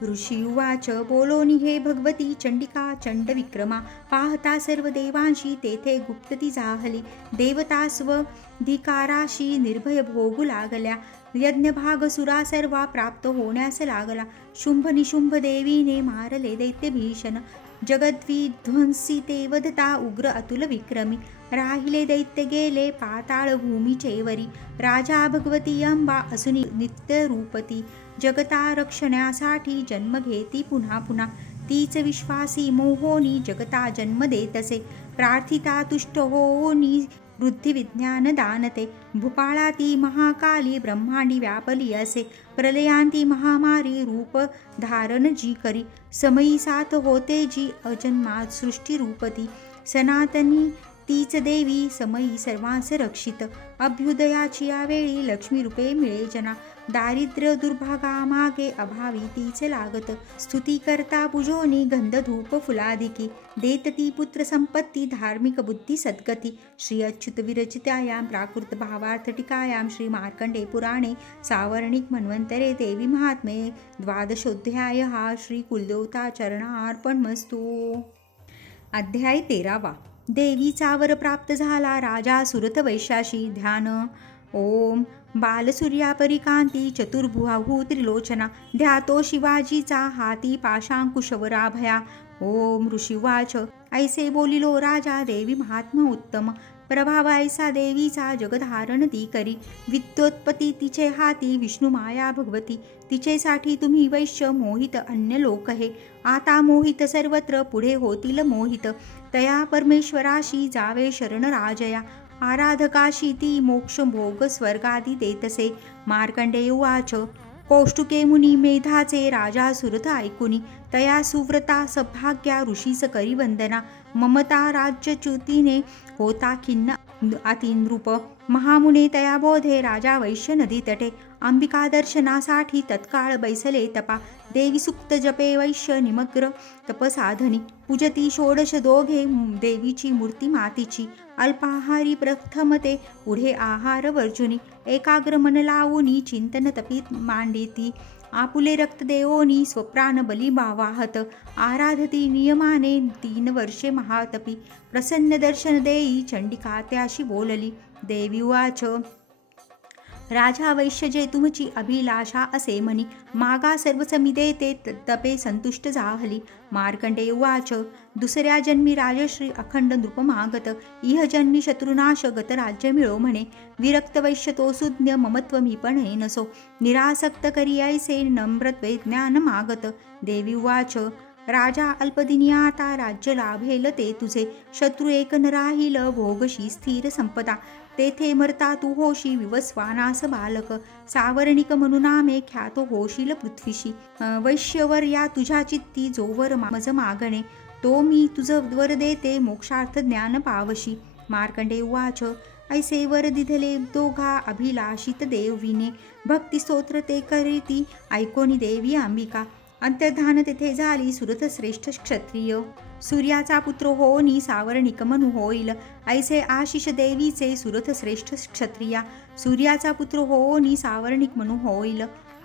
ऋषी उवाच, बोलोनी हे भगवती चंडिका चंड विक्रमा. पाहता सर्व देवांशी, तेथे गुप्तती जाहली. देवता स्वधिकाराशी, निर्भय भोगू लागल्या. यज्ञभाग सुरा सर्वा, प्राप्त होण्यास लागला. शुंभ निशुंभ देवीने, मारले दैत्य भीषण. जगद्विध्वंसी ते वधता, उग्र अतुल विक्रमी. राहिले दैत्य गेले, पाताळ भूमीचे वरी. राजा भगवती अंबा, असुनी नित्य रूपती. जगता रक्षण्यासाठी, जन्म घेती पुन्हा पुन्हा. तीच विश्वासी मोहोनी, जगता जन्म देतसे. प्रार्थिता तुष्ट होनी, वृद्धी विज्ञान दानते. भूपाळा ती महाकाली, ब्रह्मांडी व्यापली असे. प्रलयांती महामारी, रूप धारण जी करी. समयी साथ होते जी, अजन्मा सृष्टी रूपती. सनातनी तीच देवी, समयी सर्वांस रक्षित. अभ्युदयाची यावेळी, लक्ष्मी रूपे मिळे जना. दारिद्र्य दुर्भागामागे, अभावी तीच लागत. स्तुती करता पूजोनी, गंध धूप फुलाधिकी. देतती पुत्र संपत्ती, धार्मिक बुद्धी सद्गती. श्री अच्युत विरचितायां प्राकृत भावार्थ टीकायां श्री मार्कंडे पुराणे सावर्णिक मन्वंतरे देवी महात्म्ये द्वादशोऽध्यायः. श्री कुलदेवता चरणार्पणमस्तु. अध्याय 13. देवीचा वर प्राप्त झाला, राजा सुरत वैश्याशी. ध्यान. ओम बालसूर्यापरिकांती, चतुर्भुवाहू त्रिलोचना. ध्यातो शिवाजीचा, हाती पाशांकुशवराभया. ओम ऋषिवाच, ऐसे बोलिलो राजा, देवी महात्म्य उत्तम. प्रभाव ऐसा देवीचा, जगधारण ती करी. विद्योत्पत्ती तिचे हाती, विष्णू माया भगवती. तिचेसाठी तुम्ही वैश्य, मोहित अन्य लोक हे. आता मोहित सर्वत्र, पुढे होतील मोहित. तया परमेश्वराशी, जावे शरण राजया. आराधकाशी ती, मोक्ष भोग स्वर्गादी देतसे. मार्कंडेय उवाच, कौष्टुके मुनी मेधाचे, राजा सुरत ऐकुनी. तया सुव्रता सभाग्या, ऋषीस करी वंदना. ममता राज्यच्युतीने, होता खिन्न अतिनृप. महामुने तया बोधे, राजा वैश्य नदी तटे. अंबिका दर्शनासाठी, तत्काळ बैसले तपा. देवी सुक्त जपे, वैश्य निमग्र तपसाधनी. पूजती षोडश दोघे, देवीची मूर्ती मातीची. अल्पाहारी प्रथमते, पुढे आहार वर्जुनी. एकाग्र मन लावूनी, चिंतन तपीत मांडिती. आपुले रक्त देवोनी, स्वप्राण बली वाहत. आराधती नियमाने, 3 वर्षे महातपी. प्रसन्न दर्शन देई, चंडिका त्याशी बोलली. देवी उवाच, राजा वैश्य जे तुमची अभिलाषा असे म्हणी. मागा सर्व समिदे ते तपे संतुष्ट जाहली. मार्कंडेय उवाच, दुसऱ्या जन्मी राजश्री अखंड नृप मागत. इह जन्मी शत्रुनाश, गत राज्य मिळो म्हणे. विरक्त वैश्य तो सुज्ञ, ममत्व मी पण नसो. निरासक्त करी ऐसे, नम्रत्वे ज्ञान मागत. देवी उवाच, राजा अल्पदिनी आता राज्य लाभेल ते तुझे, शत्रू एक न राहील भोगशी स्थिर संपदा, तेथे मरता तू होशी विवस्वानास बालक, सावर्णिक म्हणून नामे ख्यातो होशील पृथ्वीशी, वैश्यवर या तुझ्या चित्ती जोवर मज मागणे, तो मी तुझ वर देते मोक्षार्थ ज्ञान पावशी. मार्कंडे उवाच. ऐसे वर दिधले दोघा अभिलाषित देवीने, भक्ती स्तोत्र ते करीती ऐकोनी देवी अंबिका, अंतर्धान तेथे झाली सुरथ श्रेष्ठ क्षत्रिय, सूर्याचा पुत्र होनी सावर्णिक म्हणू होईल, ऐसे आशिष देवीचे सुरथ श्रेष्ठ क्षत्रिया, सूर्याचा पुत्र होनी सावर्णिक म्हणू होईल.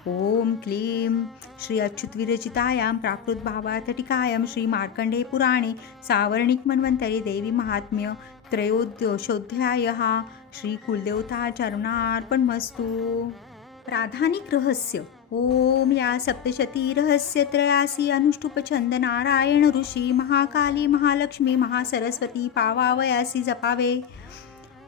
ओम क्लीं श्री अच्युत विरचितायां प्राकृत भावार्थ टीकायां श्री मार्कंडे पुराणे सावर्णिक मन्वंतरे देवी महात्म्य त्रयोदशोऽध्यायः. श्री कुलदेवता चरणार्पणमस्तु. प्राधानिक रहस्य. ओम या सप्तशती रहस्य त्रयासी अनुष्टुप छंद नारायण ऋषी महाकाली महालक्ष्मी महासरस्वती पावावयासी जपावे.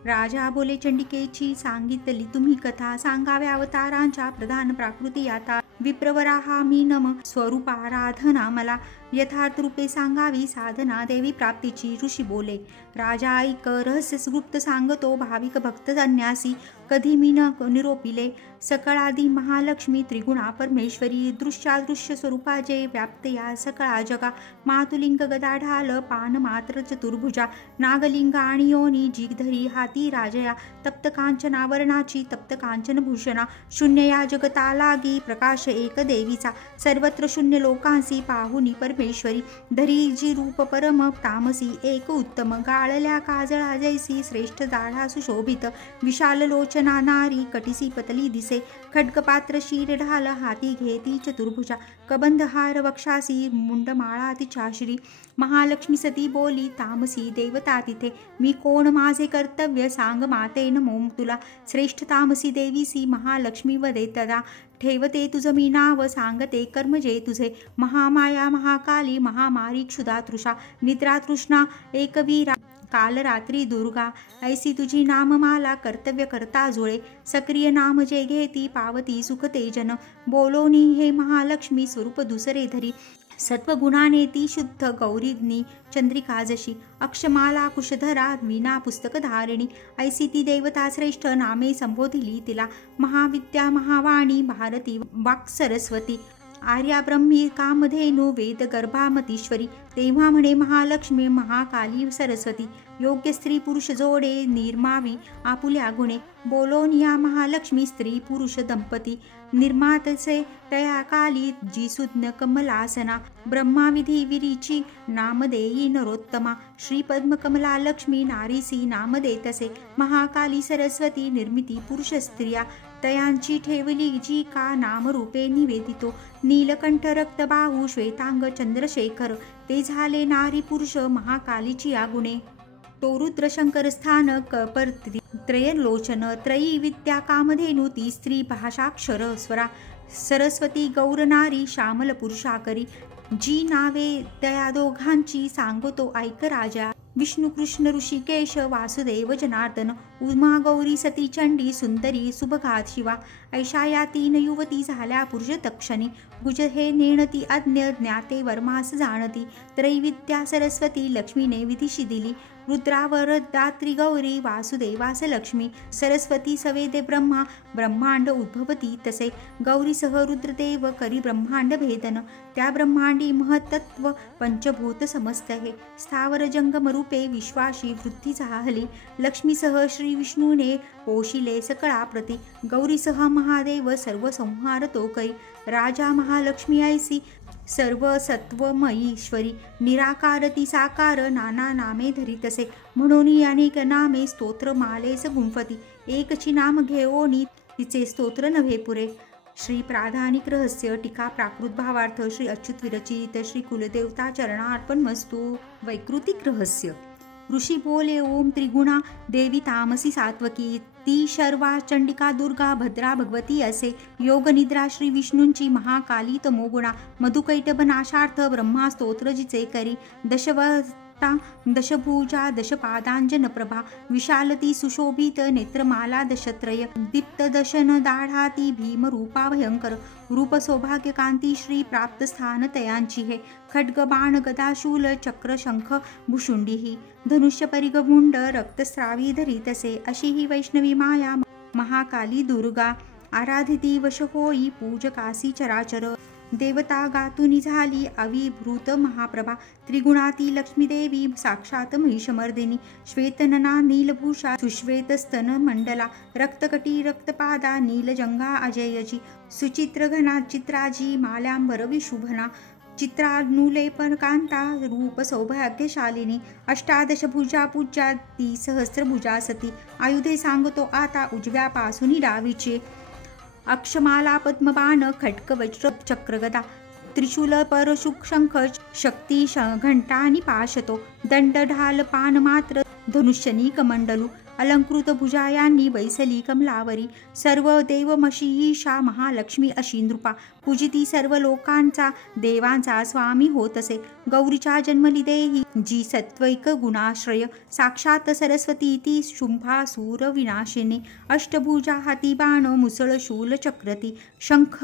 राजा बोले चंडिकेची सांगितली तुम्ही कथा, सांगाव्या अवतारांच्या प्रधान प्राकृती आता, विप्रवराहा मी नम स्वरूपाराधना मला, यथार्थ रूपे सांगावी साधना देवी प्राप्तीची. ऋषी बोले राजा ऐक रहस्य गुप्त सांगतो भाविक भक्त संन्यासी, कधी मी न निरोपिले, सकळादी महालक्ष्मी त्रिगुणा परमेश्वरी, दृश्यादृश्य स्वरूपाचे व्याप्त या सकळा जगा, मातुलिंग गदा ढाल पान मात्र चतुर्भुजा, नागलिंग आणि योनी जिगधरी हाती राजया, तप्त कांचनावरणाची तप्त कांचन भूषणा, शून्य या जगता लागी प्रकाश एक देवीचा, सर्वत्र शून्य लोकांसी पाहुनी परमेश्वरी, धरी जी रूप परम तामसी एक उत्तम, गाळल्या काजळा जैसी श्रेष्ठ जाढा सुशोभित, विशाल लोचना नारी कटिसी पतली दिसे, खड्गपात्र शीर ढाल हाती घेती चतुर्भुजा, कबंध हार वक्षासी मुंडमाळा तिच्या श्री, महालक्ष्मी सती बोली तामसी देवता तिथे, मी कोण माझे कर्तव्य सांग माते नमो तुला, श्रेष्ठ तामसी देवीसी महालक्ष्मी वदे तदा, ठेवते तुझ मी नाव सांगते कर्म जे तुझे, महामाया महाकाली महामारी क्षुधा तृषा, निद्रा तृष्णा एकवीरा काल रात्री दुर्गा, ऐसी तुझी नाममाला कर्तव्य करता जुळे, सक्रिय नाम जे घेती पावती सुख तेजन, बोलोनी हे महालक्ष्मी स्वरूप दुसरे धरी, सत्वगुणाने ती शुद्ध गौरीग्नी चंद्रिका जशी, अक्षमाला कुशधरा विना पुस्तक धारिणी, ऐसी ती देवता श्रेष्ठ नामे संबोधिली तिला, महाविद्या महावाणी भारती वाक् सरस्वती, आर्या ब्रह्मी कामधेनु वेद गर्भामतीश्वरी, तेव्हा म्हणे महालक्ष्मी महाकाली सरस्वती, योग्य स्त्री पुरुष जोडे निर्मावी आपुल्या गुणे, बोलोन या महालक्ष्मी स्त्री पुरुष दंपती, निर्मातसे तया काली जी सुज्ञ कमलासना, ब्रह्माविधी विरीची नामदेयी नरोत्तमा, श्री पद्म कमला लक्ष्मी नारीसी नामदेतसे, महाकाली सरस्वती निर्मिती पुरुष स्त्रिया, तयांची ठेवली जी का नामरूपे निवेदितो, नीलकंठ रक्तबाहू श्वेतांग चंद्रशेखर, ते झाले नारी पुरुष महाकालीची आगुणे, तो रुद्र शंकर स्थान कपर त्रयलोचन, त्रयी विद्या कामधेनु ती स्त्री भाषाक्षर स्वरा, सरस्वती गौर नारी श्यामल पुरुषाकरी, जी नावे त्या दोघांची सांगतो ऐक राजा, विष्णु कृष्ण ऋषिकेश वासुदेव जनार्दन, उमा गौरी सती चंडी सुंदरी सुभगा शिवा, ऐशा या तीन युवती झाल्या पुरुष तक्षणी, गुज हे नेणती अज्ञ ज्ञाते वर्मास जाणती, त्रैविद्या सरस्वती लक्ष्मीने विधिशी दिली, रुद्रावर दात्री गौरी वासुदेवास लक्ष्मी, सरस्वती सवेदे ब्रह्मा ब्रह्मांड उद्भवती तसे, गौरीसह रुद्रदेव करी ब्रह्मांड भेदन, त्या ब्रह्मांडी महत्त्व पंचभूत समस्त हे, स्थावर जंगम रूपे विश्वाशी वृत्ती झाली, लक्ष्मीसह श्री विष्णूने पोशिले सकळा प्रती, गौरीसह महादेव सर्व संहार तो करी, राजा महालक्ष्मी ऐसी सर्व सत्वमयीश्वरी, निराकारती साकार नाना नामे धरितसे, म्हणून अनेक नामे स्तोत्र मालेस गुंफती, एकची नाम घेओनी तिचे स्तोत्र नव्हे पुरे. श्री प्राधानिक रहस्य टीका प्राकृत भावार्थ श्री अच्युत विरचित श्री कुलदेवता चरणार्पणमस्तु. वैकृतिक रहस्य. ऋषी बोले ओम त्रिगुणा देवी तामसी सात्वकी, ती शर्वा चंडिका दुर्गा भद्रा भगवती असे, योग निद्रा श्री विष्णूंची महाकाली तमोगुणा, मधुकैटभ नाशार्थ ब्रह्मा स्तोत्र जिचे करी, दशभुजा दशपादांजनप्रभा विशालती सुशोभित नेत्रमाला दशत्रय दीप्त दशन दाढाती भीमरूपा भयंकर रूप सौभाग्य कांती श्री प्राप्त स्थान तयांची हे खड्ग बाण गदाशूल चक्र शंख भुषुंडी ही धनुष्य परिगमुंड रक्तस्रावी धरितसे अशी ही वैष्णवी माया महाकाली दुर्गा आराधिती वश होई पूजकासी चराचर देवता गातुनी झाली अविभृत महाप्रभा त्रिगुणाती लक्ष्मी देवी साक्षात महिषमर्दिनी श्वेतनना नीलभूषा सुश्वेतस्तन मंडला रक्तकटी रक्तपादा नीलजंगा अजयजी सुचित्र घना चित्राजी माल्यांबर विशुभना चित्रानुलेपन कांता रूप सौभाग्यशालिनी अष्टादश भुजा पूज्या ती सहस्रभुजा सती आयुधे सांगतो आता उजव्यापासून डावीचे अक्षमाला पद्मबाण खड्ग वज्र चक्रगदा त्रिशूल परशुक शंख शक्ती घंटा आणि पाशतो दंड ढाल पान मात्र धनुष्यनी कमंडलू अलंकृत भुजायांनी वैसली कमलावरी सर्व देवमशी ईशा महालक्ष्मी अशी नृपा पूजिती सर्व लोकांचा देवांचा स्वामी होत असे गौरीच्या जन्मली देही जी सत्वैक गुणाश्रय साक्षात सरस्वती ती शुंभासूर विनाशिनी अष्टभुजा हाती बाण मुसळ शूल चक्रती शंख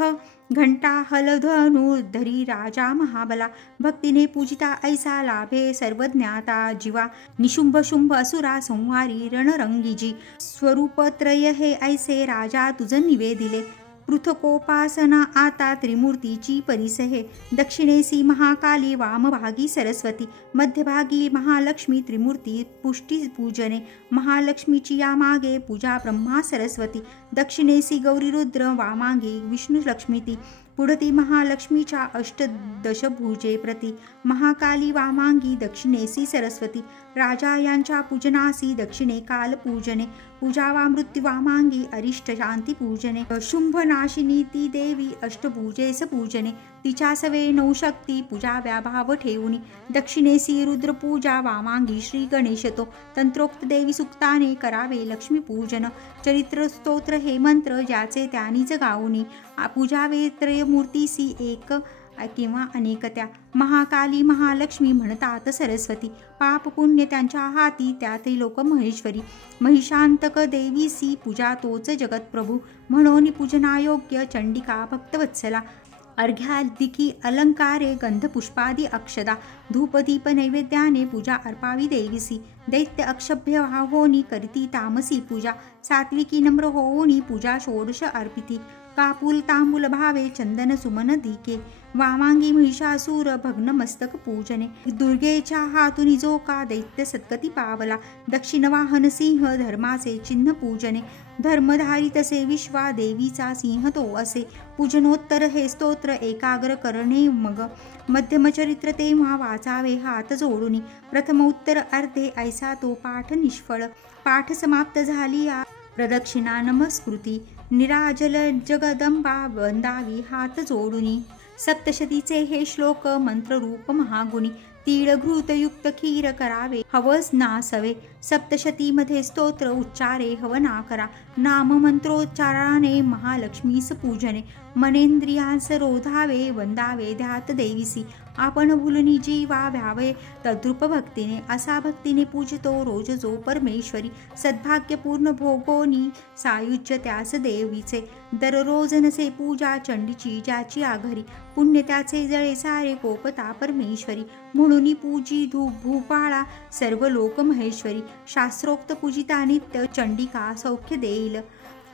घंटा हलधनु धरी राजा महाबला भक्तीने पूजिता ऐसा लाभे सर्वज्ञाता जीवा निशुंभ शुंभ असुरा संहारी रणरंगीजी स्वरूपत्रय हे ऐसे राजा तुझ निवेदिले पृथकोपासना आता त्रिमूर्तीची परिसहे दक्षिणेसी महाकाली वामभागी सरस्वती मध्यभागी महालक्ष्मी त्रिमूर्ती पुष्टी पूजने महालक्ष्मीची यामागे पूजा ब्रह्मा सरस्वती दक्षिणेसी गौरीरुद्र वामांगी विष्णू लक्ष्मीती पुढती महालक्ष्मीच्या अष्टदशभुजे प्रती महाकाली वामांगी दक्षिणेसी सरस्वती राजा यांच्या पूजनासी दक्षिणे काल पूजने पूजा वा मृत्यू वामांगी अरिष्ट शांती पूजने शुंभ नाशिनी ती देवी अष्टभुजेस पूजने तिच्या सवे नवशक्ती पूजा व्याभाव ठेवून दक्षिणेसी रुद्रपूजा वामांगी श्री गणेशतो तंत्रोक्त देवी सुक्ताने करावे लक्ष्मी पूजन चरित्र स्तोत्र हे मंत्र ज्याचे त्यानीच गाऊनी पूजावे त्रयमूर्तीसी एक किंवा अनेक त्या महाकाली महालक्ष्मी म्हणतात सरस्वती पाप पुण्य त्यांच्या हाती त्या त्रिलोक महेश्वरी महिषांतक देवीसी पूजा तोच जगतप्रभू म्हणून पूजनायोग्य चंडिका भक्तवत्सला अर्घ्यादिकी अलंकारे गंधपुष्पादी अक्षदा धूपदीप नैवेद्याने पूजा अर्पावी देवीसी दैत्य अक्षभ्य होनी करिती तामसी पूजा सात्विकी नम्र होनी पूजा षोडश अर्पिती कापूल तांबूल भावे चंदन सुमन दिके वामांगी महिषासूर भग्न मस्तक पूजने दुर्गेच्या हातुनी जोका दैत्य सत्कती पावला दक्षिण वाहन सिंह धर्माचे चिन्ह पूजने धर्मधारी तसे विश्वा देवीचा सिंह तो असे पूजनोत्तर हे स्तोत्र एकाग्र करणे मग मध्यम चरित्र तेव्हा वाचावे हात जोडून प्रथम उत्तर अर्धे ऐसा तो पाठ निष्फळ पाठ समाप्त झाली या प्रदक्षिणा नमस्कृती निराजल जगदंबा वंदावी हात जोडुनी सप्तशतीचे हे श्लोक मंत्ररूप महागुणी तीळघृतयुक्त खीर करावे हवस नासवे सप्तशतीमध्ये स्तोत्र उच्चारे हवना करा नाम मंत्रोच्चाराने महालक्ष्मीस पूजने मनेंद्रियांस रोधावे वंदावे ध्यात देवीसी आपण भुलनी जीवा व्यावे तद्रुप भक्तीने असा भक्तीने पूजतो रोज जो परमेश्वरी सद्भाग्यपूर्ण भोगोनी सायुज्य त्यास देवीचे दररोज नसे पूजा चंडीची ज्याची आघरी पुण्य त्याचे जळे सारे गोपता परमेश्वरी म्हणून पूजी धूप भूपाळा सर्व लोक महेश्वरी शास्त्रोक्त पूजिता नित्य चंडिका सौख्य देईल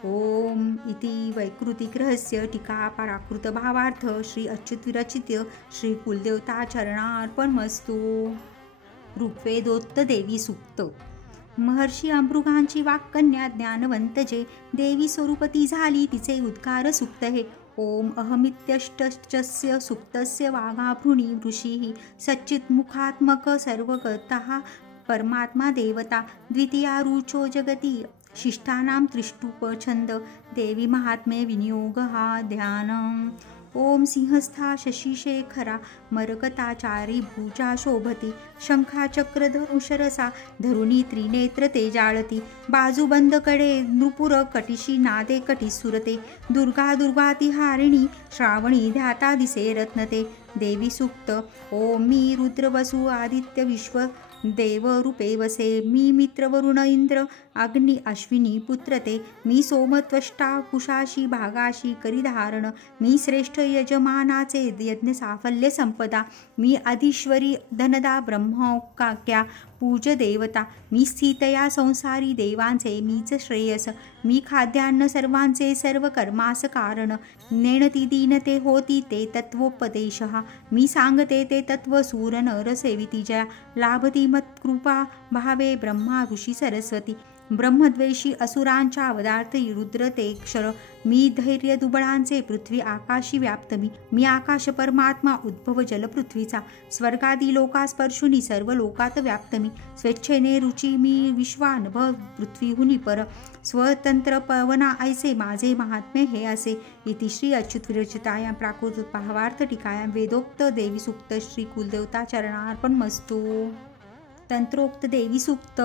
ओम इति वैकृतिक रहस्य टीका पराकृत भावार्थ श्री अच्युत विरचित श्री कुलदेवता चरणार्पणमस्तु ऋग्वेदोक्त देवी सूक्त महर्षी अमृगांची वाक्कन्या ज्ञानवंत जे देवी स्वरूपती झाली तिचे उद्गार सूक्त हे ओम अहमित्यष्टस्य सुक्तस्य वाघाभृणी ऋषिः सच्चिन्मुखात्मक सर्वगतः परमात्मा देवता द्वितीया रुचो जगती शिष्टानां त्रिष्टुप छंद देवी महात्म्ये विनियोगः ध्यानम् ओम सिंहस्था शशिशेखरा मरकताचारी भुजा शोभती शंखाचक्र धनुशरसा धरुणी त्रिनेत्र तेजाळती बाजूबंद कडे नृपुर कटिशी नादे कटी सुरते दुर्गा दुर्गाती हारिणी श्रावणी ध्याता दिसे रत्नते देवी सूक्त ओम मी रुद्रवसु आदित्य विश्व देव रूपे वसे। मी मित्र वरुण इंद्र अग्नी अश्विनी पुत्र ते। मी सोम त्वष्टा कुशाशी भागाशी करी धारण। मी श्रेष्ठ यजमानाचे यज्ञ साफल्य संपदा। मी अधीश्वरी धनदा ब्रह्मोक्या पूज देवता। मी स्थितया संसारी देवांचे मीच श्रेयस। मी खाद्यान्न सर्वांचे सर्व कर्मास कारण। नेणती दीनते होती ते तत्वोपदेशः। मी सांगते ते तत्व सूर नर सेविती जया। लाभती मत्कृपा भावे ब्रह्मा ऋषी सरस्वती। ब्रह्मद्वेषी असुरांच्या वदार्थी रुद्र ते क्षर। मी धैर्य दुबळांचे पृथ्वी आकाशी व्याप्त मी। मी आकाश परमात्मा उद्भव जल पृथ्वीचा। स्वर्गादी लोकास्पर्शुनी सर्व लोकात व्याप्त मी। स्वेच्छेने रुची मी विश्वानुभव पृथ्वीहुनी पर। स्वतंत्र पवना ऐसे माझे महात्म्य हे असे। इति श्री अच्युत विरचितायां प्राकृत भावार्थ टीकायां वेदोक्त देवी सूक्त श्री कुलदेवता चरणार्पणमस्तु। तंत्रोक्त देवी सूक्त।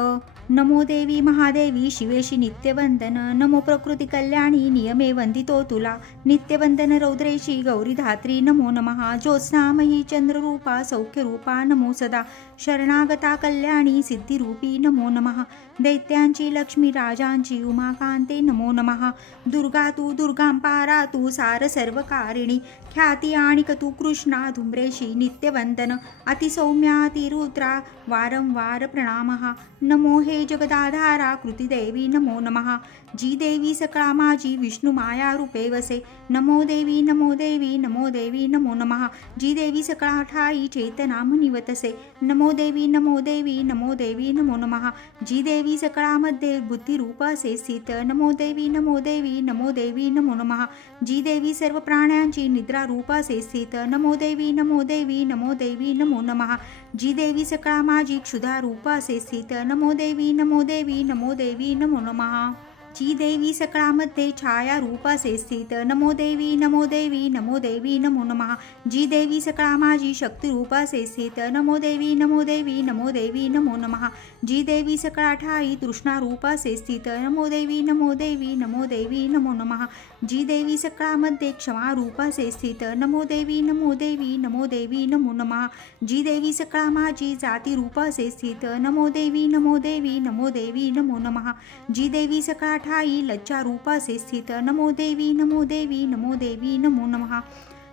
नमो देवी महादेवी शिवेशी नित्यवंदन। नमो प्रकृती कल्याणी नियमे वंदितो तुला। नित्यवंदन रौद्रेशी गौरी धात्री नमो नमः। ज्योत्स्नामयी चंद्ररूपा सौख्यरूपा नमो सदा। शरणागता कल्याणी सिद्धिरूपी नमो नमः। दैत्यांची लक्ष्मी राजांची उमाकांते नमो नमः। दुर्गा तू दुर्गांपारा तू सार सर्वकारिणी। ख्याती आणिक तू कृष्णा धुम्रेशी नित्यवंदन। अतिसौम्या अतिरुद्रा वारंवार प्रणामः। नमो हे जगदाधारा कृती देवी नमो नमः। जी देवी सकळा माझी विष्णु माया रूपे वसे। नमो देवी नमो देवी नमो देवी नमो नमः। जी देवी सकळा ठाई चेतना मुनिवतसे। नमो देवी नमो देवी नमो देवी नमो नमः। जी देवी सकळामध्ये बुद्धिरूप असे स्थित। नमो देवी नमो देवी नमो देवी नमो नमः। जी देवी सर्व प्राण्यांची निद्रा रूप असे स्थित। नमो देवी नमो देवी नमो देवी नमो नमः। जी देवी सकळा माझी क्षुधा रूप असे स्थित। नमो देवी नमो देवी नमो देवी नमो नमः। जी देवी सकळामध्ये छाया रूप असे स्थित। नमो देवी नमो देवी नमो देवी नमो नमः। जी देवी सकळा माझी शक्ती रूप असे स्थित। नमो देवी नमो देवी नमो देवी नमो नमः। जी देवी सकळा ठाई तृष्णा रूप असे स्थित। नमो देवी नमो देवी नमो देवी नमो नमः। जी देवी सकळामध्ये क्षमा रूप असे स्थित। नमो देवी नमो देवी नमो देवी नमो नमः। जी देवी सकळा माझी जाती रूप असे स्थित। नमो देवी नमो देवी नमो देवी नमो नमः। जी देवी सकळा ठाई लज्जा रूप असे स्थित। नमो देवी नमो देवी नमो देवी नमो नमः।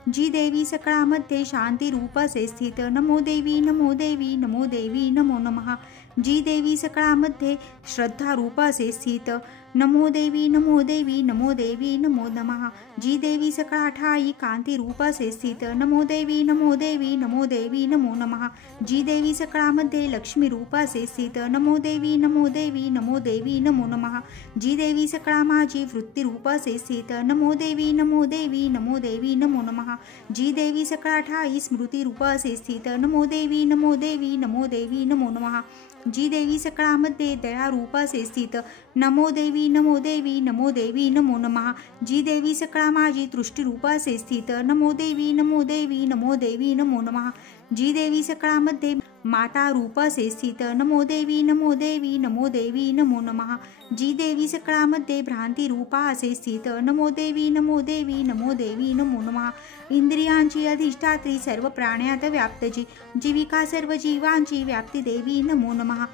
जी देवी सकळामध्ये शांती रूप असे स्थित। नमो देवी नमो देवी नमो देवी नमो नमः। जी देवी सकळामध्ये श्रद्धा रूप असे स्थित। नमो देवी नमो देवी नमो देवी नमो नमः। जी देवी सकळा ठाई कांती रूप असे स्थित। नमो देवी नमो देवी नमो देवी नमो नमः। जी देवी सकळामध्ये लक्ष्मी रूप असे स्थित। नमो देवी नमो देवी नमो देवी नमो नमः। जी देवी सकळा माझी वृत्ती रूप असे स्थित। नमो देवी नमो देवी नमो देवी नमो नमः। जी देवी सकळा ठाई स्मृती रूप असे स्थित। नमो देवी नमो देवी नमो देवी नमो नमः। जी देवी सकळामध्ये दया रूप असे स्थित। नमो देवी नमो देवी नमो देवी नमो नमः। जी देवी सकळा माझी दृष्टी रूप असे स्थित। नमो देवी नमो देवी नमो देवी नमो नमः। जी देवी सकळामध्ये माता रूप असे स्थित। नमो देवी नमो देवी नमो देवी नमो नमः। जी देवी सकळामध्ये भ्रांती रूपा असे स्थित। नमो देवी नमो देवी नमो देवी नमो नमः। इंद्रियांची अधिष्ठात्री सर्व प्राण्यात व्याप्त जी जीविका सर्व जीवांची व्याप्ती देवी नमो नमः।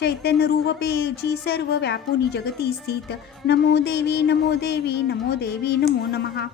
चैतन्य रूपे जी सर्व व्यापुनी जगती स्थित। नमो देवी नमो देवी नमो देवी नमो नमः।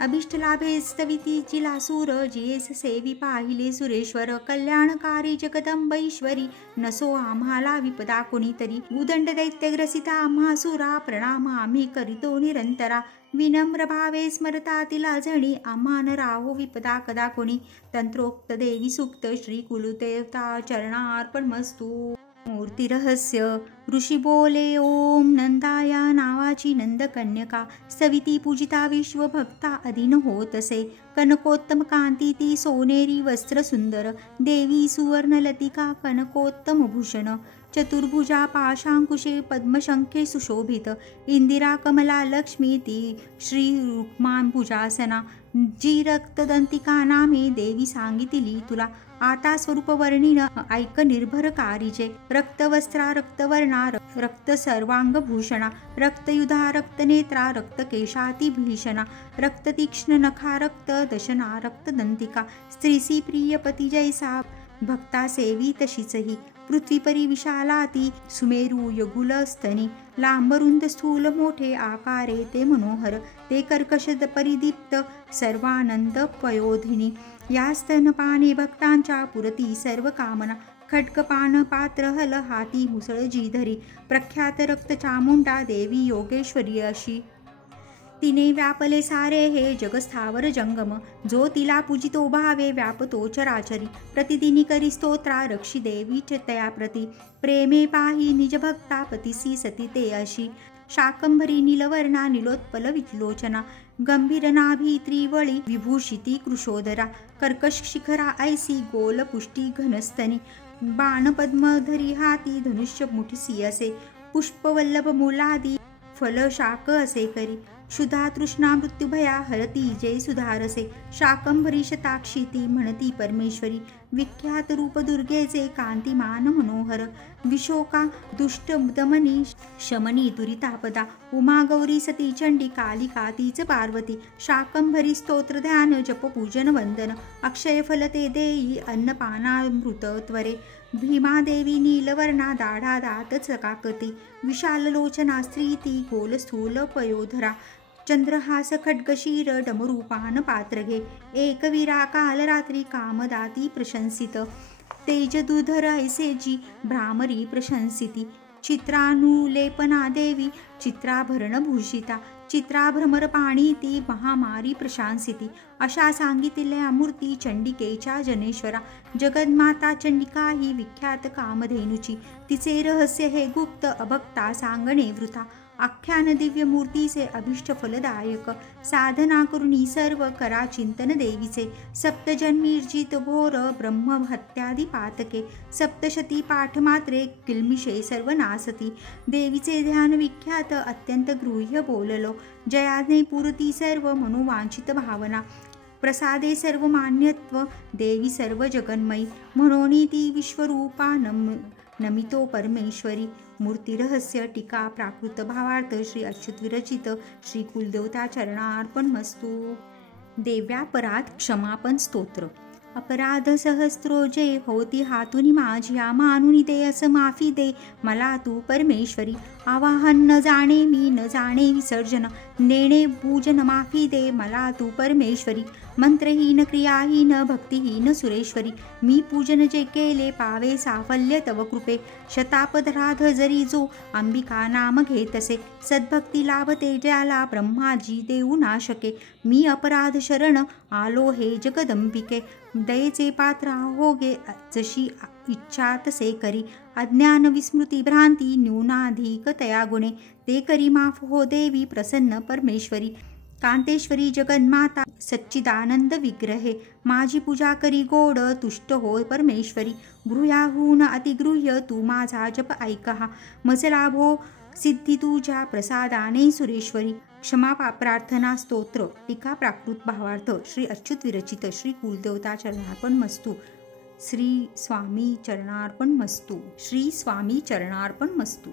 अभिष्टलाभे स्तविती जिलासूर जियेस सेवी पाहिले सुरेश्वर। कल्याणकारी जगदंबैश्वरी नसो आम्हाला विपदा कोणीतरी। उदंड दैत्यग्रसिता आम्हासुरा प्रणाम आम्ही करीतो निरंतरा। विनम्र भावे स्मरता तिला जणी आम्हान राहो विपदा कदा कोणी। तंत्रोक्त देवी सूक्त श्री कुलदेवता चरणार्पणमस्तु। मूर्ती रहस्य ऋषी बोले ओम नंदाया नावाची नंदकन्यका सविती पूजिता विश्वभक्ता अधीन होत असे। कनकोत्तम कांती ती सोनेरी वस्त्र सुंदर देवी सुवर्णलतिका कनकोत्तम भूषण। चतुर्भुजा पाशांकुशे पद्मशंखे सुशोभित इंदिरा कमला लक्ष्मी ती श्री रुक्मां भुजासना। जी रक्तदंतिका नामे देवी सांगितली तुला आता स्वरूप वर्णिन ऐक निर्भर कारीचे। रक्तवस्त्रा रक्तवर्णा रक्त सर्वांग भूषणा। रक्तयुधा रक्तनेत्रा रक्तकेशाती भीषणा। रक्ततीक्ष्ण नखा रक्त दशना रक्तदंतिका। स्त्रीसी प्रिय पती जैसा भक्ता सेवी तशीचही। पृथ्वीपरी विशालाती सुमेरू यगुलस्तनी लांबरुंद स्थूल मोठे आकारे ते मनोहर ते कर्कश परिदीप्त सर्वानंद पयोधिनी या स्तनपाने भक्तांच्या पुरती सर्व कामना खड्गपान पात्र हल हाती मुसळ जीधरी प्रख्यात रक्त चामुंडा देवी योगेश्वरी अशी तिने व्यापले सारे हे जगस्थावर जंगम जो तिला पूजितो भावे व्यापतो चराचरी प्रतिदिनी करी स्तोत्रा रक्षी देवी तया प्रती प्रेमे पाही निज भक्ता पतिसी सती ते अशी शाकंभरी नीलवर्णा नीलोत्पल विलोचना गंभीर नाभी त्रिवळी विभूषिती कृशोदरा कर्कश शिखरा ऐसी गोल पुष्टी घनस्तनी बाण पद्मधरी हाती धनुष्य मुठीसी असे पुष्पवल्लभ मुलादी फल शाक असे करी क्षुधा तृष्णा मृत्युभया हरती जय सुधारसे शाकंभरी शताक्षी ती म्हणती परमेश्वरी विख्यात रूप दुर्गेचे कांतिमान मनोहर विशोका दुष्ट दमनी शमनी दुरितापदा उमा गौरी सती चंडी कालिका तीच पार्वती शाकंभरी स्तोत्र ध्यान जप पूजन वंदन अक्षय फल ते देई अन्नपानामृत त्वरे भीमादेवी नीलवर्णा दाढा दात चकाकती विशाल लोचना स्त्री ती गोल स्थूल पयोधरा चंद्रहास खड्गशीर डमरूपान पात्रघे एकवीरा कालरात्री कामदाती प्रशंसित तेजदुधर ऐसेजी भ्रामरी प्रशंसिती चित्रानुलेपना देवी चित्राभरण भूषिता चित्राभ्रमर पाणी ती महामारी प्रशांसिती अशा सांगितल्या मूर्ती चंडिकेच्या जनेश्वरा जगन्माता चंडिका ही विख्यात कामधेनुची तिचे रहस्य हे गुप्त अभक्ता सांगणे वृथा आख्यान दिव्य मूर्तीचे अभिष्ट फलदायक साधना करुणी सर्व करा चिंतन देवीचे सप्तजन्मीर्जित घोर ब्रह्महत्यादी पातके सप्तशती पाठ मात्रे किल्मिषे सर्व नासती देवीचे ध्यान विख्यात अत्यंत गृह्य बोललो जयाने पुरती सर्व मनोवांछित भावना प्रसादे सर्व मान्यत्व देवी सर्व जगन्मयी म्हणून ती विश्वरूपा नमितो परमेश्वरी मूर्ती रहस्य टीका प्राकृत भावार्थ श्री अच्युत विरचित श्री कुलदेवता चरणार्पण मस्तु देव्यापराध क्षमापण स्तोत्र अपराध सहस्त्रोजे होती हातुनी माझ्या मानुनी दे असं माफी दे मला तू परमेश्वरी आवाहन न जाणे मी न जाणे विसर्जन नेणे पूजन माफी दे मला तू परमेश्वरी मंत्रहीन क्रियाहीन भक्तिहीन सुरेश्वरी मी पूजन जे केले पावे साफल्य तव कृपे शतापधराध जरी जो अंबिका नाम घेतसे सद्भक्ती लाभते ज्याला ब्रह्माजी देऊ नाशके मी अपराध शरण आलो हे जगदंबिके दयेचे पात्र होगे जशी इच्छा तसे करी अज्ञान विस्मृती भ्रांती न्यूनाधिक तया गुणे ते करी माफ हो देवी प्रसन्न परमेश्वरी कांतेश्वरी जगन्माता सच्चिदानंद विग्रहे माझी पूजा करी गोड तुष्ट हो परमेश्वरी गृह्याहून अतिगृह्य तू माझा जप ऐकहा मज लाभो सिद्धी तुझ्या प्रसादाने सुरेश्वरी क्षमा प्रार्थना स्तोत्र टीका प्राकृत भावार्थ श्री अच्युत विरचित श्री कुलदेवता चरणार्पण मस्तु श्री स्वामी चरणार्पण मस्तु श्री स्वामी चरणार्पण मस्तु।